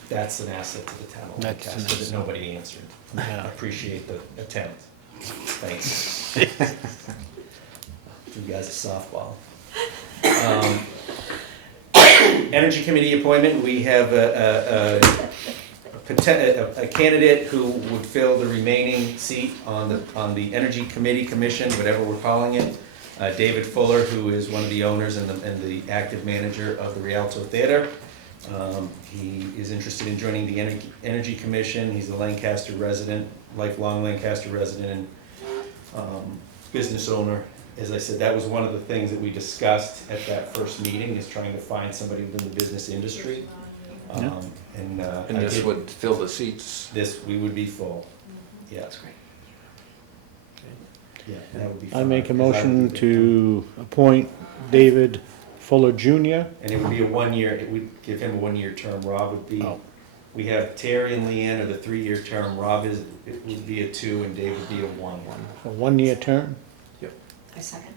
That's an asset to the town of That's an Lancaster that asset. nobody answered. Yeah. I appreciate the attempt. Thanks. You guys a softball. Energy Committee appointment, we have a candidate who would fill the remaining seat on the Energy Commission, whatever we're calling it. David Fuller, who is one of the owners and the active manager of the Rialto Theater. He is interested in joining the Energy Commission. He's a Lancaster resident, lifelong Lancaster resident, and business owner. As I said, that was one of the things that we discussed at that first meeting, is trying to find somebody within the business industry. And this would fill the seats? We would be full. Yeah. That's great. Yeah, that would be fine. I make a motion to appoint David Fuller Jr. And it would be a 1 year, it would give him a 1 year term. Rob would be, we have Terry and Leanne are the 3 year term. Rob it would be a 2, and Dave would be a 1. A 1 year term? Yep. I second.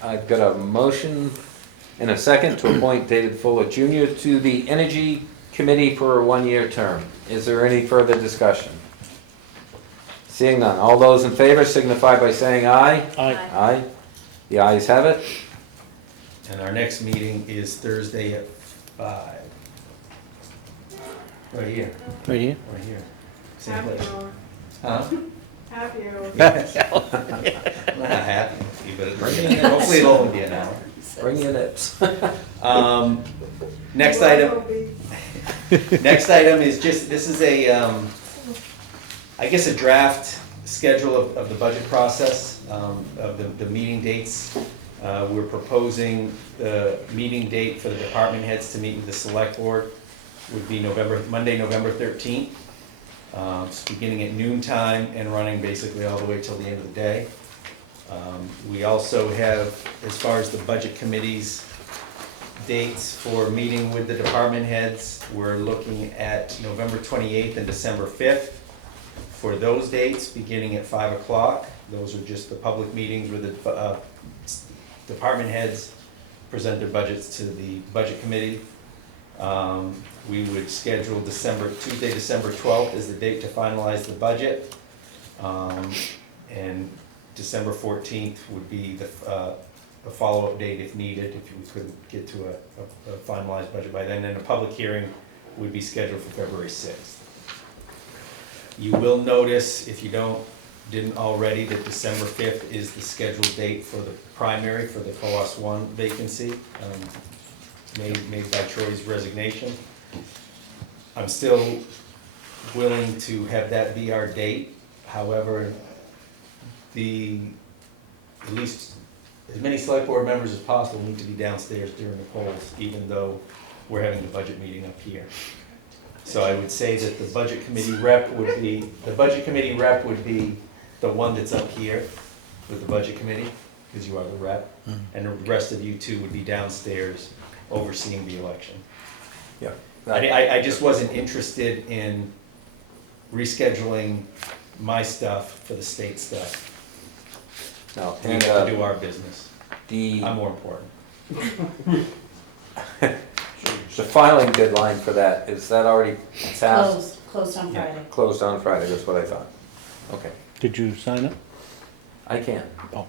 I've got a motion and a second to appoint David Fuller Jr. to the Energy Committee for a 1 year term. Is there any further discussion? Seeing none. All those in favor signify by saying aye. Aye. Aye. The ayes have it. And our next meeting is Thursday at 5. Right here. Right here? Right here. Same Happy place. hour. Huh? Happy hour. Yes. I'm not happy, but hopefully it'll only be an hour. Bring your nips. Next item. Next item is just, this is I guess a draft schedule of the budget process, of the meeting dates. We're proposing the meeting date for the department heads to meet with the select board would be Monday, November 13th. It's beginning at noon time and running basically all the way till the end of the day. We also have, as far as the budget committee's dates for meeting with the department heads, we're looking at November 28th and December 5th. For those dates, beginning at 5 o'clock, those are just the public meetings where the department heads present their budgets to the budget committee. We would schedule Tuesday, December 12th is the date to finalize the budget. And December 14th would be the follow-up date if needed, if we couldn't get to a finalized budget by then. And a public hearing would be scheduled for February 6th. You will notice, if you didn't already, that December 5th is the scheduled date for the primary for the COAS 1 vacancy, made by Troy's resignation. I'm still willing to have that be our date. However, at least as many select board members as possible need to be downstairs during the polls, even though we're having the budget meeting up here. So I would say that the budget committee rep would be the one that's up here with the budget committee, because you are the rep, and the rest of you two would be downstairs overseeing the election. Yeah. I just wasn't interested in rescheduling my stuff for the state stuff. No, We have to do our business. I'm more important. The filing deadline for that, is that already passed? Closed on Yeah, Friday. closed on Friday, that's what I thought. Okay. Did you sign up? I can. Oh.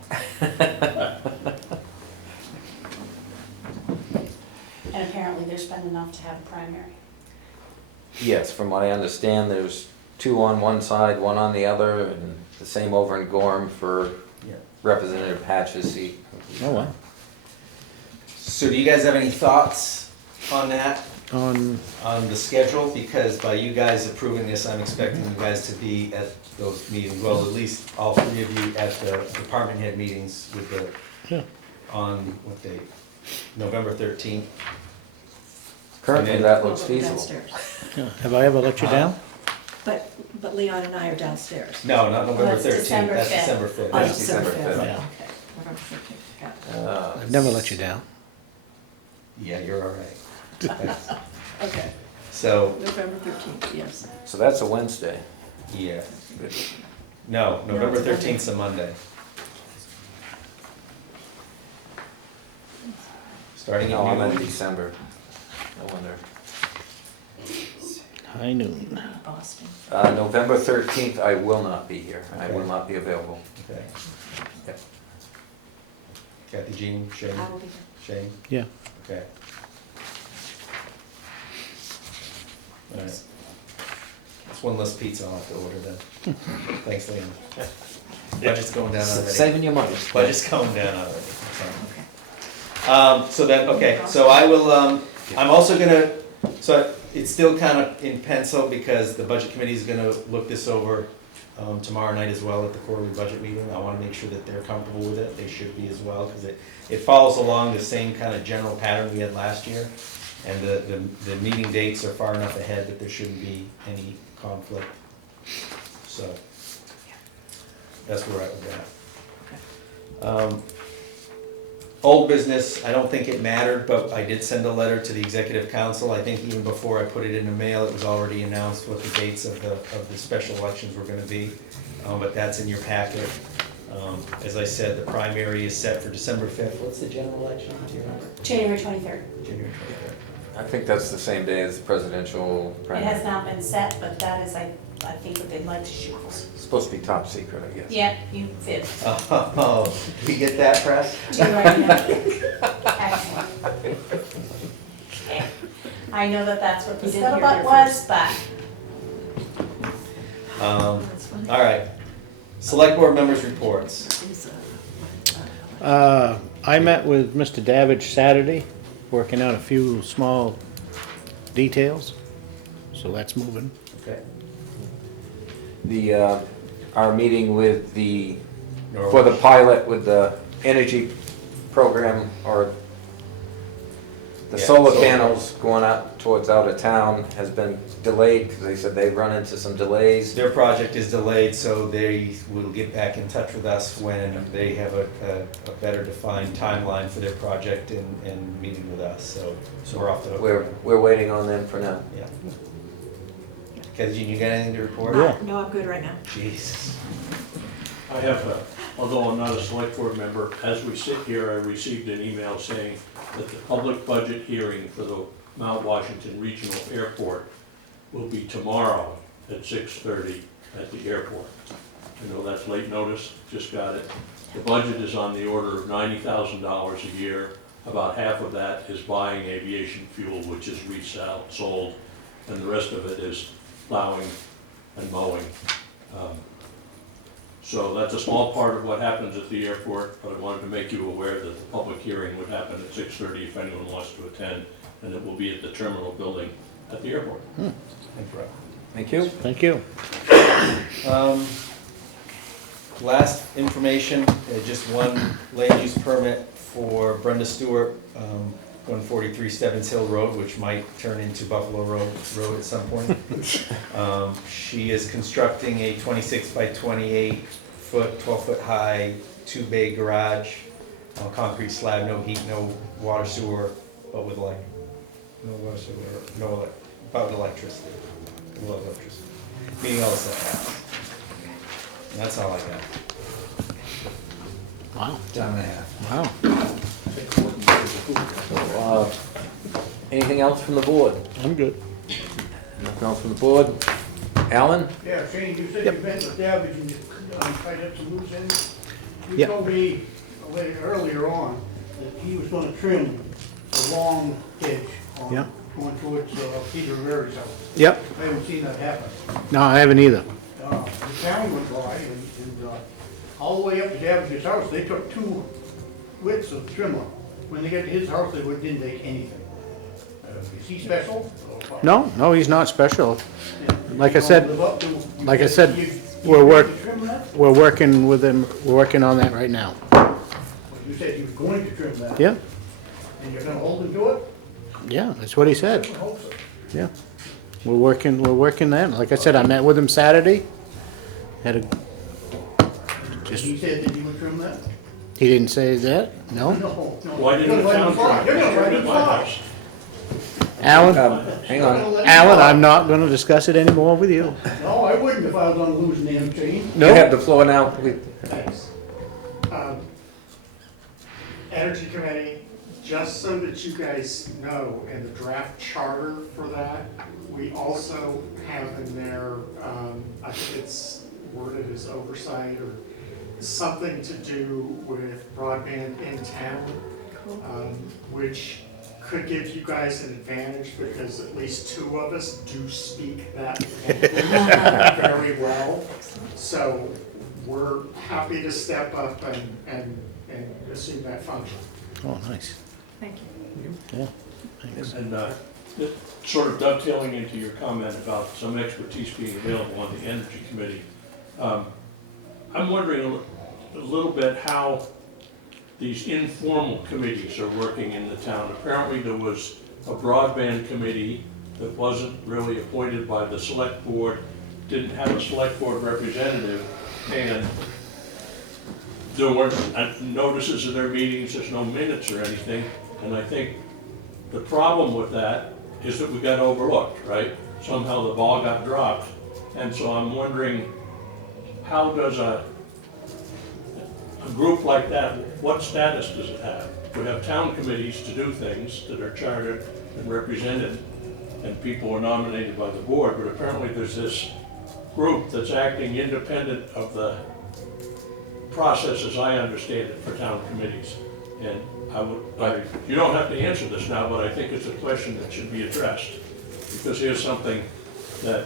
And apparently there's been enough to have a primary. Yes, from what I understand, there's 2 on one side, 1 on the other, and the same over in Gorham for Representative Hatch's seat. Oh, well. So do you guys have any thoughts on that? On the schedule? Because by you guys approving this, I'm expecting you guys to be at those meetings, well, at least all 3 of you at the department head meetings with on what date? November 13th. Currently, that looks feasible. Downstairs. Have I ever let you down? But Leon and I are downstairs. No, not November That's 13th, December that's 5th. December 5th. Oh, That's December December 5th, 5th. okay. November 15th, got it. I've never let you down. Yeah, you're all right. Okay, So, November 13th, yes. So that's a Wednesday. yeah. No, November it's Monday. 13th is a Monday. Starting No, I'm at in noon. December. I wonder. High noon. Boston. November 13th, I will not be here. I will not be available. Okay. Yep. Kathy, Jean, Shane? I will be here. Shane? Yeah. Okay. All right. That's one less pizza I'll have to order then. Thanks, Liam. Budget's going down already. Saving your money. Budget's going down already. So then, okay, so I will, I'm also gonna, so it's still kind of in pencil because the budget committee is gonna look this over tomorrow night as well at the quarterly budget meeting. I wanna make sure that they're comfortable with it. They should be as well, because it follows along the same kind of general pattern we had last year. And the meeting dates are far enough ahead that there shouldn't be any conflict. So, that's where I was at. Old business, I don't think it mattered, but I did send a letter to the executive council. I think even before I put it in the mail, it was already announced what the dates of the special elections were gonna be. But that's in your packet. As I said, the primary is set for December 5th. What's the general election? Do you remember? January 23rd. January 23rd. I think that's the same day as the presidential It primary. has not been set, but that is, I think, what they'd like to shoot for. It's supposed to be top secret, I guess. Yeah, you fib. Oh, did we get that, press? Do you already know? Excellent. Okay. I know that that's what the You didn't hear it scuttlebutt here was, but All right. Select board members' reports. I met with Mr. Davidge Saturday, working out a few small details, so that's moving. Okay. Our meeting with for the pilot with the energy program, or the Yeah, solar solar. panels going out towards out of town has been delayed, because they said they've run into some delays. Their project is delayed, so they will get back in touch with us when they have a better defined timeline for their project and meeting with us, so we're off the hook. We're waiting on them for now. Yeah. Kathy, Jean, you got anything to report? Yeah. no, I'm good right now. Jesus. I have, although I'm not a select board member, as we sit here, I received an email saying that the public budget hearing for the Mount Washington Regional Airport will be tomorrow at 6:30 at the airport. I know that's late notice, just got it. The budget is on the order of $90,000 a year. About half of that is buying aviation fuel, which is sold, and the rest of it is plowing and mowing. So that's a small part of what happens at the airport, but I wanted to make you aware that the public hearing would happen at 6:30 if anyone wants to attend, and it will be at the terminal building at the airport. Thank you. Thank you. Last information, just one land use permit for Brenda Stewart, 143 Stebbins Hill Road, which might turn into Buffalo Road at some point. She is constructing a 26 by 28 foot, 12-foot high, 2-bay garage, concrete slab, no heat, no water sewer, but with like, no water sewer, but with electricity. Love electricity. Meeting all the setbacks. And that's all I got. Wow. Time and a half. Wow. Anything else from the board? I'm good. Nothing else from the board? Alan? Yeah, Shane, you said you met with Davidge and tied up some loose ends. You Yep. told me earlier on that he was gonna trim the long edge Yep. going towards Peter Rivera's house. Yep. I haven't seen that happen. No, I haven't either. The town went by and all the way up to Davidge's house, they took 2 widths of trimmer. When they got to his house, they didn't take anything. Is he special? No, he's not special. Like I said, we're we're working with him, we're working on that right now. You said you were going to trim that. Yeah, And you're gonna hold him to it? yeah, that's what he said. I hope so. Yeah. We're working that. Like I said, I met with him Saturday. Had a, just, He said that he would trim that? he didn't say that, no? No. Why didn't the town try? You're gonna let him fly. Alan, Hang on. Alan, I'm not gonna discuss it anymore with you. No, I wouldn't if I was on losing the end chain. You have the floor now. Thanks. Energy Committee, just so that you guys know, in the draft charter for that, We also have in there, I think it's worded as oversight or something to do with broadband in town, which could give you guys an advantage because at least 2 of us do speak that language very well. So we're happy to step up and assume that function. Oh, nice. Thank you. Yeah, thanks. And sort of dovetailing into your comment about some expertise being available on the Energy Committee, I'm wondering a little bit how these informal committees are working in the town. Apparently there was a broadband committee that wasn't really appointed by the select board, didn't have a select board representative, and there weren't notices of their meetings, there's no minutes or anything, and I think the problem with that is that we got overlooked, right? Somehow the ball got dropped, and so I'm wondering, how does a group like that, what status does it have? We have town committees to do things that are chartered and represented, and people are nominated by the board, but apparently there's this group that's acting independent of the process as I understand it for town committees. And you don't have to answer this now, but I think it's a question that should be addressed, because here's something that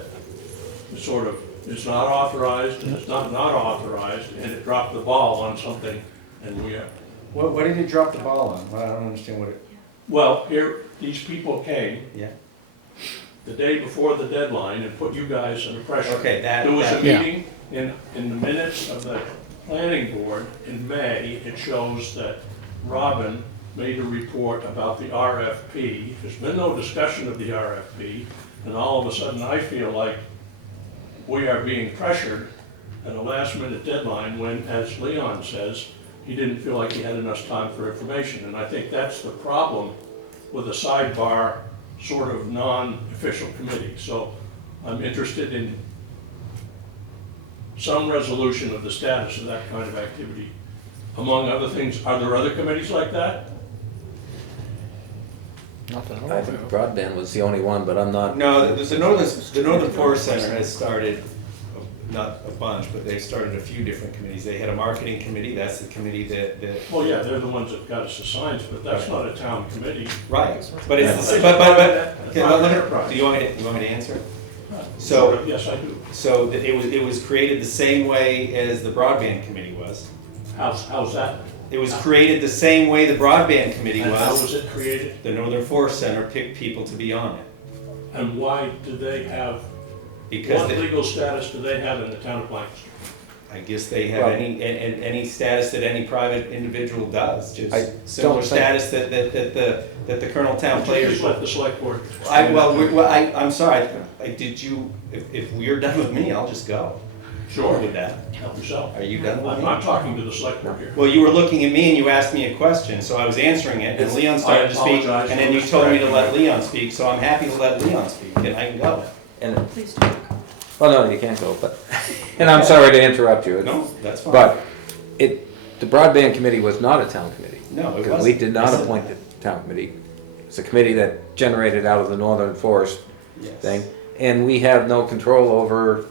sort of is not authorized and it's not authorized, and it dropped the ball on something, and we are. What did it drop the ball on? Well, I don't understand what it. Well, here, these people came. Yeah. The day before the deadline and put you guys under pressure. Okay, there was a meeting in the minutes of the planning board in May. It shows that Robin made a report about the RFP. There's been no discussion of the RFP, and all of a sudden I feel like we are being pressured at a last-minute deadline when, as Leon says, he didn't feel like he had enough time for information. And I think that's the problem with a sidebar sort of non-official committee. So I'm interested in some resolution of the status of that kind of activity. Among other things, are there other committees like that? I think broadband was the only one, but I'm not. No, the Northern Forest Center has started, not a bunch, but they've started a few different committees. They had a marketing committee, that's the committee that Well, yeah, they're the ones that got us assigned, but that's not a town committee. right, but it's, Yeah. do you want me to answer? So, yes, I do. So it was created the same way as the broadband committee was. How's that? It was created the same way the broadband committee was. And how was it created? The Northern Forest Center picked people to be on it. And why do they have, Because what legal status do they have in the town of Lancaster? I guess they have any status that any private individual does, I just similar don't status that the Colonel Town players. Just let the select board. I'm sorry, if you're done with me, I'll just go. Sure. With that. Help yourself. Are you done with I'm me? not talking to the select board here. Well, you were looking at me and you asked me a question, so I was answering it, and Leon started to speak, and then you told me to let Leon speak, so I'm happy to let Leon speak, and I can go. And, Please do. well, no, you can't go, but, and I'm sorry to interrupt you. No, that's fine. But the broadband committee was not a town committee. No, it Because wasn't. we did not I said appoint the town committee. It's a committee that generated out of the Northern Forest Yes. thing. And we have no control over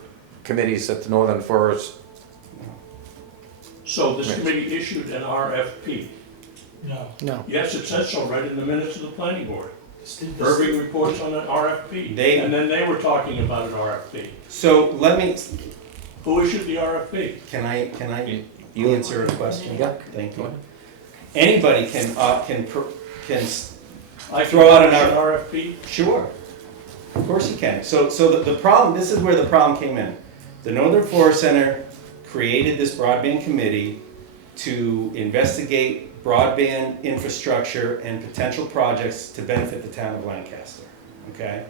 committees at the Northern Forest. So this Right. committee issued an RFP. No. Yes, it says so right in the minutes of the planning board. Irving reports on an RFP. And then they were talking about an RFP. So let me, Who issued the RFP? can I answer a question? Yeah. Thank you. Anybody can I throw out an RFP? Sure, of course you can. So the problem, this is where the problem came in. The Northern Forest Center created this broadband committee to investigate broadband infrastructure and potential projects to benefit the town of Lancaster, okay?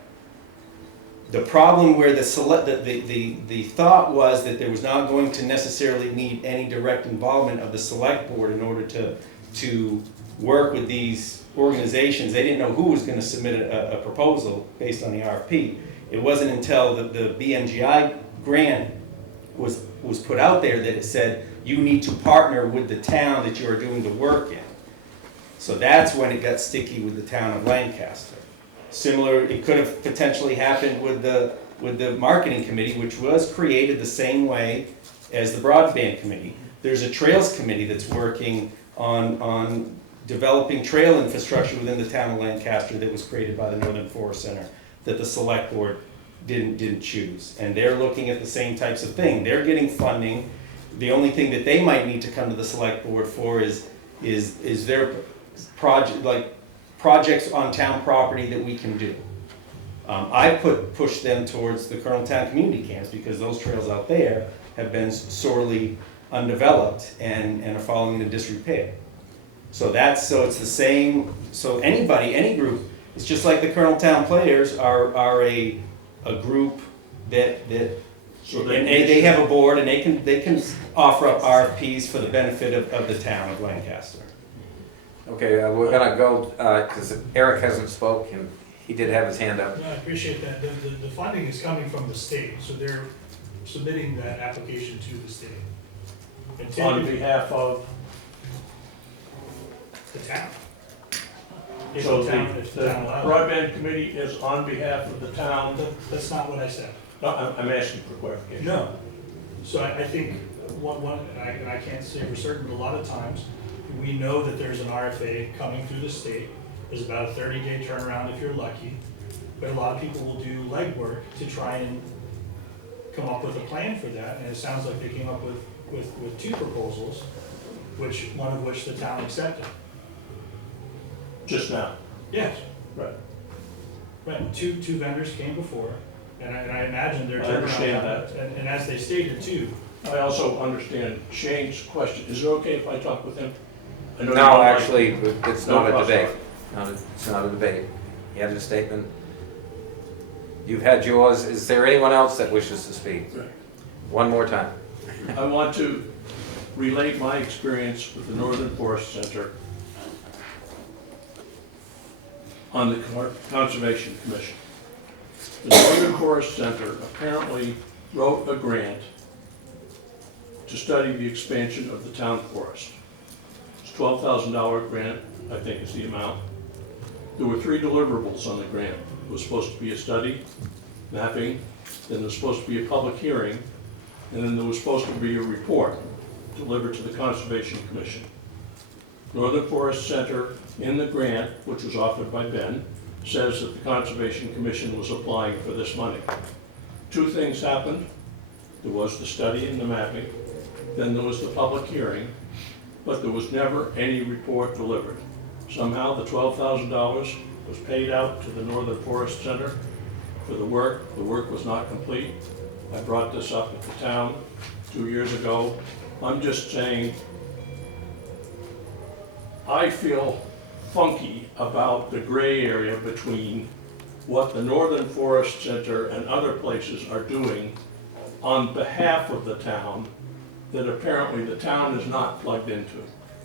The problem where the thought was that there was not going to necessarily need any direct involvement of the select board in order to work with these organizations. They didn't know who was going to submit a proposal based on the RFP. It wasn't until the BMGI grant was put out there that it said you need to partner with the town that you are doing the work in. So that's when it got sticky with the town of Lancaster. Similar, it could have potentially happened with the marketing committee, which was created the same way as the broadband committee. There's a trails committee that's working on developing trail infrastructure within the town of Lancaster that was created by the Northern Forest Center that the select board didn't choose. And they're looking at the same types of thing. They're getting funding. The only thing that they might need to come to the select board for is their projects on town property that we can do. I pushed them towards the Colonel Town community camps because those trails out there have been sorely undeveloped and are falling into disrepair. So it's the same, so anybody, any group, it's just like the Colonel Town players are a group that So they have a board and they can offer up RFPs for the benefit of the town of Lancaster. Okay, we're gonna go, because Eric hasn't spoke, and he did have his hand up. No, I appreciate that. The funding is coming from the state, so they're submitting that application to the state. On behalf of, The town. If so the town, if the the town allows it. broadband committee is on behalf of the town? That's not what I said. No, I'm asking for clarification. No. So I think, and I can't say for certain, but a lot of times, we know that there's an RFA coming through the state. There's about a 30-day turnaround if you're lucky, but a lot of people will do legwork to try and come up with a plan for that, and it sounds like they came up with two proposals, one of which the town accepted. Just now? Yes. Right. Right, two vendors came before, and I imagine they're I turnaround understand time, and as they stated too. I also understand Shane's question. Is it okay if I talk with him? I know you No, don't like- actually, it's No not a cross debate. talk. It's not a debate. He had a statement. You've had yours. Is there anyone else that wishes to speak? Right. One more time. I want to relate my experience with the Northern Forest Center on the Conservation Commission. The Northern Forest Center apparently wrote a grant to study the expansion of the town forest. It's a $12,000 grant, I think is the amount. There were 3 deliverables on the grant. It was supposed to be a study, mapping, then there was supposed to be a public hearing, and then there was supposed to be a report delivered to the Conservation Commission. Northern Forest Center in the grant, which was offered by Ben, says that the Conservation Commission was applying for this money. 2 things happened. There was the study and the mapping, then there was the public hearing, but there was never any report delivered. Somehow the $12,000 was paid out to the Northern Forest Center for the work. The work was not complete. I brought this up at the town 2 years ago. I'm just saying, I feel funky about the gray area between what the Northern Forest Center and other places are doing on behalf of the town that apparently the town is not plugged into.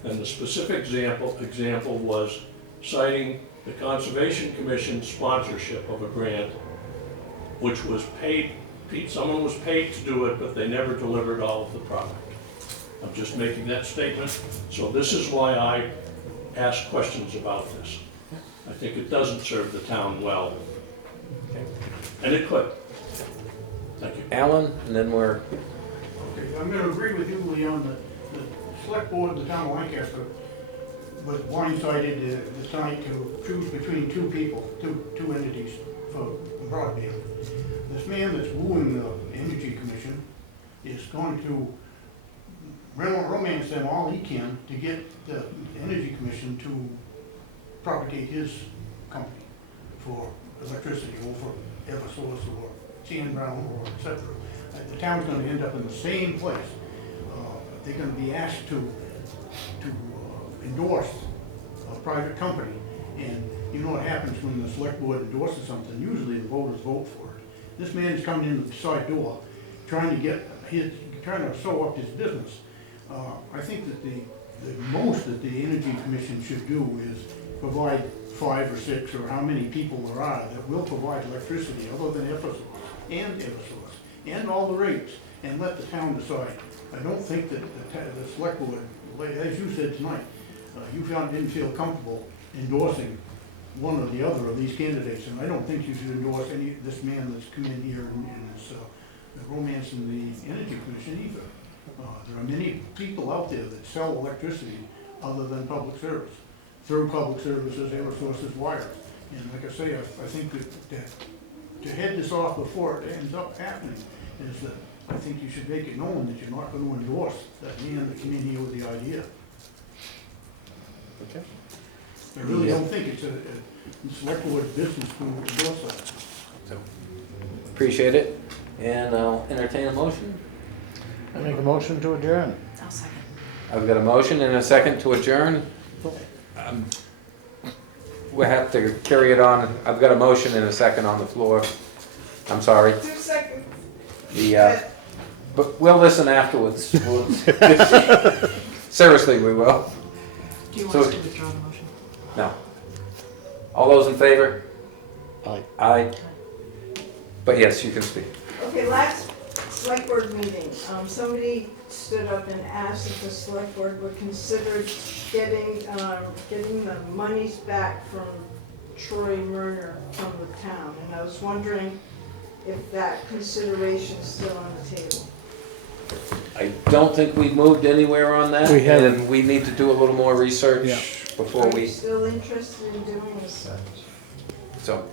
And the specific example was citing the Conservation Commission sponsorship of a grant, which was paid, someone was paid to do it, but they never delivered all of the product. I'm just making that statement. So this is why I ask questions about this. I think it doesn't serve the town well. And it could. Thank you. Alan, and then we're... Okay, I'm gonna agree with you, Leon, that the select board of the town of Lancaster was blindsided tonight to choose between 2 people, two entities for broadband. This man that's wooing the Energy Commission is going to romance them all he can to get the Energy Commission to propagate his company for electricity or for Eversource or Sand Brown or et cetera. The town's gonna end up in the same place. They're gonna be asked to endorse a private company. And you know what happens when the select board endorses something, usually the voters vote for it. This man's coming in the side door, trying to sew up his business. I think that the most that the Energy Commission should do is provide 5 or 6 or how many people there are that will provide electricity other than Eversource and all the rates, and let the town decide. I don't think that the select board, as you said tonight, you didn't feel comfortable endorsing one or the other of these candidates, and I don't think you should endorse this man that's come in here and is romancing the Energy Commission either. There are many people out there that sell electricity other than public service, through public services, Eversource's wires. And like I say, I think that to head this off before it ends up happening is that I think you should make it known that you're not going to endorse that man that came in here with the idea. Okay. I really don't think it's a select board business to endorse that. So, appreciate it, and I'll entertain a motion. I make a motion to adjourn. I'll second. I've got a motion and a second to adjourn. We'll have to carry it on. I've got a motion and a second on the floor. I'm sorry. 2 seconds. But we'll listen afterwards. Seriously, we will. Do you want So- us to withdraw the motion? No. All those in favor? Aye. Aye. But yes, you can speak. Okay, last select board meeting, somebody stood up and asked if the select board would consider getting the monies back from Troy Murner from the town. And I was wondering if that consideration is still on the table. I don't think we've moved anywhere on that. We haven't. And we need to do a little more research Yeah. before Are you we, still interested in doing as such? so.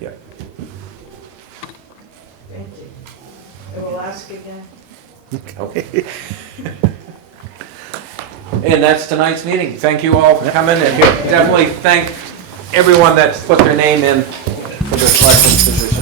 Yeah. Thank you. I will ask again. Okay. And that's tonight's meeting. Thank you all for coming, and definitely thank everyone that's put their name in for the selectmen's position.